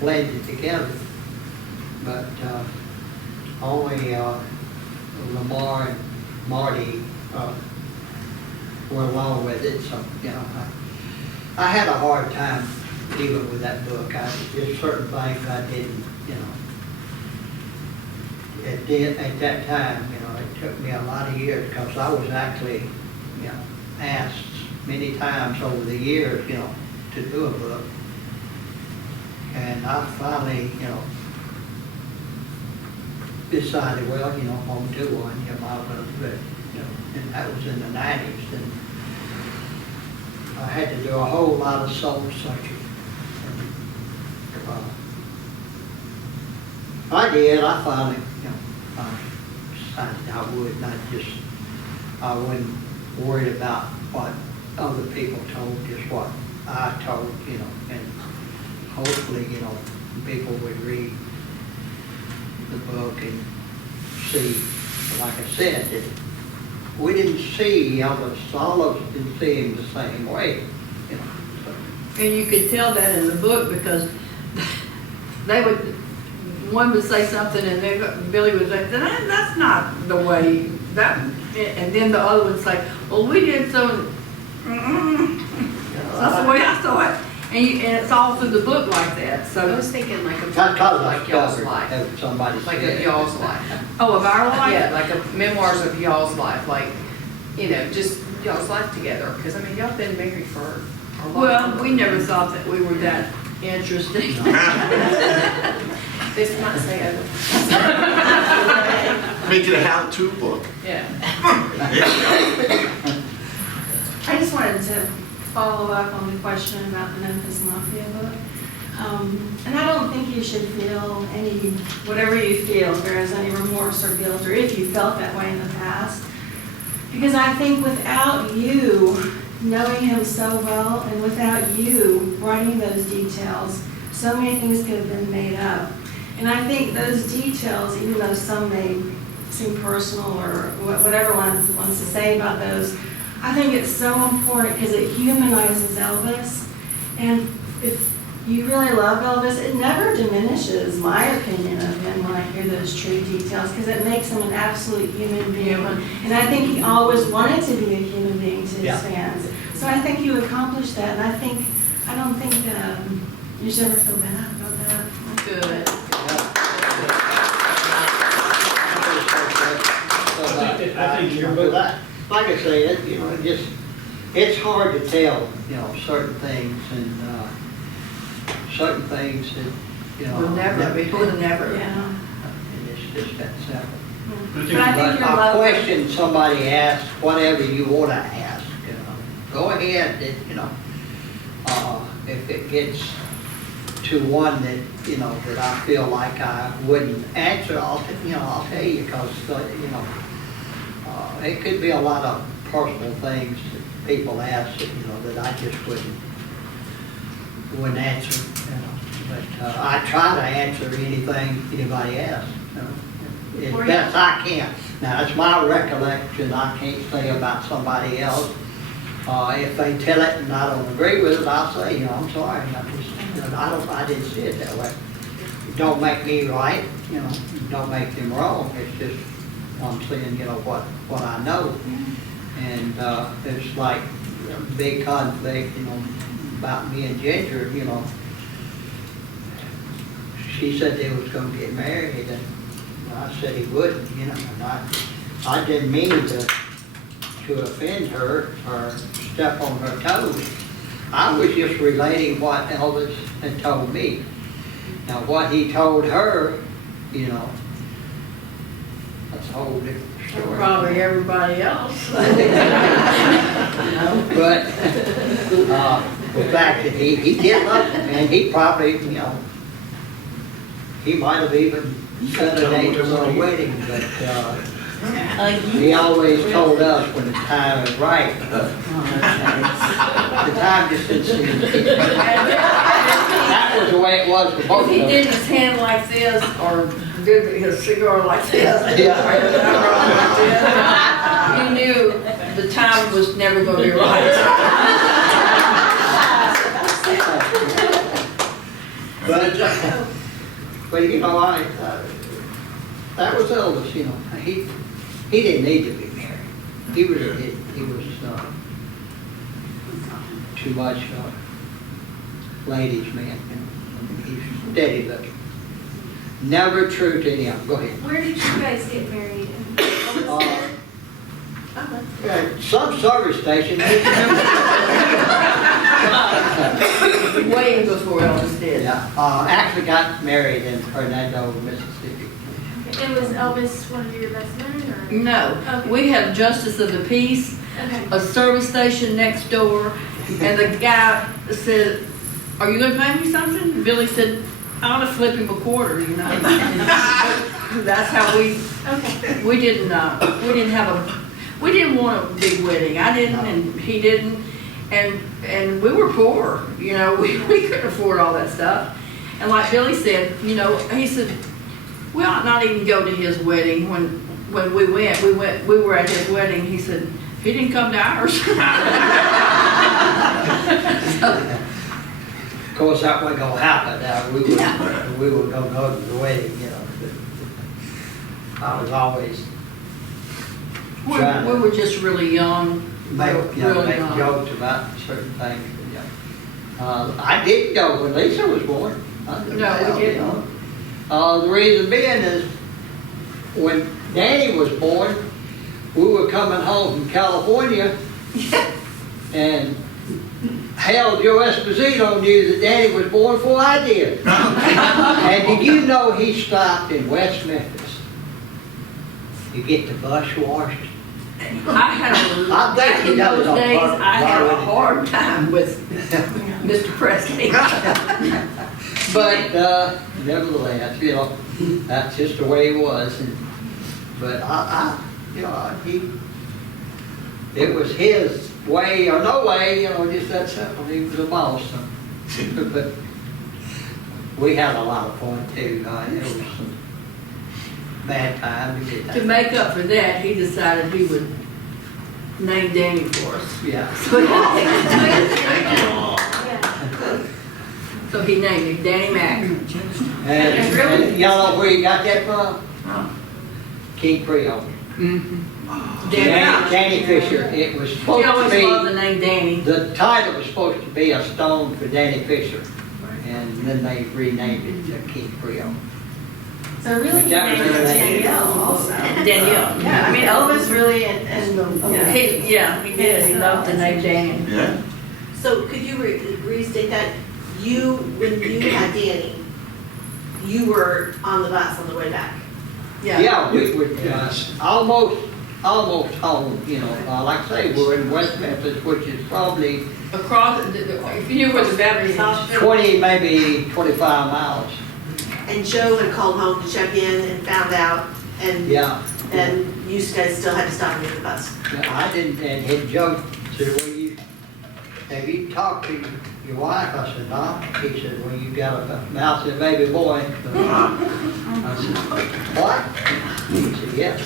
blended together. But only Lamar and Marty went along with it, so, I had a hard time even with that book. There's certain things I didn't, at that time, it took me a lot of years, because I was actually, asked many times over the years, to do a book. And I finally, decided, well, I'm going to do one, might as well do it, and that was in the 90s, and I had to do a whole lot of soul searching. I did, I finally, I decided I would not just, I wasn't worried about what other people told, just what I told, and hopefully, people would read the book and see, like I said, that we didn't see Elvis, all of us didn't see him the same way, so. And you could tell that in the book, because they would, one would say something and Billy would say, that's not the way that, and then the other would say, well, we did so, that's the way I saw it. And it's all through the book like that, so. I was thinking like a That's book like like y'all's covered, life, have somebody like say of it. y'all's life. Oh, of our life? Yeah, like a memoirs of y'all's life, like, just y'all's life together, because I mean, y'all been married for a long time. Well, we never thought that we were that interesting. This might say other. Make it a how-to book. Yeah. I just wanted to follow up on the question about the Memphis Mafia book. And I don't think you should feel any, whatever you feel, if there is any remorse or guilt, or if you felt that way in the past. Because I think without you knowing him so well, and without you writing those details, so many things could have been made up. And I think those details, even though some may seem personal or whatever one wants to say about those, I think it's so important because it humanizes Elvis. And if you really love Elvis, it never diminishes my opinion of him when I hear those true details because it makes him an absolute human being. And I think he always wanted to be a human being to his fans. So I think you accomplished that, and I don't think you should ever feel bad about that. Good. I think you're like I say, it's hard to tell, certain things and certain things that, Will never be. would never. Yeah. And it's just that simple. But I think But your a love. question somebody asks, whatever you want to ask, go ahead, if it gets to one that, that I feel like I wouldn't answer, I'll tell you, because, it could be a lot of personal things that people ask, that I just wouldn't answer, But I try to answer anything anybody asks, as best I can. Now, that's my recollection, I can't say about somebody else. If they tell it and I don't agree with it, I'll say, I'm sorry, I didn't see it that way. It don't make me right, it don't make them wrong, it's just, I'm saying, what I know. And it's like a big conflict, about me and Ginger, she said they was gonna get married, and I said he wouldn't, and I didn't mean to offend her or step on her toes. I was just relating what Elvis had told me. Now, what he told her, that's a whole different story. Probably everybody else. But the fact that he did love him, and he probably, he might have even set a date for a wedding, but he always told us when the time is right. The time just didn't seem. That was the way it was for both of If he us. did his hand like this, or did his cigar like this, you knew the time was never going to be right. But that was Elvis, he didn't need to be married. He was too much ladies' man. He's steady looking. Never true to him. Go ahead. Where did you guys get married? Some service station. Way before Elvis did. Yeah. Actually got married in Fernando, Mississippi. And was Elvis one of your best men, or? No, Okay. we have Justice of the Peace, Okay. a service station next door, and the guy said, "Are you gonna pay me something?" Billy said, "I ought to flip him a quarter, That's how we didn't want a big wedding. I didn't, and he didn't, and we were poor, we couldn't afford all that stuff. And like Billy said, he said, we ought not even go to his wedding. When we were at his wedding, he said, he didn't come to ours. Of course, that wasn't gonna happen. We were gonna go to the wedding, I was always trying We were just really young. make really young. jokes about certain things. I didn't go when Lisa was born. No, we didn't. The reason being is when Danny was born, we were coming home from California, and hell, Joe Esposito knew that Danny was born before I did. And did you know he stopped in West Memphis to get the bus washed? Back in those days, I had a hard time with Mr. Presley. But nevertheless, that's just the way it was. But it was his way or no way, just that simple. He was a boss. But we had a lot of fun too. There was some bad time to get that. To make up for that, he decided he would name Danny for us. Yeah. So he named him Danny Mac. And y'all know where you got that from? King Creole. Danny Fisher. It was He supposed to always loved the be, name Danny. the title was supposed to be a stone for Danny Fisher. And then they renamed it to King Creole. So really, he That was named her name. Danielle also. Danielle. Yeah, I mean, Elvis really, and He did. He loved the name Danny. Yeah. So could you restate that? You, when you had Danny, you were on the bus on the way back? Yeah, we would, almost home, you know, like I say, we're in West Memphis, which is probably Across, if you knew where the Baptist hospital. 20, maybe 25 miles. And Joe had called home to check in and found out, and Yeah. and you guys still had to stop and get the bus. I didn't, and Joe said, well, have you talked to your wife? I said, no. He said, well, you got a mouse and a baby boy. I said, what? He said, yes.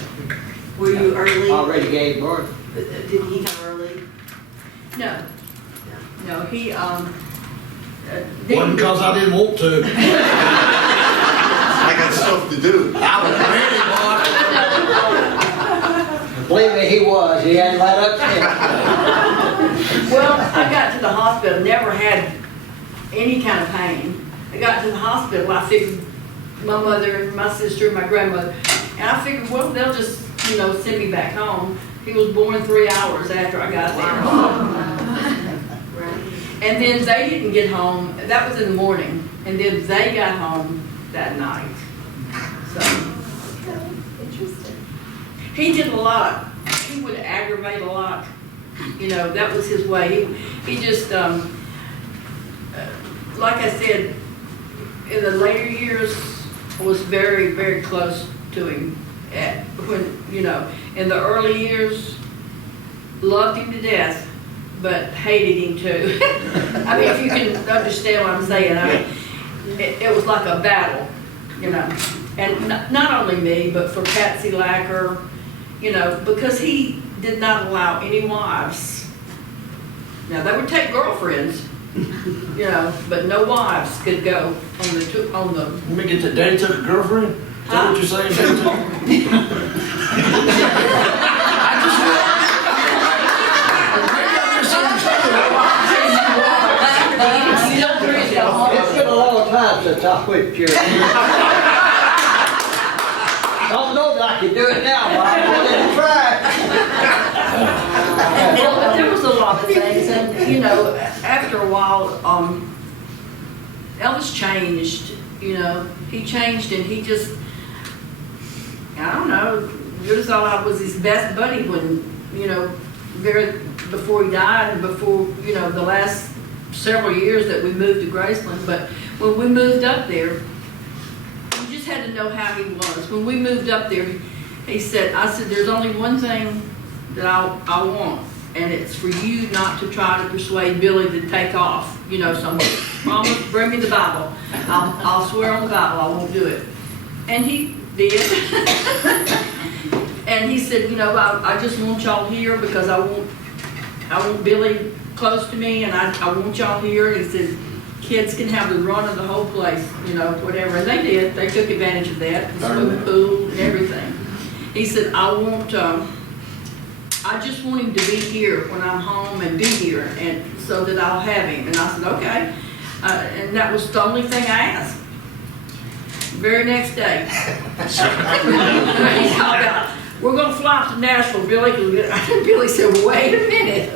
Were you early? Already gave birth. Did he come early? No. No, he, Wasn't because I didn't want to. I got stuff to do. I was ready, boy. Believe me, he was. He hadn't let up since. well, I got to the hospital, never had any kind of pain. I got to the hospital, I figured my mother, my sister, and my grandmother, and I figured, well, they'll just, send me back home. He was born 3 hours after I got there. And then they didn't get home, that was in the morning, and then they got home that night. So, Interesting. he did a lot. He would aggravate a lot. That was his way. He just, like I said, in the later years, was very, very close to him. In the early years, loved him to death, but hated him too. I mean, if you can understand what I'm saying, it was like a battle, And not only me, but for Patsy Lacker, because he did not allow any wives. Now, they would take girlfriends, but no wives could go on the. Let me get that. Daddy took a girlfriend? Is that what you're saying? Daddy took? It's been a long time since I quit church. Don't know that I can do it now, but I'm willing to try. But there was a lot of things, and after a while, Elvis changed. He changed, and he just, I don't know. Really thought I was his best buddy when, before he died, and before the last several years that we moved to Graceland. But when we moved up there, you just had to know how he was. When we moved up there, I said, there's only one thing that I want, and it's for you not to try to persuade Billy to take off. So promise, bring me the Bible. I'll swear on the Bible I won't do it. And he did. And he said, I just want y'all here because I want Billy close to me, and I want y'all here. And he said, kids can have the run of the whole place, whatever. And they did. They took advantage of that, the swimming pool and everything. He said, I just want him to be here when I'm home and be here, and so that I'll have him. And I said, okay. And that was the only thing I asked. Very next day, he called out, we're going to fly up to Nashville, Billy. Billy said, wait a minute.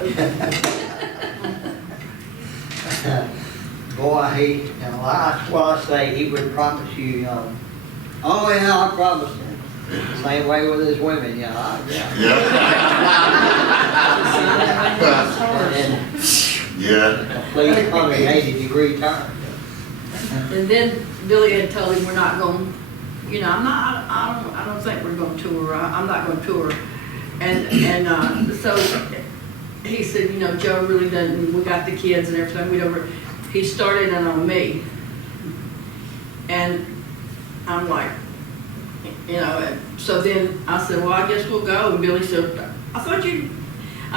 Boy, that's what I say, he would promise you, oh yeah, I promise you. Same way with his women, yeah. Yeah. Complete 180-degree turn. And then Billy had told him we're not going, I don't think we're going to tour. I'm not going to tour. And so he said, Joe really doesn't, we got the kids and everything. He started it on me. And I'm like, you know, and so then I said, well, I guess we'll go. And Billy said, I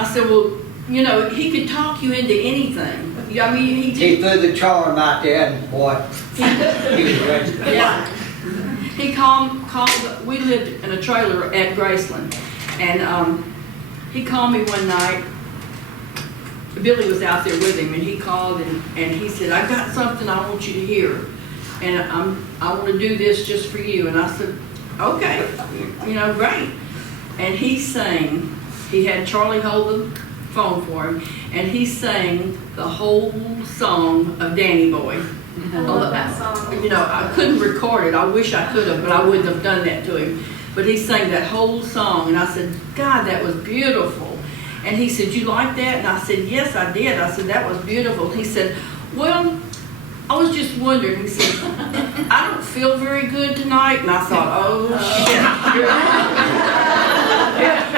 said, well, you know, he could talk you into anything. I mean, he He did. threw the charm out there and boy, he was ready. Yeah. He called, we lived in a trailer at Graceland, and he called me one night. Billy was out there with him, and he called and he said, I've got something I want you to hear, and I want to do this just for you. And I said, okay, you know, great. And he sang, he had Charlie hold the phone for him, and he sang the whole song of Danny Boy. I love that song. You know, I couldn't record it. I wish I could have, but I wouldn't have done that to him. But he sang that whole song, and I said, God, that was beautiful. And he said, you like that? And I said, yes, I did. I said, that was beautiful. He said, well, I was just wondering. He said, I don't feel very good tonight. And I thought, oh,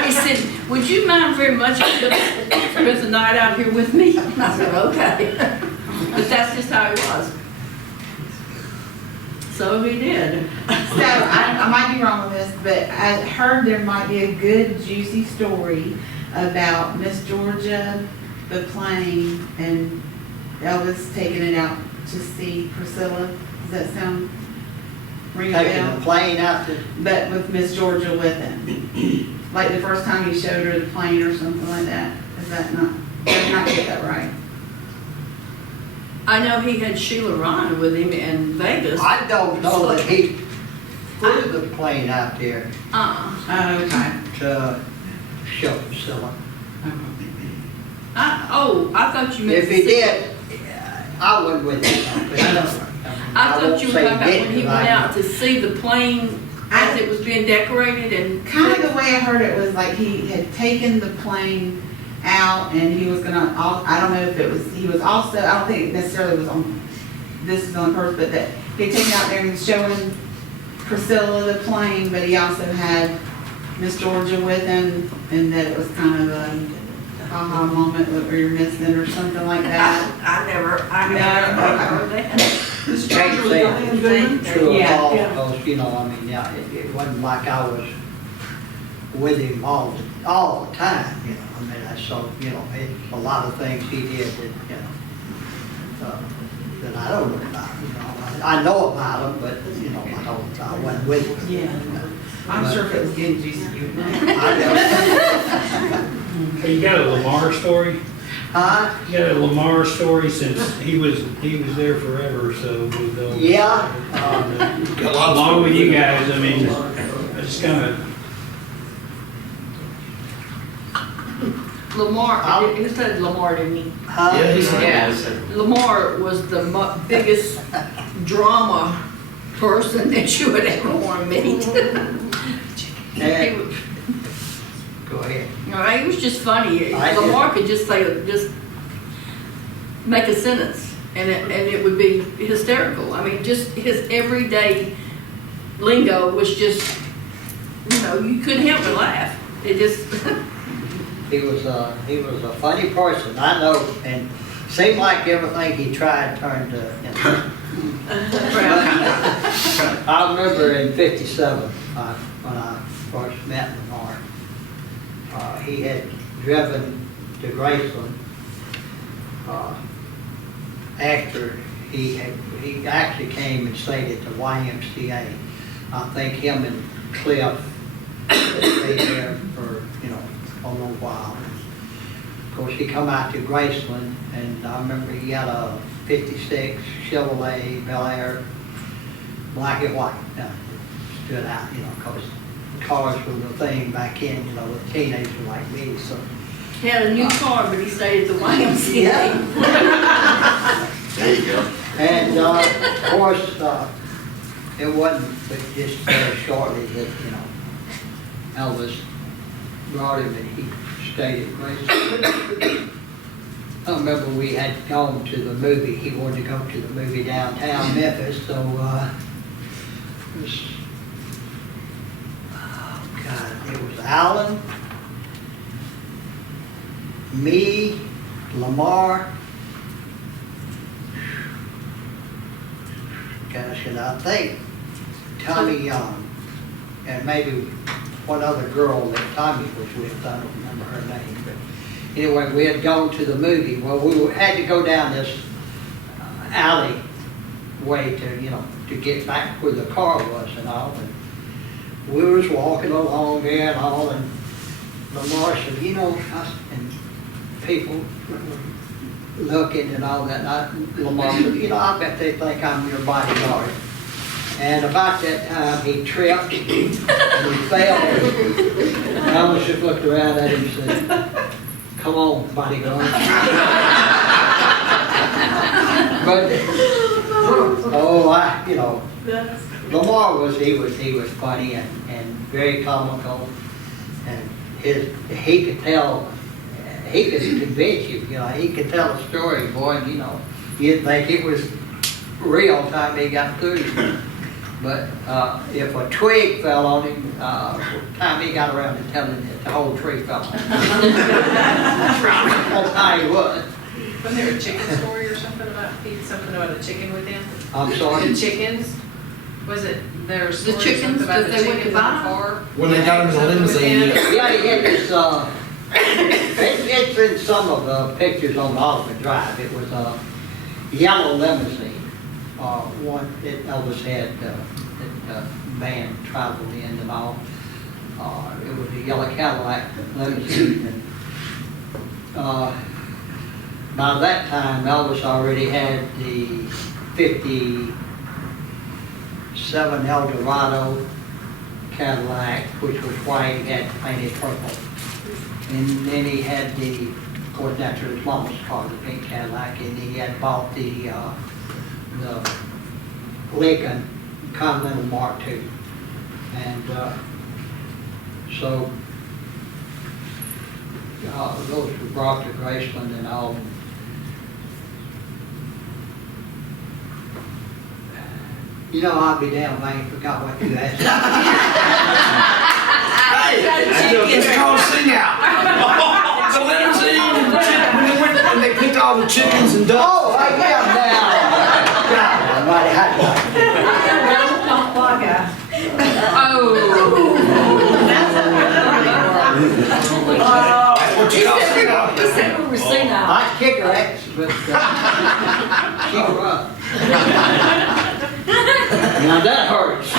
shit. He said, would you mind very much if spend the night out here with me? And I said, okay. But that's just how he was. So he did. So I might be wrong with this, but I heard there might be a good juicy story about Miss Georgia, the plane, and Elvis taking it out to see Priscilla. Does that sound ring a bell? Taking the plane out to, But with Miss Georgia with him. Like the first time he showed her the plane or something like that. Is that not, did I not get that right? I know he had Sheila Ryan with him in Vegas. I don't know that he flew the plane out there Oh, okay. to show Priscilla. I thought you meant. If he did, I wouldn't with him. I thought you were won't say talking about when he didn't, went I out to see the plane as it was being decorated and. Kind of the way I heard it was like he had taken the plane out and he was gonna, I don't know if it was, he was also, I don't think it necessarily was on, this is on purpose, but that he had taken out there and he was showing Priscilla the plane, but he also had Miss Georgia with him, and that it was kind of a aha moment where you're missing or something like that. I never heard that. Can't say it's true at all, Yeah. because, you know, I mean, yeah, it wasn't like I was with him all the time, you know. I mean, so, you know, it's a lot of things he did that, you know, that I don't know about, you know. I know about them, but, you know, I wasn't with him. Yeah. I'm sure if it was getting juicy, you would know. Hey, you got a Lamar story? Huh? You got a Lamar story since he was there forever, so with Yeah. along with you guys, I mean, I just kind of. Lamar, he said Lamar, didn't he? Huh? Yeah, he said Yeah. that. Lamar was the biggest drama person that you would ever want to meet. Yeah. Go ahead. No, he was just funny. I Lamar could just make a sentence, and it would be hysterical. I mean, just his everyday lingo was just, you know, you couldn't help but laugh. It just. He was a funny person, I know, and seemed like everything he tried turned to, you know. I remember in '57, when I first met Lamar, he had driven to Graceland after he actually came and stayed at the YMCA. I think him and Cliff stayed there for, you know, a little while. Of course, he come out to Graceland, and I remember he had a '56 Chevrolet Bel Air, black and white. Stood out, you know, because cars were the thing back in, you know, with teenagers like me, so. He had a new car, but he stayed at the YMCA. There you go. And, of course, it wasn't but just very shortly that, you know, Elvis brought him and he stayed at Graceland. I remember we had gone to the movie. He wanted to go to the movie downtown Memphis, so it was, oh God, it was Alan, me, Lamar, gosh, and I think Tommy Young, and maybe one other girl that Tommy was with, I don't remember her name, but anyway, we had gone to the movie. Well, had to go down this alleyway to get back where the car was and all, and we was walking along there and all, and Lamar said, and people were looking and all that, and Lamar said, I bet they think I'm your bodyguard. And about that time, he tripped and he fell. And I was just looked around at him and said, come on, bodyguard. But, Lamar was funny and very comical. And he could tell, he could convince you, he could tell a story, boy, and, you'd think it was real time he got through. But if a twig fell on him, time he got around to telling it, the whole tree fell on him. That's how he was. Wasn't there a chicken story or something about a chicken with him? I'm sorry? The chickens? Was it, there was The chickens, about the that they went chickens to in the buy? car? When they got him in the limousine. Yeah, he had this, it's in some of the pictures on Oliver Drive. It was a yellow limousine. One that Elvis had, that band traveled in and all. It was a yellow Cadillac limousine. And, by that time, Elvis already had the 57 Eldorado Cadillac, which was white. He had painted purple. And then he had of course, naturally his mama's car, the pink Cadillac, and he had bought the Lincoln Continental Mark II. And so those were brought to Graceland and all. I'll be damned, I ain't forgot what you asked. Hey, it's called Sing Out. The limousine and they picked all the chickens and ducks. Oh, yeah, now. God almighty, That's what you call Sing Out. He said we were senile. I kick her ass, but keep her up. Now that hurts.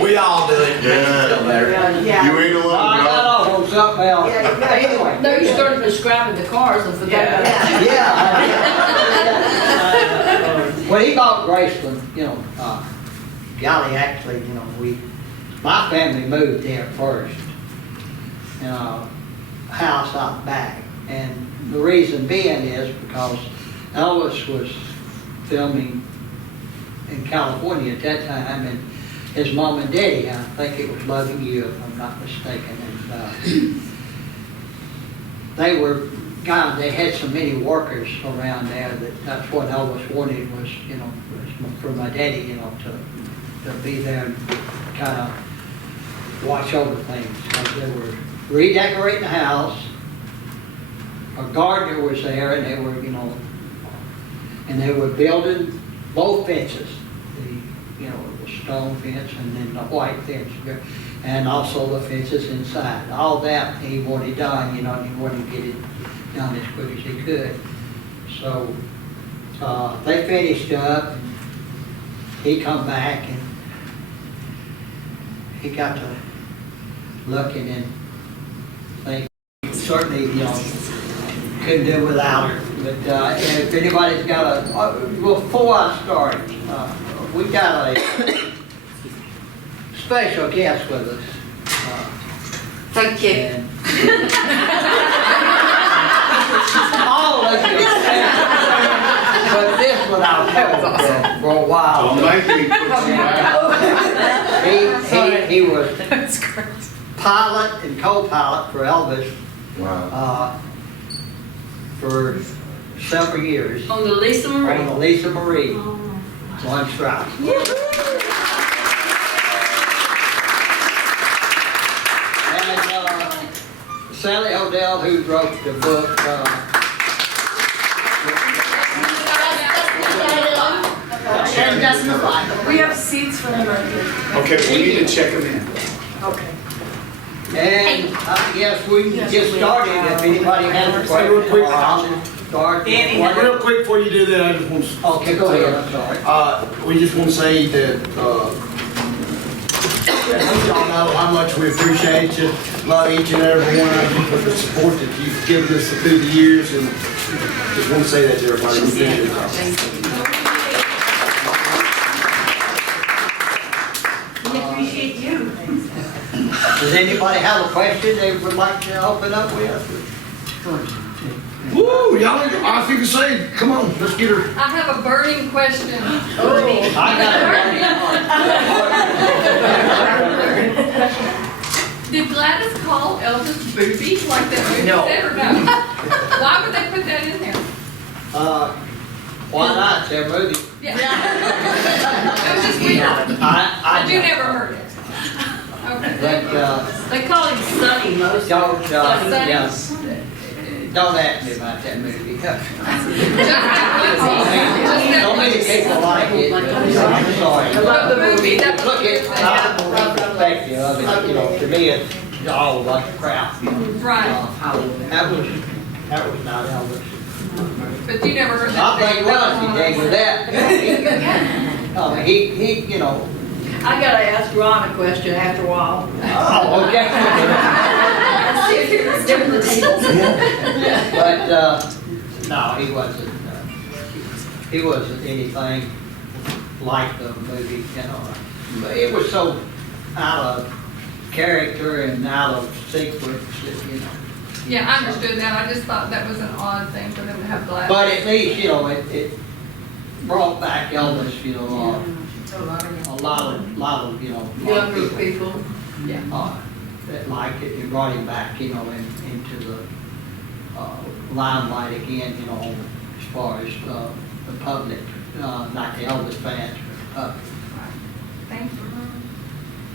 We all do it. Yeah. You ain't alone, I got bro. off on something else. Anyway. No, you started describing the cars and forgot about that. Yeah. When he bought Graceland, golly, actually, my family moved there first. House out back. And the reason being is because Elvis was filming in California at that time, and his mom and daddy, I think it was Loving You, if I'm not mistaken, and they had so many workers around there that's what Elvis wanted was for my daddy, to be there and kind of watch over things. Because they were redecorating the house, a gardener was there, and they were building both fences, the stone fence and then the white fence, and also the fences inside. All that he wanted done, and he wanted to get it done as quick as he could. So they finished up, and he come back, and he got to looking and think certainly, couldn't do without her. But and if anybody's got before I start, we got a special guest with us. Thank you. And all of you, but this one I'll tell for a while. He was pilot and co-pilot for Elvis. Wow. For several years. On the Lisa Marie. On the Lisa Marie. One strike. And Sally Odell, who wrote the book, And that's the flag. We have seats for them right here. Okay, we need to check them in. Okay. And I guess we can get started if anybody has a question. Real quick. or I'll start. Real quick before you do that, I just want to. Okay, go ahead, I'm sorry. We just want to say that, y'all know how much we appreciate you, love each and every one of you for the support that you've given us through the years, and just want to say that to everybody. We appreciate it. We appreciate you. Does anybody have a question they would like to open up with? Woo, y'all, I think you say, come on, let's get her. I have a burning question. I Did Gladys call Elvis booby like that movie No. said or no? Why would they put that in there? Why not, it's a movie. Yeah. That was just weird. I You never heard it. Okay. But, They call him Sonny most. don't, Sonny. yeah, don't ask me about that movie. So many people like it, but I'm sorry. I love the movie. That Look at, my perspective of it, you know, to me, it's all like crap. Right. That was not Elvis. But you never heard that. I think Rusty did with that. Oh, he, you know. I gotta ask Ron a question after a while. Oh, okay. See if you're different the tables. But, no, he wasn't anything like the movie, you know. It was so out of character and out of sequence, that, you know. Yeah, I understood that. I just thought that was an odd thing for them to have glasses. But at least, you know, it brought back Elvis, you know, a lot of, you know. Younger people. Yeah. That liked it, it brought him back, you know, into the limelight again, you know, as far as the public, not the Elvis fans, but the public. Thank you.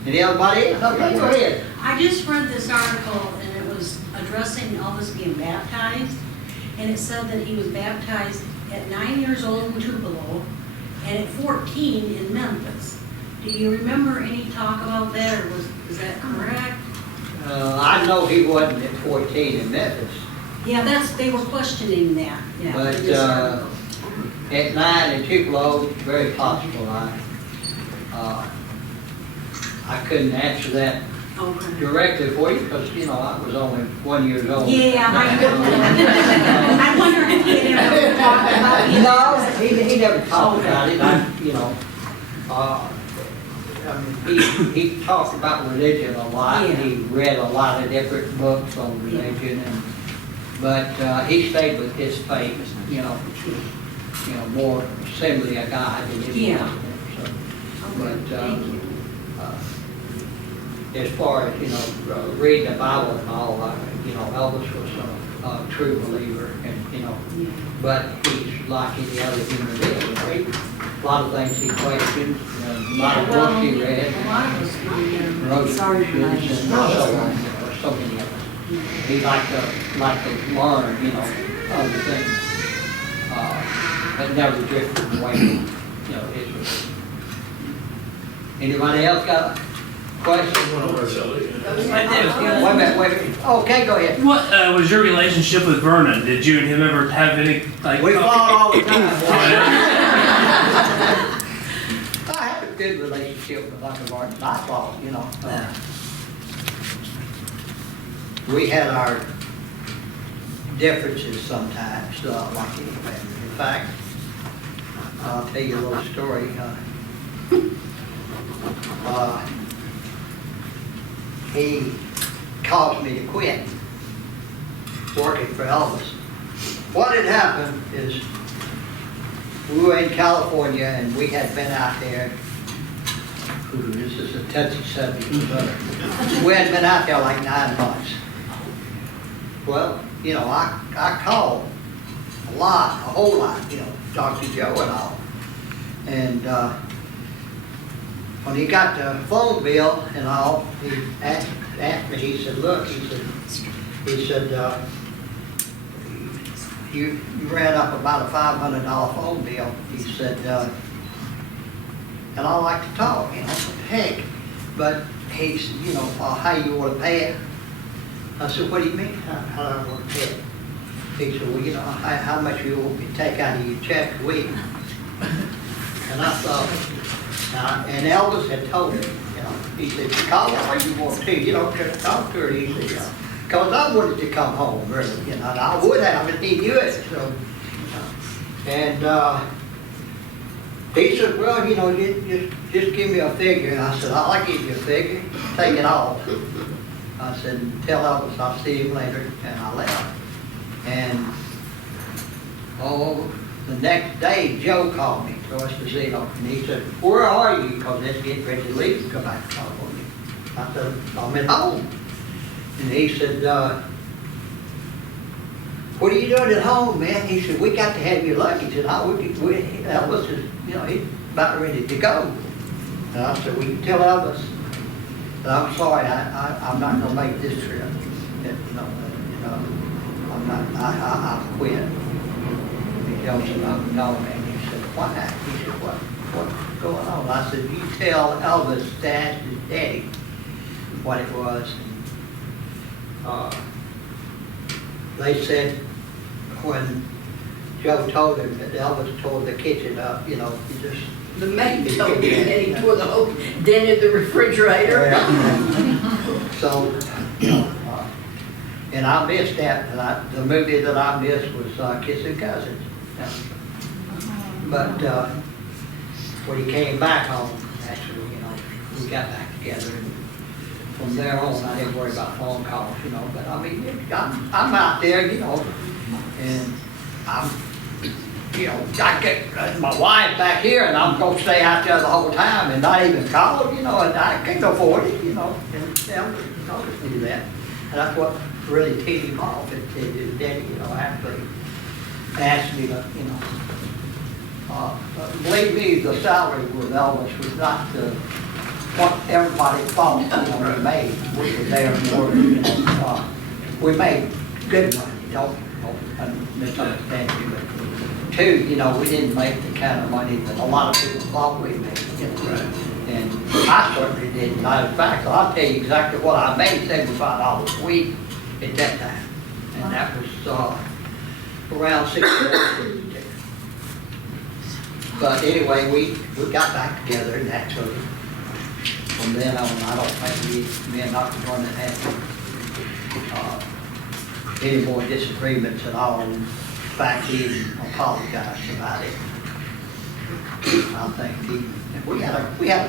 Anybody else? Okay, go ahead. I just read this article and it was addressing Elvis being baptized. And it said that he was baptized at 9 years old in Tupelo and at 14 in Memphis. Do you remember any talk about that, or is that correct? I know he wasn't at 14 in Memphis, Yeah, they were questioning that, yeah. but in this article. at 9 in Tupelo, it's very possible. I couldn't answer that Okay. directly for you because, you know, I was only 1 year old. Yeah, I wonder if he had ever talked about it. No, he never talked about it. You know, I mean, he talked about religion a lot. Yeah. He read a lot of different books on religion, but he stayed with his faith. You know, more assembly of God than anything Yeah. else. So, but as far as, you know, reading the Bible and all, you know, Elvis was a true believer, and, you know, but he's like any other human being. You know, a lot of things he questioned, a lot of books he read, wrote scriptures, and so on, so many of them. He liked to learn, you know, other things, but never drifted away from, you know, his religion. Anybody else got a question? Wait a minute. Okay, go ahead. What was your relationship with Vernon? Did you and him ever have any, like... We fought all the time. I had a good relationship with Uncle Martin. I fought, you know. We had our differences sometimes, like anything. In fact, I'll tell you a little story. He caused me to quit working for Elvis. What had happened is we were in California and we had been out there. Ooh, this is a touchy subject. We had been out there like 9 months. Well, you know, I called a whole lot, you know, Dr. Joe and all. And when he got the phone bill and all, he asked me, he said, look, he said, you ran up about a $500 phone bill. He said, and I like to talk, you know, heck. But he said, you know, how you want to pay it? I said, what do you mean, how do I want to pay it? He said, well, you know, how much you want me to take out of your check a week? And I thought, and Elvis had told him, you know, he said, call her when you want to, you know, just talk to her. He said, because I wanted to come home, really, you know, and I would have if he knew it, so, you know. And he said, well, you know, just give me a figure. And I said, I'll give you a figure, take it off. I said, tell Elvis I'll see him later, and I left. And, the next day, Joe called me, Joyce Casino, and he said, where are you? Because it's getting ready to leave and come back to California. I said, I'm at home. And he said, what are you doing at home, man? He said, we got to have your luggage. And Elvis is, you know, he's about ready to go. And I said, will you tell Elvis that I'm sorry, I'm not going to make this trip. I'm not, I quit. He said, no, man. He said, why? He said, what's going on? I said, you tell Elvis to ask his daddy what it was. And, they said when Joe told him that Elvis tore the kitchen up, you know, he just... The maid told me that he tore the whole dent in the refrigerator. Yeah. So, you know, and I missed that. And the movie that I missed was Kissing Cousins. But when he came back home, actually, you know, we got back together. And from there on, I didn't worry about phone calls, you know. But I mean, I'm out there, you know, and I'm, you know, I get my wife back here, and I'm going to stay out there the whole time and not even call, you know, and I can't afford it, you know. And Elvis knew that. And that's what really teed him off. His daddy, you know, actually asked me to, you know, believe me, the salary with Elvis was not what everybody thought, you know, we made. We were there more, you know, we made good money, don't misunderstand me, but two, you know, we didn't make the kind of money that a lot of people thought we made, you know. Right. And I certainly didn't. In fact, I'll tell you exactly what I made, $75 a week at that time. And that was around 6 years. But anyway, we got back together, and actually, from then on, I don't think me and Dr. Vernon had any more disagreements at all. In fact, he even apologized about it. I think we had a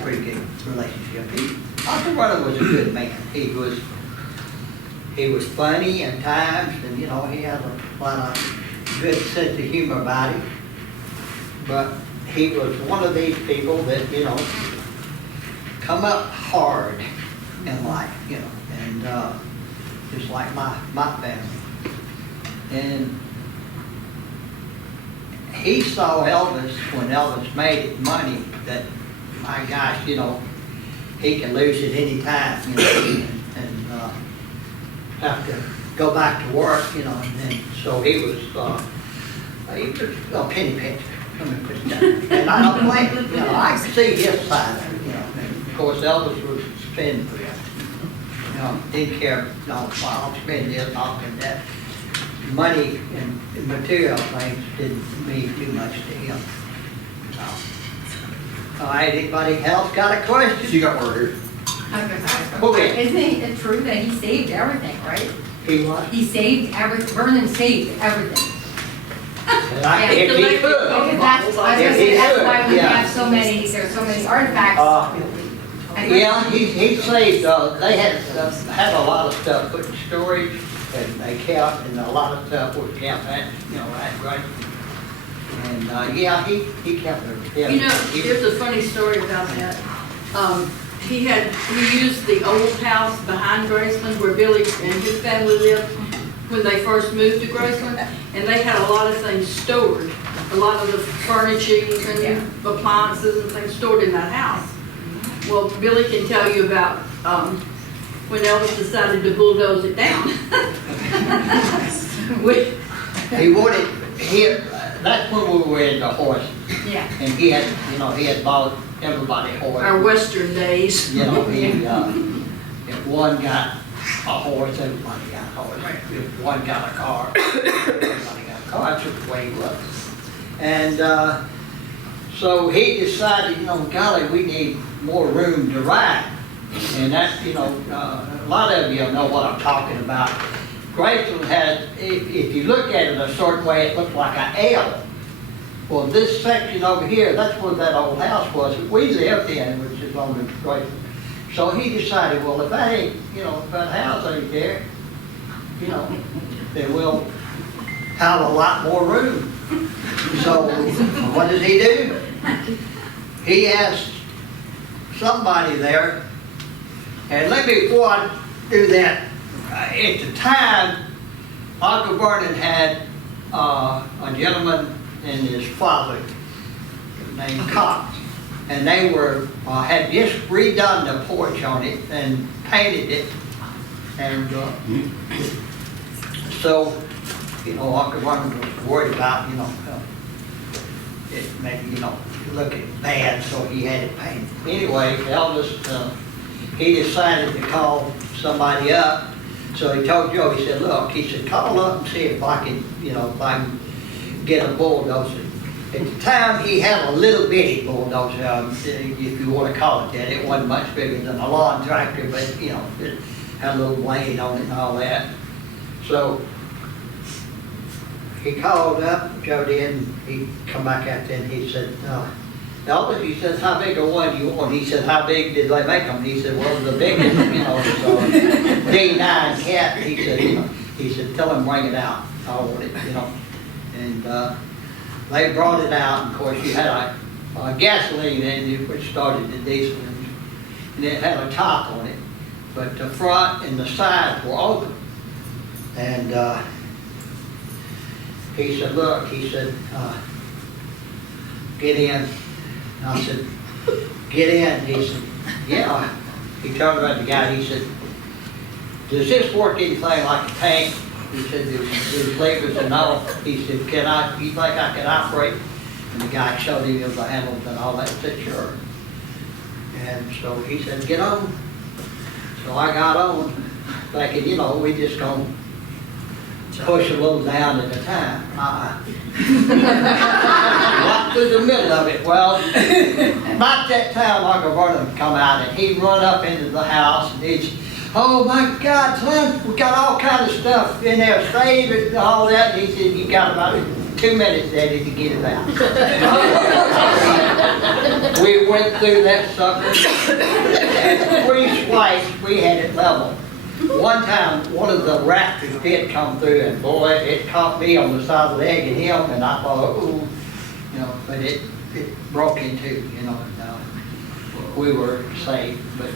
pretty good relationship. Dr. Vernon was a good man. He was funny at times, and you know, he had a lot of good sense of humor about him. But he was one of these people that, you know, come up hard in life, you know, and just like my family. And he saw Elvis when Elvis made money that, my gosh, you know, he can lose it any time, you know, and have to go back to work, you know, and so he was a penny pincher. And I don't blame him, you know, I can see his side of it, you know. And of course, Elvis was spending, you know, didn't care, you know, I'll spend this, I'll spend that. Money and material things didn't mean too much to him. All right, anybody else got a question? You got one here. Isn't it true that he saved everything, right? He what? He saved everything, Vernon saved everything. If he could. That's why we have so many, there's so many artifacts. Yeah, he saved, they had a lot of stuff put in storage, and they kept, and a lot of stuff was kept at, you know, at right. And, yeah, he kept everything. You know, there's a funny story about that. He used the old house behind Graceland where Billy and his family lived when they first moved to Graceland, and they had a lot of things stored. A lot of the furnishings and appliances and things stored in that house. Well, Billy can tell you about when Elvis decided to bulldoze it down. That's when we were into horses. Yeah. And he had, you know, he had bought everybody horse. Our western days. You know, if one got a horse, everybody got a horse. If one got a car, everybody got a car. That's just the way it was. And so he decided, golly, we need more room to ride. And that's, a lot of you know what I'm talking about. Graceland has, if you look at it a certain way, it looks like an L. Well, this section over here, that's where that old house was that we lived in, which is on the Graceland. So he decided, well, if that ain't, if that house ain't there, then we'll have a lot more room. So what did he do? He asked somebody there, and before I do that, at the time, Uncle Vernon had a gentleman and his father named Cox, and they had just redone the porch on it and painted it, and so Uncle Vernon was worried about it maybe looking bad, so he had it painted. Anyway, Elvis, he decided to call somebody up. So he told Joe, he said, look, he said, call up and see if I can, if I can get a bulldozer. At the time, he had a little bitty bulldozer, if you want to call it that. It wasn't much bigger than a lawn tractor, but, it had a little blade on it and all that. So he called up, Joe did, and he come back out there and he said, Elvis, he says, how big a one do you want? He said, how big did they make them? He said, well, the biggest, so D9 cat. He said, tell him bring it out. I want it, And they brought it out, and of course you had a gasoline engine which started the diesel engine, and it had a top on it, but the front and the sides were open. And he said, look, he said, get in. I said, get in. He said, yeah. He turned around to the guy, he said, does this work anything like a tank? He said, there's levers and all. He said, you think I can operate? And the guy showed him the handles and all that. He said, sure. And so he said, get on. So I got on, thinking, we just gonna push a little down at a time. Right through the middle of it. Well, about that time, Uncle Vernon come out, and he run up into the house, and he's, oh my God, son, we got all kind of stuff in there, saved it and all that. And he said, you got about 2 minutes, Daddy, to get it out. We went through that sucker, and 3 swipes, we had it level. One time, one of the rafters did come through, and boy, it caught me on the side of the leg and him, and I thought, ooh, but it broke in two, and we were safe, but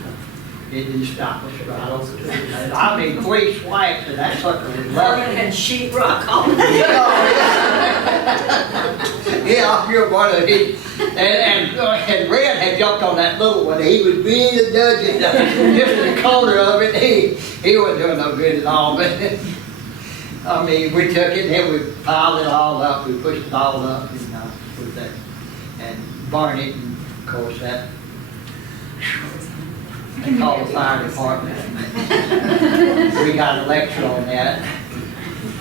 it didn't stop us right over to it. I mean, 3 swipes, and that sucker was level. Vernon had sheetrock on it. Yeah, you're one of it. And Red had jumped on that little one. He was being a dudgeon just in the corner of it. He wasn't doing no good at all. But I mean, we took it and then we piled it all up. We pushed it all up with that and burned it. And of course, that they called the fire department. We got a lecture on that.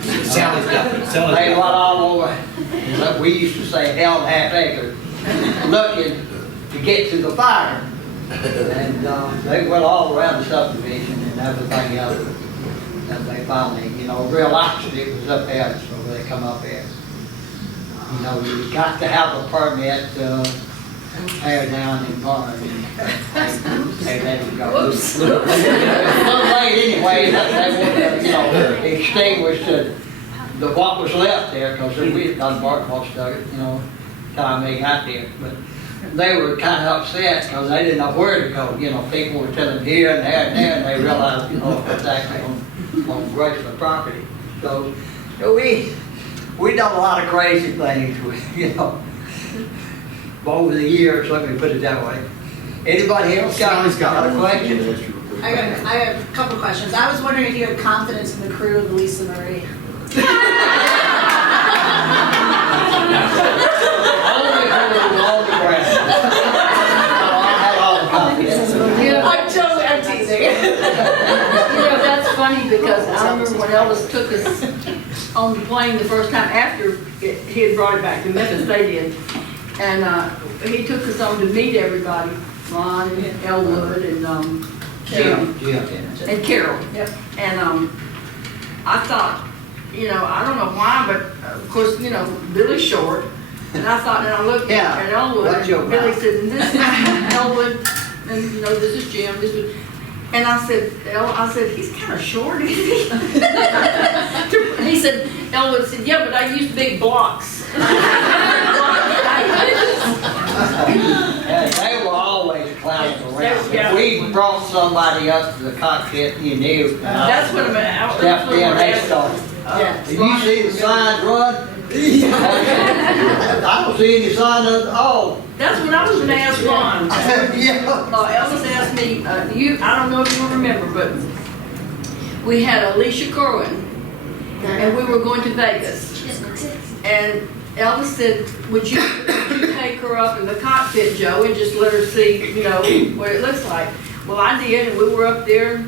They went all over. We used to say hell and half acre, looking to get to the fire. And they went all around the subdivision and everything else. And they finally, realized it was up there, so they come up there. You got to have a permit to tear down and burn. They let it go. Whoops. It was a little late anyway. They wanted to, extinguish what was left there, because we had done bark most of it, time they got there. But they were kind of upset because they didn't know where to go. People were telling here and there and there, and they realized, it's actually on Graceland property. So, we done a lot of crazy things, over the years. Let me put it that way. Anybody else got a question? I have a couple questions. I was wondering if you had confidence in the crew of the Lisa Marie. Only on the ground. that's funny because I remember when Elvis took us on the plane the first time after he had brought it back to Memphis, they did. And he took us on to meet everybody, Ron and Elwood and Jim and Carol. Yep. And I thought, I don't know why, but of course, Billy's short. And I thought, and I looked at Elwood, What's your and Billy mouth? said, and this is Elwood, and this is Jim, this is, and I said, he's kind of short, isn't he? He said, Elwood said, yeah, but I use big blocks. Yeah, they were always clowns around. Yeah. If we brought somebody up to the cockpit, you knew. That's what I'm at. Stepped in, they started. Yeah. Did you see the signs run? I don't see any sign of, That's what I was gonna ask Ron. Yeah. Elvis asked me, I don't know if you remember, but we had Alicia Corwin, and we were going to Vegas. And Elvis said, would you take her up in the cockpit, Joe, and just let her see, what it looks like? Well, I did, and we were up there.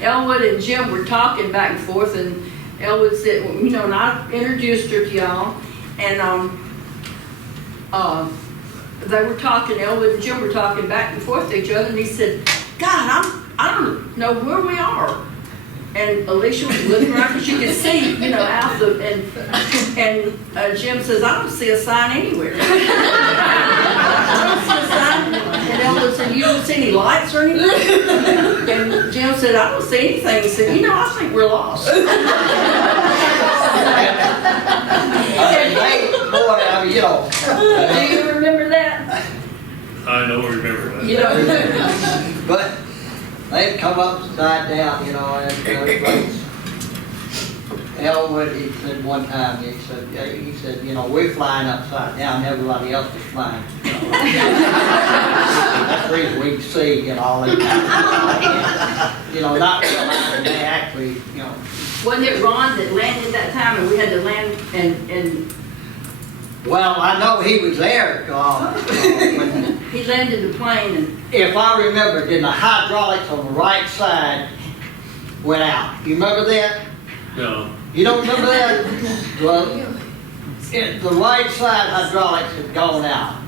Elwood and Jim were talking back and forth, and Elwood said, and I introduced her to y'all, and they were talking, Elwood and Jim were talking back and forth to each other, and he said, God, I don't know where we are. And Alicia was looking around because you could see, out the, and Jim says, I don't see a sign anywhere. I don't see a sign. And Elwood said, you don't see any lights or anything? And Jim said, I don't see anything. He said, I think we're lost. Do you remember that? I don't remember that. You don't remember? But they'd come upside down, and Elwood, he said one time, he said, we're flying upside down, everybody else is flying. That's the reason we can see, all that. Not realizing they actually, Wasn't it Ron that landed that time and we had to land and Well, I know he was there, when he landed the plane and if I remember, then the hydraulics on the right side went out. You remember that? No. You don't remember that? Well, the right side hydraulics had gone out.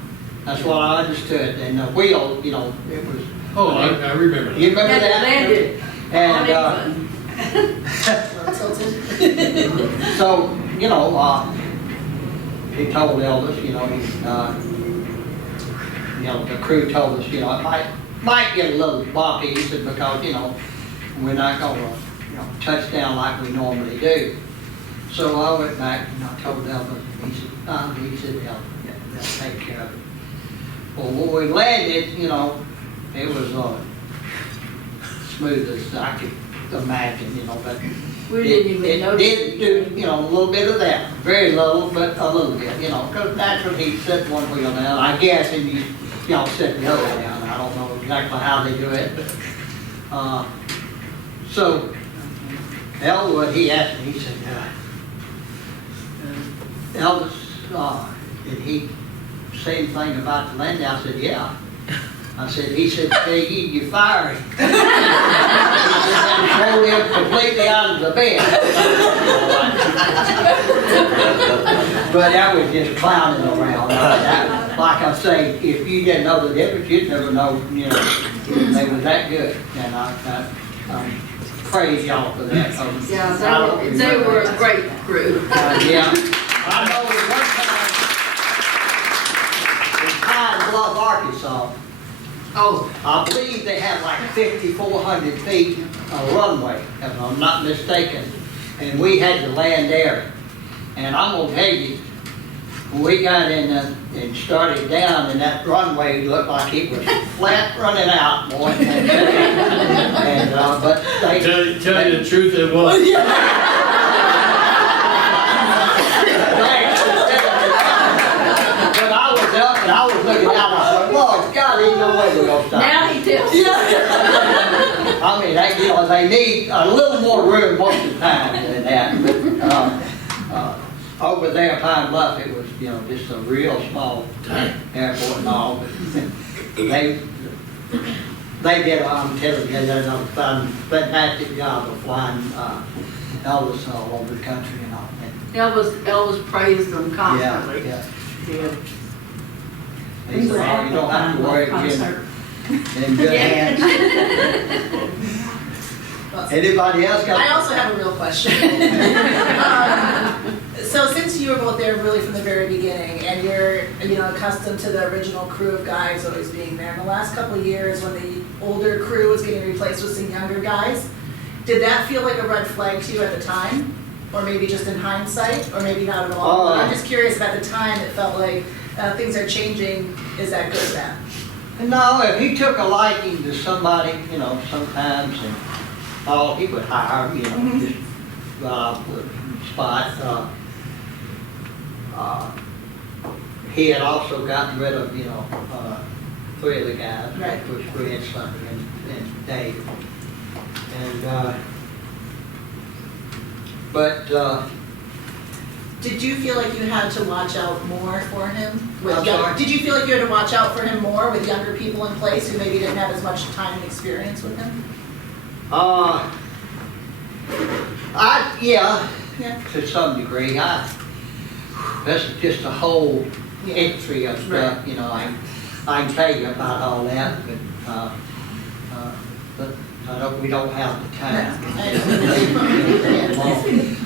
That's what I understood. And the wheel, it was. Oh, I remember that. You remember had that? landed And so, he told Elvis, the crew told us, it might get a little bumpy, he said, because, we're not gonna, touch down like we normally do. So I went back and I told Elvis, he said, they'll take care of it. Well, when we landed, it was smooth as I could imagine, but we didn't even notice. It did do, a little bit of that. Very little, but a little bit, because naturally he set one wheel down, I guess, and y'all set the other down. I don't know exactly how they do it, but, so Elwood, he asked me, he said, Elvis, did he say anything about the landing? I said, yeah. I said, he said, you fired him. He said, throw him completely out of the bed. But that was just clowning around. Like I say, if you didn't know the difference, you'd never know, they were that good. And I praise y'all for that. Yeah, they were a great crew. Yeah. I know one time in Bluff, Arkansas, I believe they had like 5,400 feet of runway, if I'm not mistaken. And we had to land there. And I'm going to tell you, when we got in and started down, and that runway looked like it was flat running out, boy. And, but they... Tell you the truth, it was. But I was up and I was looking out, I thought, Lord God, ain't no way we're going to stop. Now he tells. I mean, they need a little more room most of the time than that. Over there, Pine Bluff, it was, just a real small airport and all. But they did, I'm telling you, they did a fantastic job of flying Elvis all over the country and all. Elvis praised them constantly. Yeah. Yeah. He said, "Oh, you don't have to worry, you're in good hands." Anybody else got? I also have a real question. So since you were both there really from the very beginning, and you're, accustomed to the original crew of guys always being there, in the last couple of years when the older crew was getting replaced with some younger guys, did that feel like a red flag to you at the time? Or maybe just in hindsight, or maybe not at all? I'm just curious if at the time it felt like things are changing. Is that good or bad? No, if he took a liking to somebody, sometimes, and all he would hire, just spot. He had also gotten rid of, 3 of the guys, right, which was Fred, Sonny, and Dave. And, did you feel like you had to watch out more for him? I'm sorry? Did you feel like you had to watch out for him more with younger people in place who maybe didn't have as much time and experience with him? Yeah, to some degree. That's just a whole history of stuff, I can tell you about all that, but we don't have the time.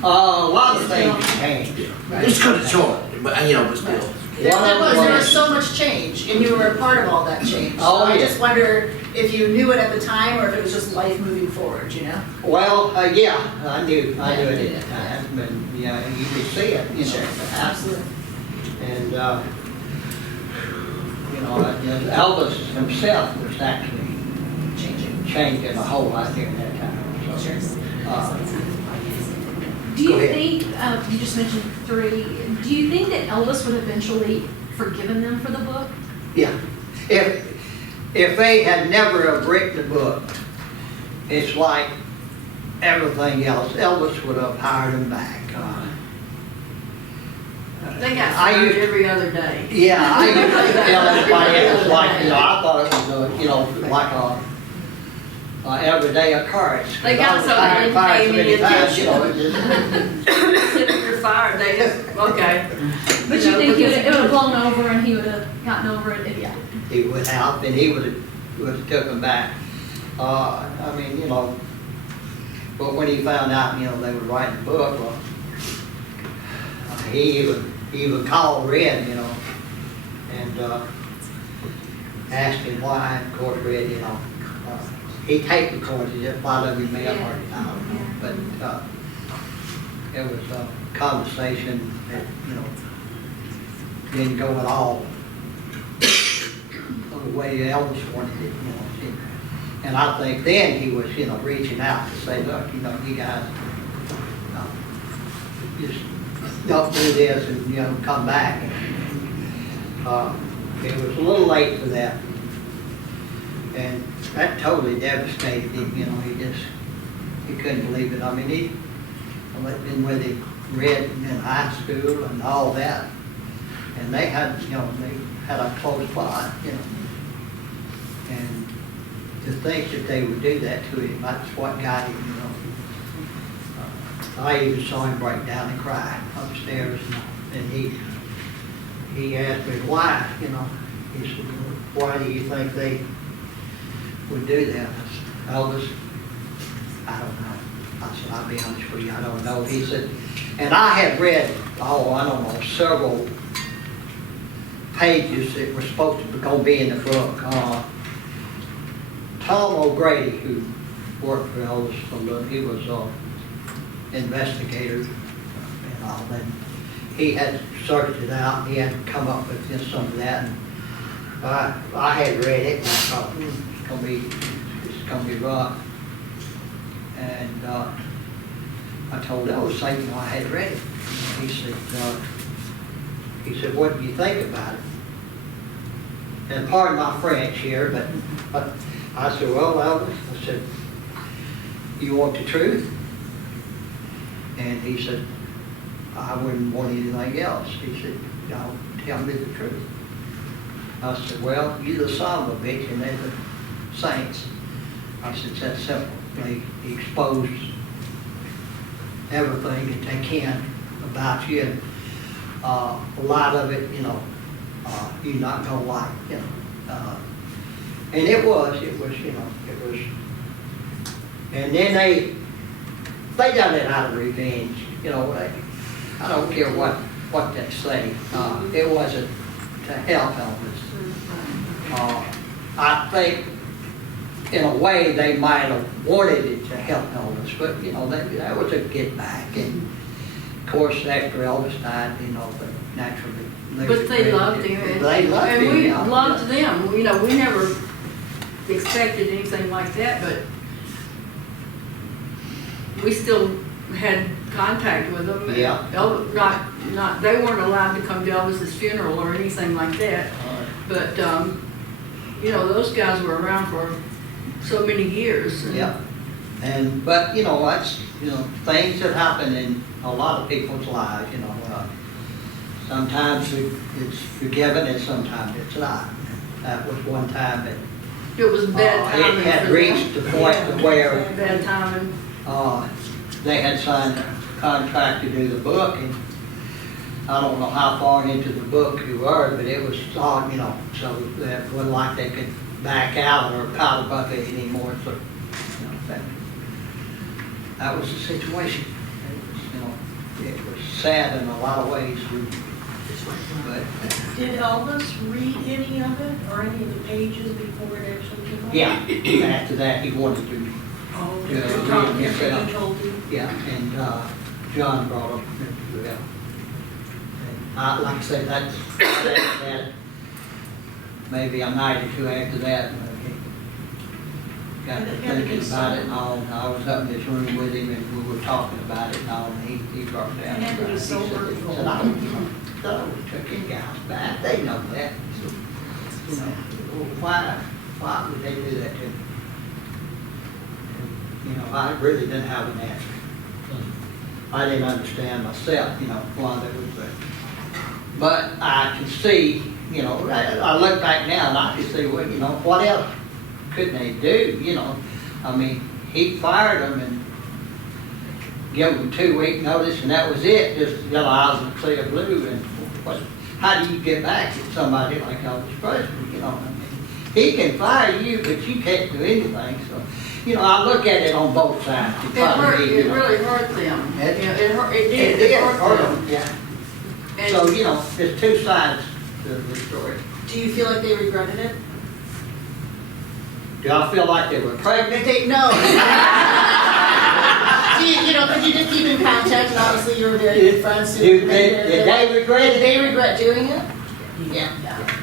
A lot of things changed. Just cut it short, but still. There was so much change, and you were a part of all that change. Oh, I yeah. just wonder if you knew it at the time, or if it was just life moving forward, Well, yeah, I knew it at the time, but you could see it, Sure, absolutely. And, Elvis himself was actually changing a whole lot during that time. So, Do you Go ahead. think, you just mentioned 3, do you think that Elvis would eventually forgiven them for the book? yeah. If they had never have written the book, it's like everything else. Elvis would have hired them back. They got fired every other day. Yeah, I used to tell everybody it was like, I thought it was, like a everyday occurrence. They got so they didn't pay any attention. Just, They're fired, they just, okay. But you think it would have blown over and he would have gotten over it if he would have, and he would have took them back. But when he found out, they were writing a book, well, he would call Red, and asked him why. Of course, Red, he tape recorded it, a lot of him may have heard it out, but it was a conversation that, didn't go at all the way Elvis wanted it, And I think then he was, reaching out to say, look, you guys, just don't do this and, come back. It was a little late for that. And that totally devastated him, he couldn't believe it. I'd been with him, Red in high school and all that. And they had, they had a close bond, And to think that they would do that to him, that's what got him, I even saw him break down and cry upstairs, and he asked me why, he said, why do you think they would do that? I said, Elvis, I don't know. I said, I'll be honest with you, I don't know. He said, and I had read, several pages that were supposed to going to be in the book. Tom O'Grady, who worked for Elvis for a little, he was investigator and all that. He had searched it out, and he had come up with just some of that. And I had read it, and I thought, it's gonna be rough. And I told Elvis, I had read it. He said, what do you think about it? And pardon my French here, but I said, well, Elvis, I said, you want the truth? And he said, I wouldn't want anything else. He said, tell me the truth. I said, well, you're the son of a bitch, and saints. I said, that's simple. They expose everything that they can about you. And a lot of it, you're not gonna like, and it was, and then they done it out of revenge, I don't care what they say. It wasn't to help Elvis. I think in a way they might have wanted it to help Elvis, but that was a get back. And of course, after Elvis died, they naturally. But they loved him. They loved him. And we yeah. loved them. We never expected anything like that, but we still had contact with them. And Yeah. Elvis, they weren't allowed to come to Elvis's funeral or anything like that. But, those guys were around for so many years. And Yeah. But that's, things that happen in a lot of people's lives, sometimes it's forgiven and sometimes it's not. That was one time that it was bad timing. It had reached the point to where bad timing. They had signed a contract to do the book, and I don't know how far into the book you were, but it was on, so that it wasn't like they could back out or powder bucket anymore. So, that was the situation. It was sad in a lot of ways. But Did Elvis read any of it or any of the pages before it actually came out? yeah, after that he wanted to. Tom himself. told you? Yeah, and John brought him into it. And like I said, that's that. Maybe a night or two after that, got to thinking about it and all. And I was up in this room with him and we were talking about it and all. And he brought it down. It had to be so hurtful. He said, I took him guys back. They know that. So, why would they do that to me? I really didn't have an answer. I didn't understand myself, why they would do it. But I can see, I look back now and I can see, well, what else couldn't they do, I mean, he fired them and gave them 2-week notice and that was it, just yellow eyes and clear blue. And how do you get back at somebody like Elvis Presley, I mean, he can fire you, but you can't do anything, so. I look at it on both sides. It really hurt them. It did hurt them. Yeah. And so, there's two sides to the story. Do you feel like they regretted it? Do I feel like they were pregnant? No. Because you did keep in contact, and obviously you were very good friends. Did they regret it? Did they regret doing it? Yeah.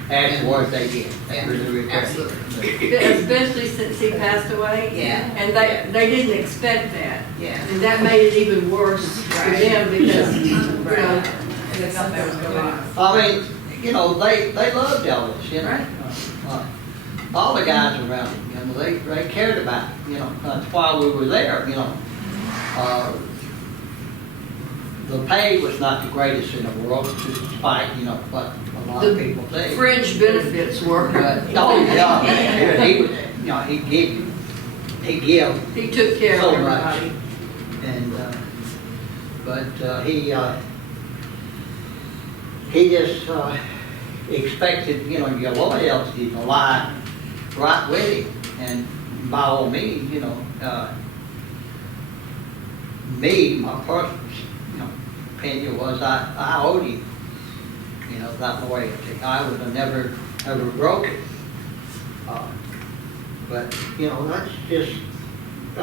Afterwards, they did. They really regret it. Especially since he passed away. Yeah. And they didn't expect that. Yeah. And that made it even worse for them because, They thought that was going on. I mean, they loved Elvis, all the guys around him, they cared about him, that's why we were there, the pay was not the greatest in the world, despite, what a lot of people think. Fringe benefits were. Oh, yeah, he was, he took care so of everybody. Much. And, he just expected, your loyalty to lie right with him. And by all means, my personal, opinion was I owed him, that loyalty. I would have never broke it. But, that's just a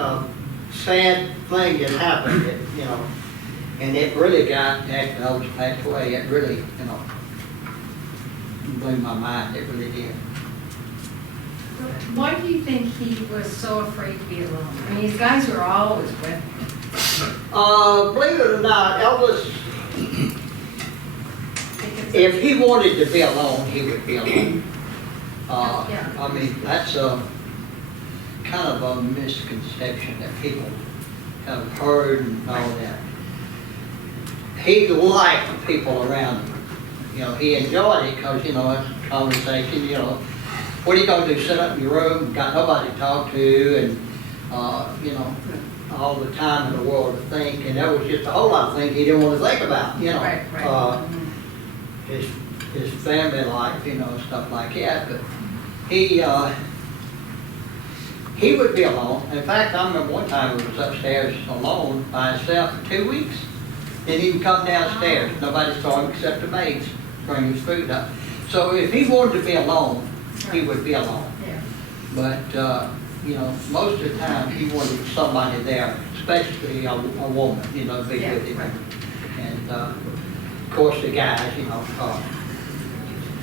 sad thing that happened, and it really got, after Elvis passed away, it really, blew my mind, it really did. Why do you think he was so afraid to be alone? I mean, these guys were always with him. Believe it or not, Elvis, if he wanted to be alone, he would be alone. I mean, that's a kind of a misconception that people have heard and all that. He liked the people around him. He enjoyed it because, it's a conversation, what are you gonna do, sit up in your room, got nobody to talk to, and, you know, all the time in the world to think, and there was just a whole lot of things he didn't want to think about, you know. His family life, you know, stuff like that, but he would be alone. In fact, I remember one time he was upstairs alone by himself for 2 weeks. Didn't even come downstairs. Nobody saw him except the maids bring his food up. So if he wanted to be alone, he would be alone. Yeah. But, you know, most of the time he wanted somebody there, especially a woman, you know, to be with him. And, of course, the guys, you know,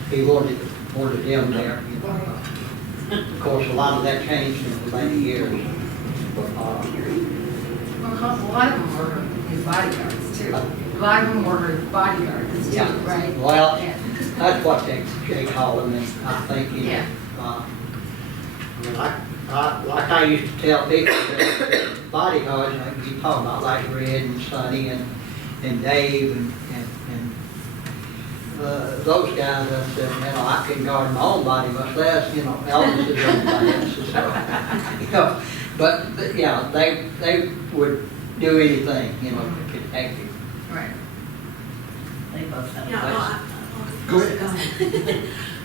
he wanted them there, you know. Of course, a lot of that changed in the later years. Well, a lot of them were his bodyguards too. A lot of them were her bodyguards too, Yeah. right? Well, Yeah. that's what they call them, and I think, you know, Yeah. I mean, like I used to tell people, that bodyguards, like you talk about, like Red and Sonny and Dave and those guys, I said, you know, I couldn't guard my own body, much less, you know, Elvis is everybody else's. So, you know, but yeah, they would do anything, you know, to protect you. Right. They both have. Go ahead.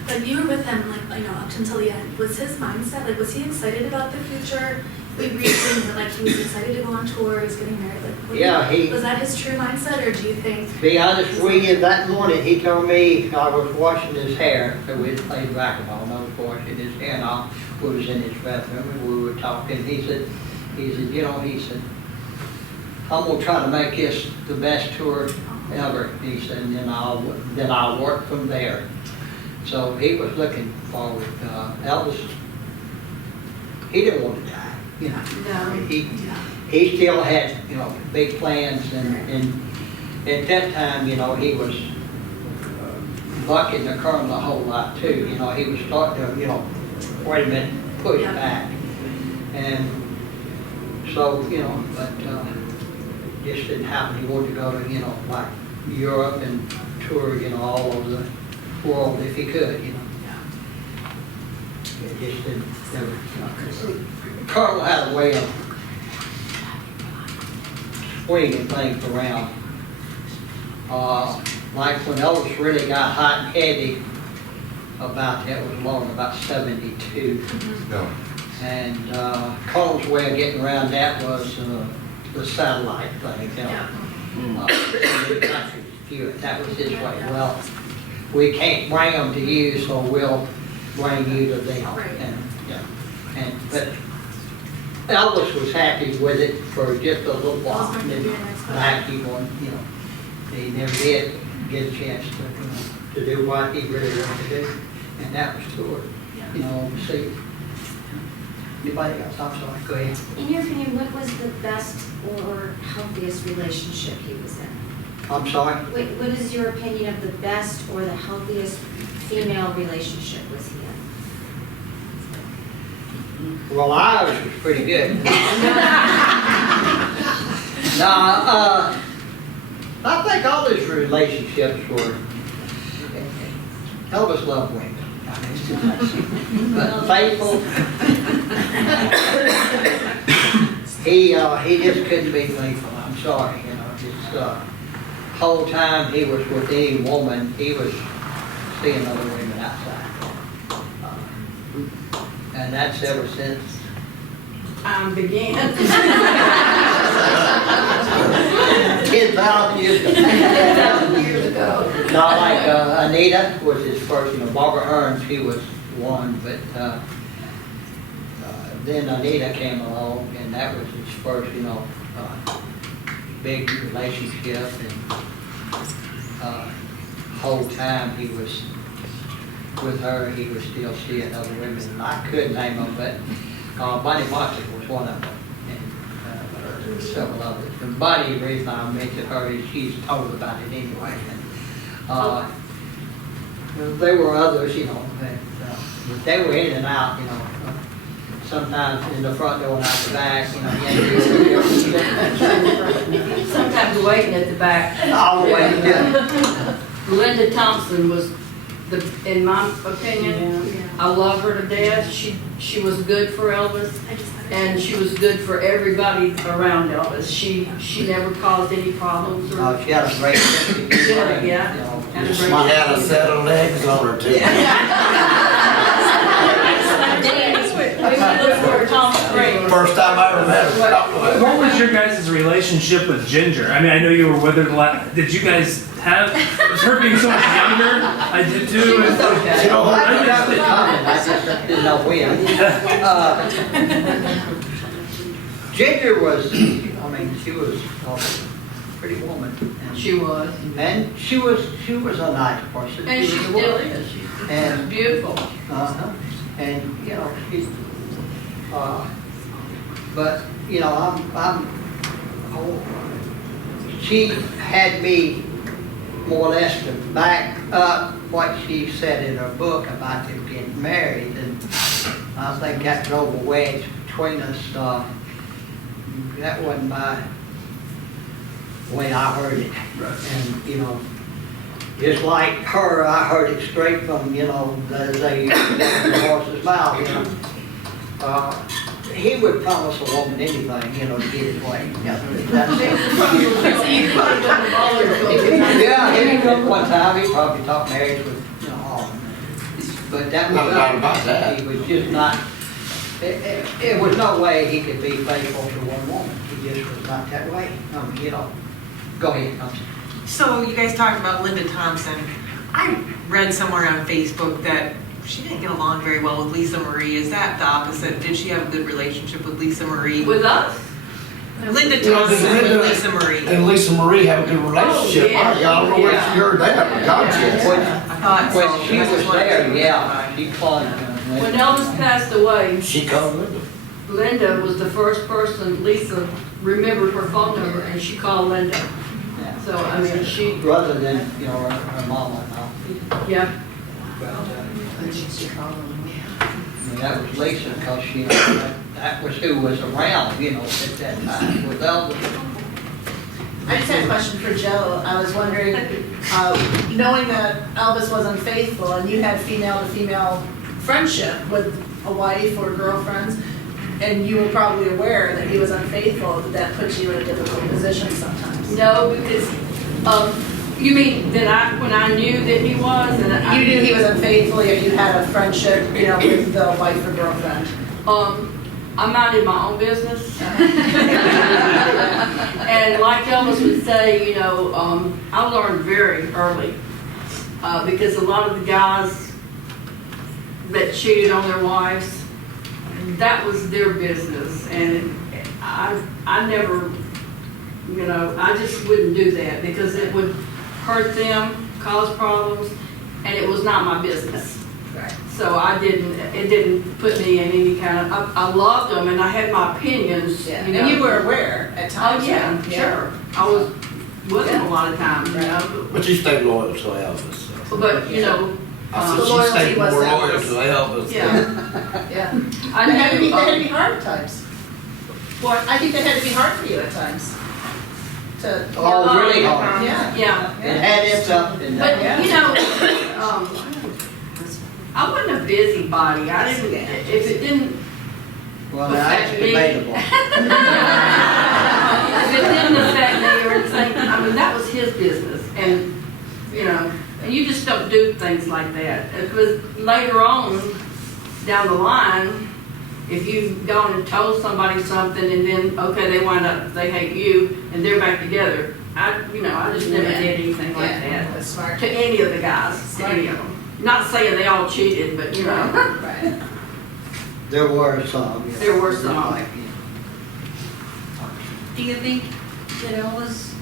Like you were with him, like, you know, up until the end. Was his mindset, like, was he excited about the future? Like, were you thinking, like, he was excited to go on tour, he's getting married? Like, Yeah, was that his true mindset, or do you think? To be honest with you, that morning he told me I was washing his hair, so we had played racquetball, and I was washing his hair, and I was in his bathroom, and we were talking. He said, you know, I'm gonna try to make this the best tour ever. He said, and then I'll work from there. So he was looking forward. Elvis, he didn't want to die, you know. No. He still had, you know, big plans, and at that time, you know, he was bucking the current a whole lot too. You know, he was starting to, you know, wait a minute, push back. And so, you know, but just didn't happen. He wanted to go to, you know, like Europe and tour, you know, all over the world if he could, you know. It just didn't, never, you know, Carl had a way of swinging things around. Like when Elvis really got hot and heavy, about about 72. No. And Carl's way of getting around that was the satellite thing, you know. That was his way. Well, we can't bring them to you, so we'll bring you to them. But Elvis was happy with it for just a little while. And then back he wanted, you know, he never did get a chance to, you know, to do what he really wanted to do, and that was tour, you know, overseas. Anybody else? I'm sorry, go ahead. In your opinion, what was the best or healthiest relationship he was in? I'm sorry? What is your opinion of the best or the healthiest female relationship was he in? Well, ours was pretty good. No, I think all his relationships were, Elvis loved women. But faithful. He just couldn't be faithful, I'm sorry, you know, just, whole time he was with any woman, he was seeing other women outside. And that's ever since began. 10,000 years ago. 10,000 years ago. Not like Anita was his first, you know, Barbara Hearns, he was one, but then Anita came along, and that was his first, you know, big relationship, and whole time he was with her, he was still seeing other women, and I couldn't name them, but Bonnie Martin was one of them, and several others. And Bonnie, the reason I mentioned her is she's told about it anyway. And, there were others, you know, but they were in and out, you know. Sometimes in the front door and out the back, you know. Sometimes waiting at the back. Always, yeah. Linda Thompson was in my opinion. I love her to death. She was good for Elvis, and she was good for everybody around Elvis. She never caused any problems or. She had a great sense of humor. Yeah. You know, Had a She great had a sense of set of legs on her too. First time I ever met her. What was your guys' relationship with Ginger? I mean, I know you were with her did you guys have, was her being so much younger? I did too. She was okay. You know, I got the comment, I just didn't know when. Ginger was, I mean, she was a pretty woman. And She was. And she was a nice person. And she was a still woman. is. She's And- beautiful. Uh-huh. And, you know, but, you know, she had me more or less to back up what she said in her book about them getting married, and I think that drove a wedge between us. That wasn't my way I heard it. And, you know, just like her, I heard it straight from, you know, the horse's mouth, you know. He would promise a woman anything, you know, to get his way. Yeah, one time he probably talked marriage with, you know, all of them. But that was No doubt about that. He was just not, it was no way he could be faithful to one woman. He just was not that way. You know, go ahead, Thompson. So you guys talked about Linda Thompson. I read somewhere on Facebook that she didn't get along very well with Lisa Marie. Is that the opposite? Did she have a good relationship with Lisa Marie? With us? Linda Thompson with Lisa Marie. And Lisa Marie have a good relationship. Oh, yeah. I don't know where she heard that, but God, yes. I thought so. When she was there, yeah, she clung. When Elvis passed away, She called Linda. Linda was the first person, Lisa remembered her phone number and she called Linda. So, I mean, she, Rather than, you know, her mama now. yeah. But, that was Lisa, because she, that was who was around, you know, at that time with Elvis. I just had a question for Joe. I was wondering, knowing that Elvis was unfaithful and you had female-to-female friendship with a wife or girlfriends, and you were probably aware that he was unfaithful, did that put you in a difficult position sometimes? No, because, you mean that when I knew that he was and I. You knew he was unfaithful, or you had a friendship, you know, with the wife or girlfriend? I minded my own business. And like Elvis would say, you know, I learned very early, because a lot of the guys that cheated on their wives, that was their business, and I never, you know, I just wouldn't do that because it would hurt them, cause problems, and it was not my business. Right. So it didn't put me in any kind of, I loved them and I had my opinions, Yeah, you know. and you were aware at times. Oh, yeah, sure. I was with them a lot of times, you know. But you stayed loyal to Elvis. But, you know. I the said she loyalty stayed was more Elvis. loyal to Elvis. Yeah. Yeah. I That had to be, knew, that had to be hard at times. what? I think that had to be hard for you at times. To. Oh, really hard. Yeah. Yeah. It had its up and But, down. you know, I wasn't a busybody. I didn't, if it didn't Well, that's affect me. debatable. If it didn't affect me or anything, I mean, that was his business. And, you know, and you just don't do things like that. Because later on, down the line, if you've gone and told somebody something and then, okay, they wind up, they hate you and they're back together. I just never did anything like that. That's smart. To any of the guys, to any of them. Not saying they all cheated, but you know. Right. There were some. You know, There were some. like, you know, Do you think that Elvis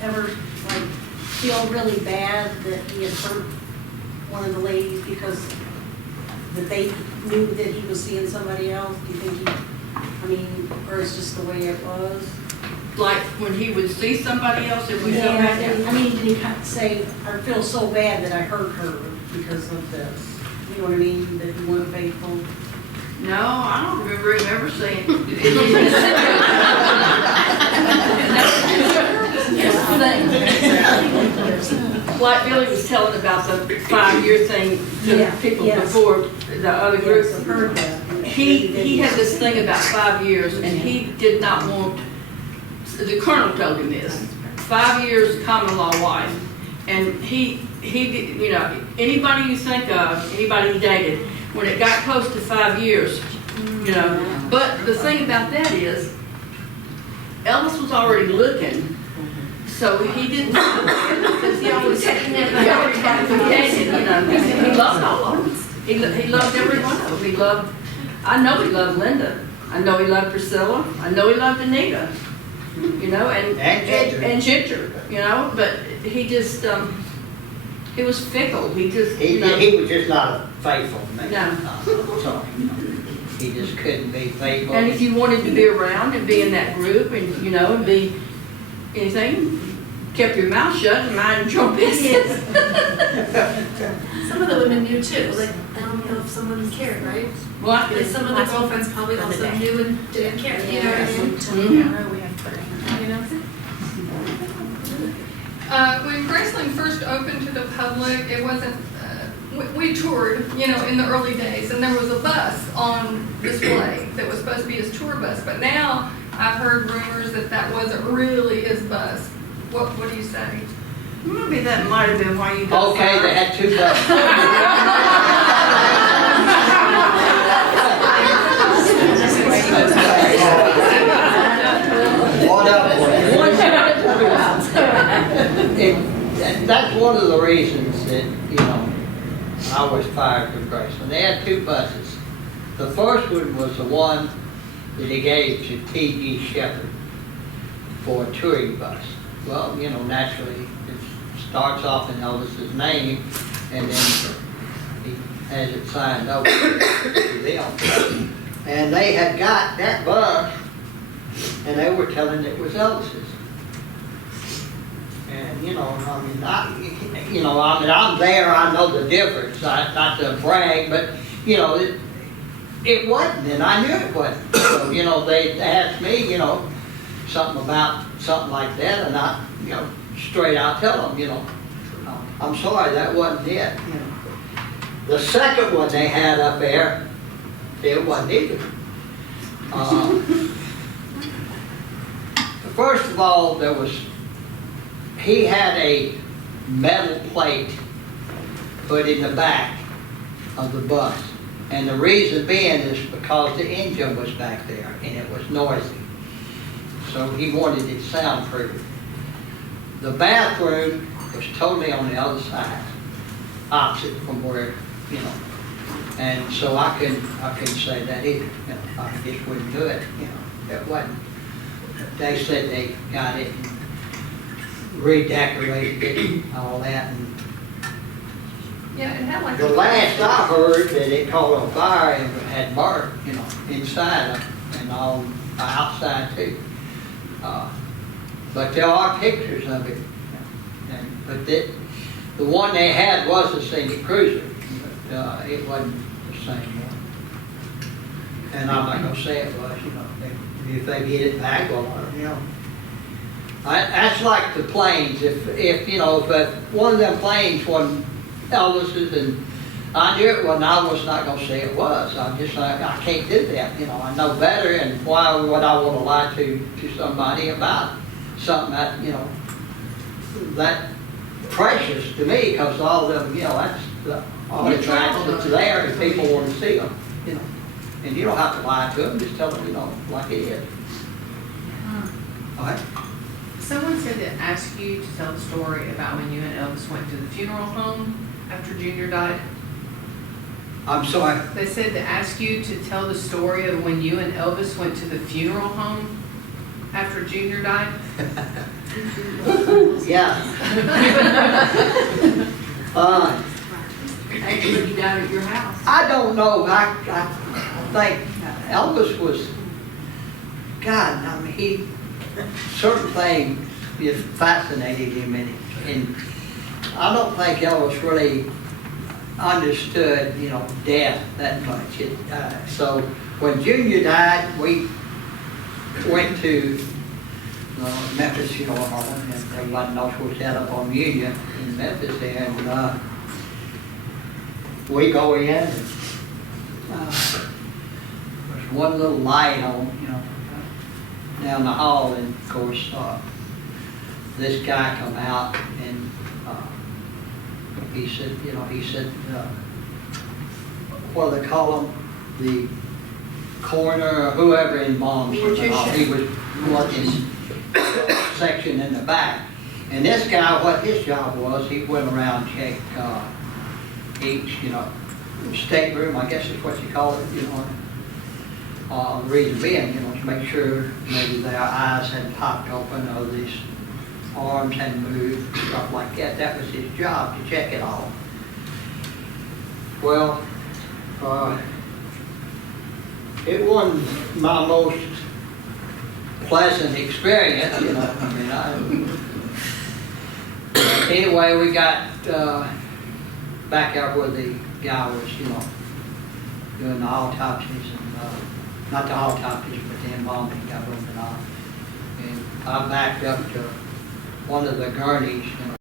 ever, like, feel really bad that he had hurt one of the ladies because that they knew that he was seeing somebody else? Do you think or it's just the way it was? Like when he would see somebody else, if we Yeah, don't have him. I mean, did he say, I feel so bad that I hurt her because of this? You know what I mean, that he wasn't faithful? No, I don't remember him ever saying. like Billy was telling about the 5-year thing to Yeah, people yes. before the other group. Yes, I've heard that. He had this thing about 5 years, and he did not want, the colonel told him this, 5 years common law wife. And he did, you know, anybody you think of, anybody he dated, when it got close to 5 years, you know. But the thing about that is, Elvis was already looking, so he didn't, because he always got forgetting, you know. He loved all of them. He loved every one of them. He loved, I know he loved Linda. I know he loved Priscilla. I know he loved Anita. You know, and Ginger, you know, but he just, he was fickle. He just, you know. He was just not a faithful man. No. Sorry, you know. He just couldn't be faithful. And if you wanted to be around and be in that group and, you know, and be anything, kept your mouth shut and mind your own business. Some of the women knew too, like, I don't know if someone cared, right? What? Like some of the girlfriends probably also knew and didn't care, you know what I mean? Mhm. You know? When Graceland first opened to the public, it wasn't, we toured, you know, in the early days, and there was a bus on display that was supposed to be his tour bus, but now I've heard rumors that that wasn't really his bus. What do you say? Maybe that might have been why you got Okay, fired. they had 2 buses. That's one of the reasons that, you know, I was fired from Graceland. They had 2 buses. The first one was the one that they gave to T.G. Shepherd for a touring bus. Well, you know, naturally, it starts off in Elvis's name, and then he has it signed over to them. And they had got that bus, and they were telling it was Elvis's. And, you know, I mean, I'm there, I know the difference, not to brag, but, you know, it wasn't, and I knew it wasn't. So, you know, they asked me, you know, something about something like that, and I, you know, straight out tell them, you know, I'm sorry, that wasn't it, you know. The second one they had up there, it wasn't either. First of all, he had a metal plate put in the back of the bus. And the reason being is because the engine was back there and it was noisy. So he wanted it soundproof. The bathroom was totally on the other side, opposite from where, you know. And so I couldn't say that either. You know, I just wouldn't do it. You know, it wasn't. They said they got it and redecorated it and all that. And Yeah, it had like. the last I heard that it caught on fire and had burnt, you know, inside and all outside too. But there are pictures of it. But the one they had was a Scenic Cruiser, but it wasn't the same one. And I'm not gonna say it was, you know, if they get it back, well, you know. That's like the planes. If you know, if one of them planes wasn't Elvis's and I knew it wasn't, I was not gonna say it was. I'm just like, I can't do that. You know, I know better, and why would I want to lie to somebody about something that, you know, that precious to me, because all of them, you know, that's the artifacts that's there and people want to see them, you know. And you don't have to lie to them, just tell them, you know, like it is. All right. Someone said to ask you to tell the story about when you and Elvis went to the funeral home after Junior died. I'm sorry. They said to ask you to tell the story of when you and Elvis went to the funeral home after Junior died. Yeah. Actually, he died at your house. I don't know. I think Elvis was, God, I mean, certain things just fascinated him, and I don't think Elvis really understood, you know, death that much. So when Junior died, we went to Memphis, you know, and everybody knows what's out up on Union in Memphis there, and, we go in, and, there's one little light on, you know, down the hall, and of course, this guy come out, and, he said, what do they call him? The coroner, or whoever in mom's, he was working section in the back. And this guy, what his job was, he went around and checked, each, you know, stateroom, I guess is what you call it, you know. The reason being, you know, to make sure maybe their eyes hadn't popped open or these arms hadn't moved, stuff like that. That was his job, to check it all. Well, it wasn't my most pleasant experience, you know. I mean, anyway, we got back out where the guy was, you know, doing the autopsies and not the autopsies, but the embalming got them and all. And I backed up to one of the gurneys, you know,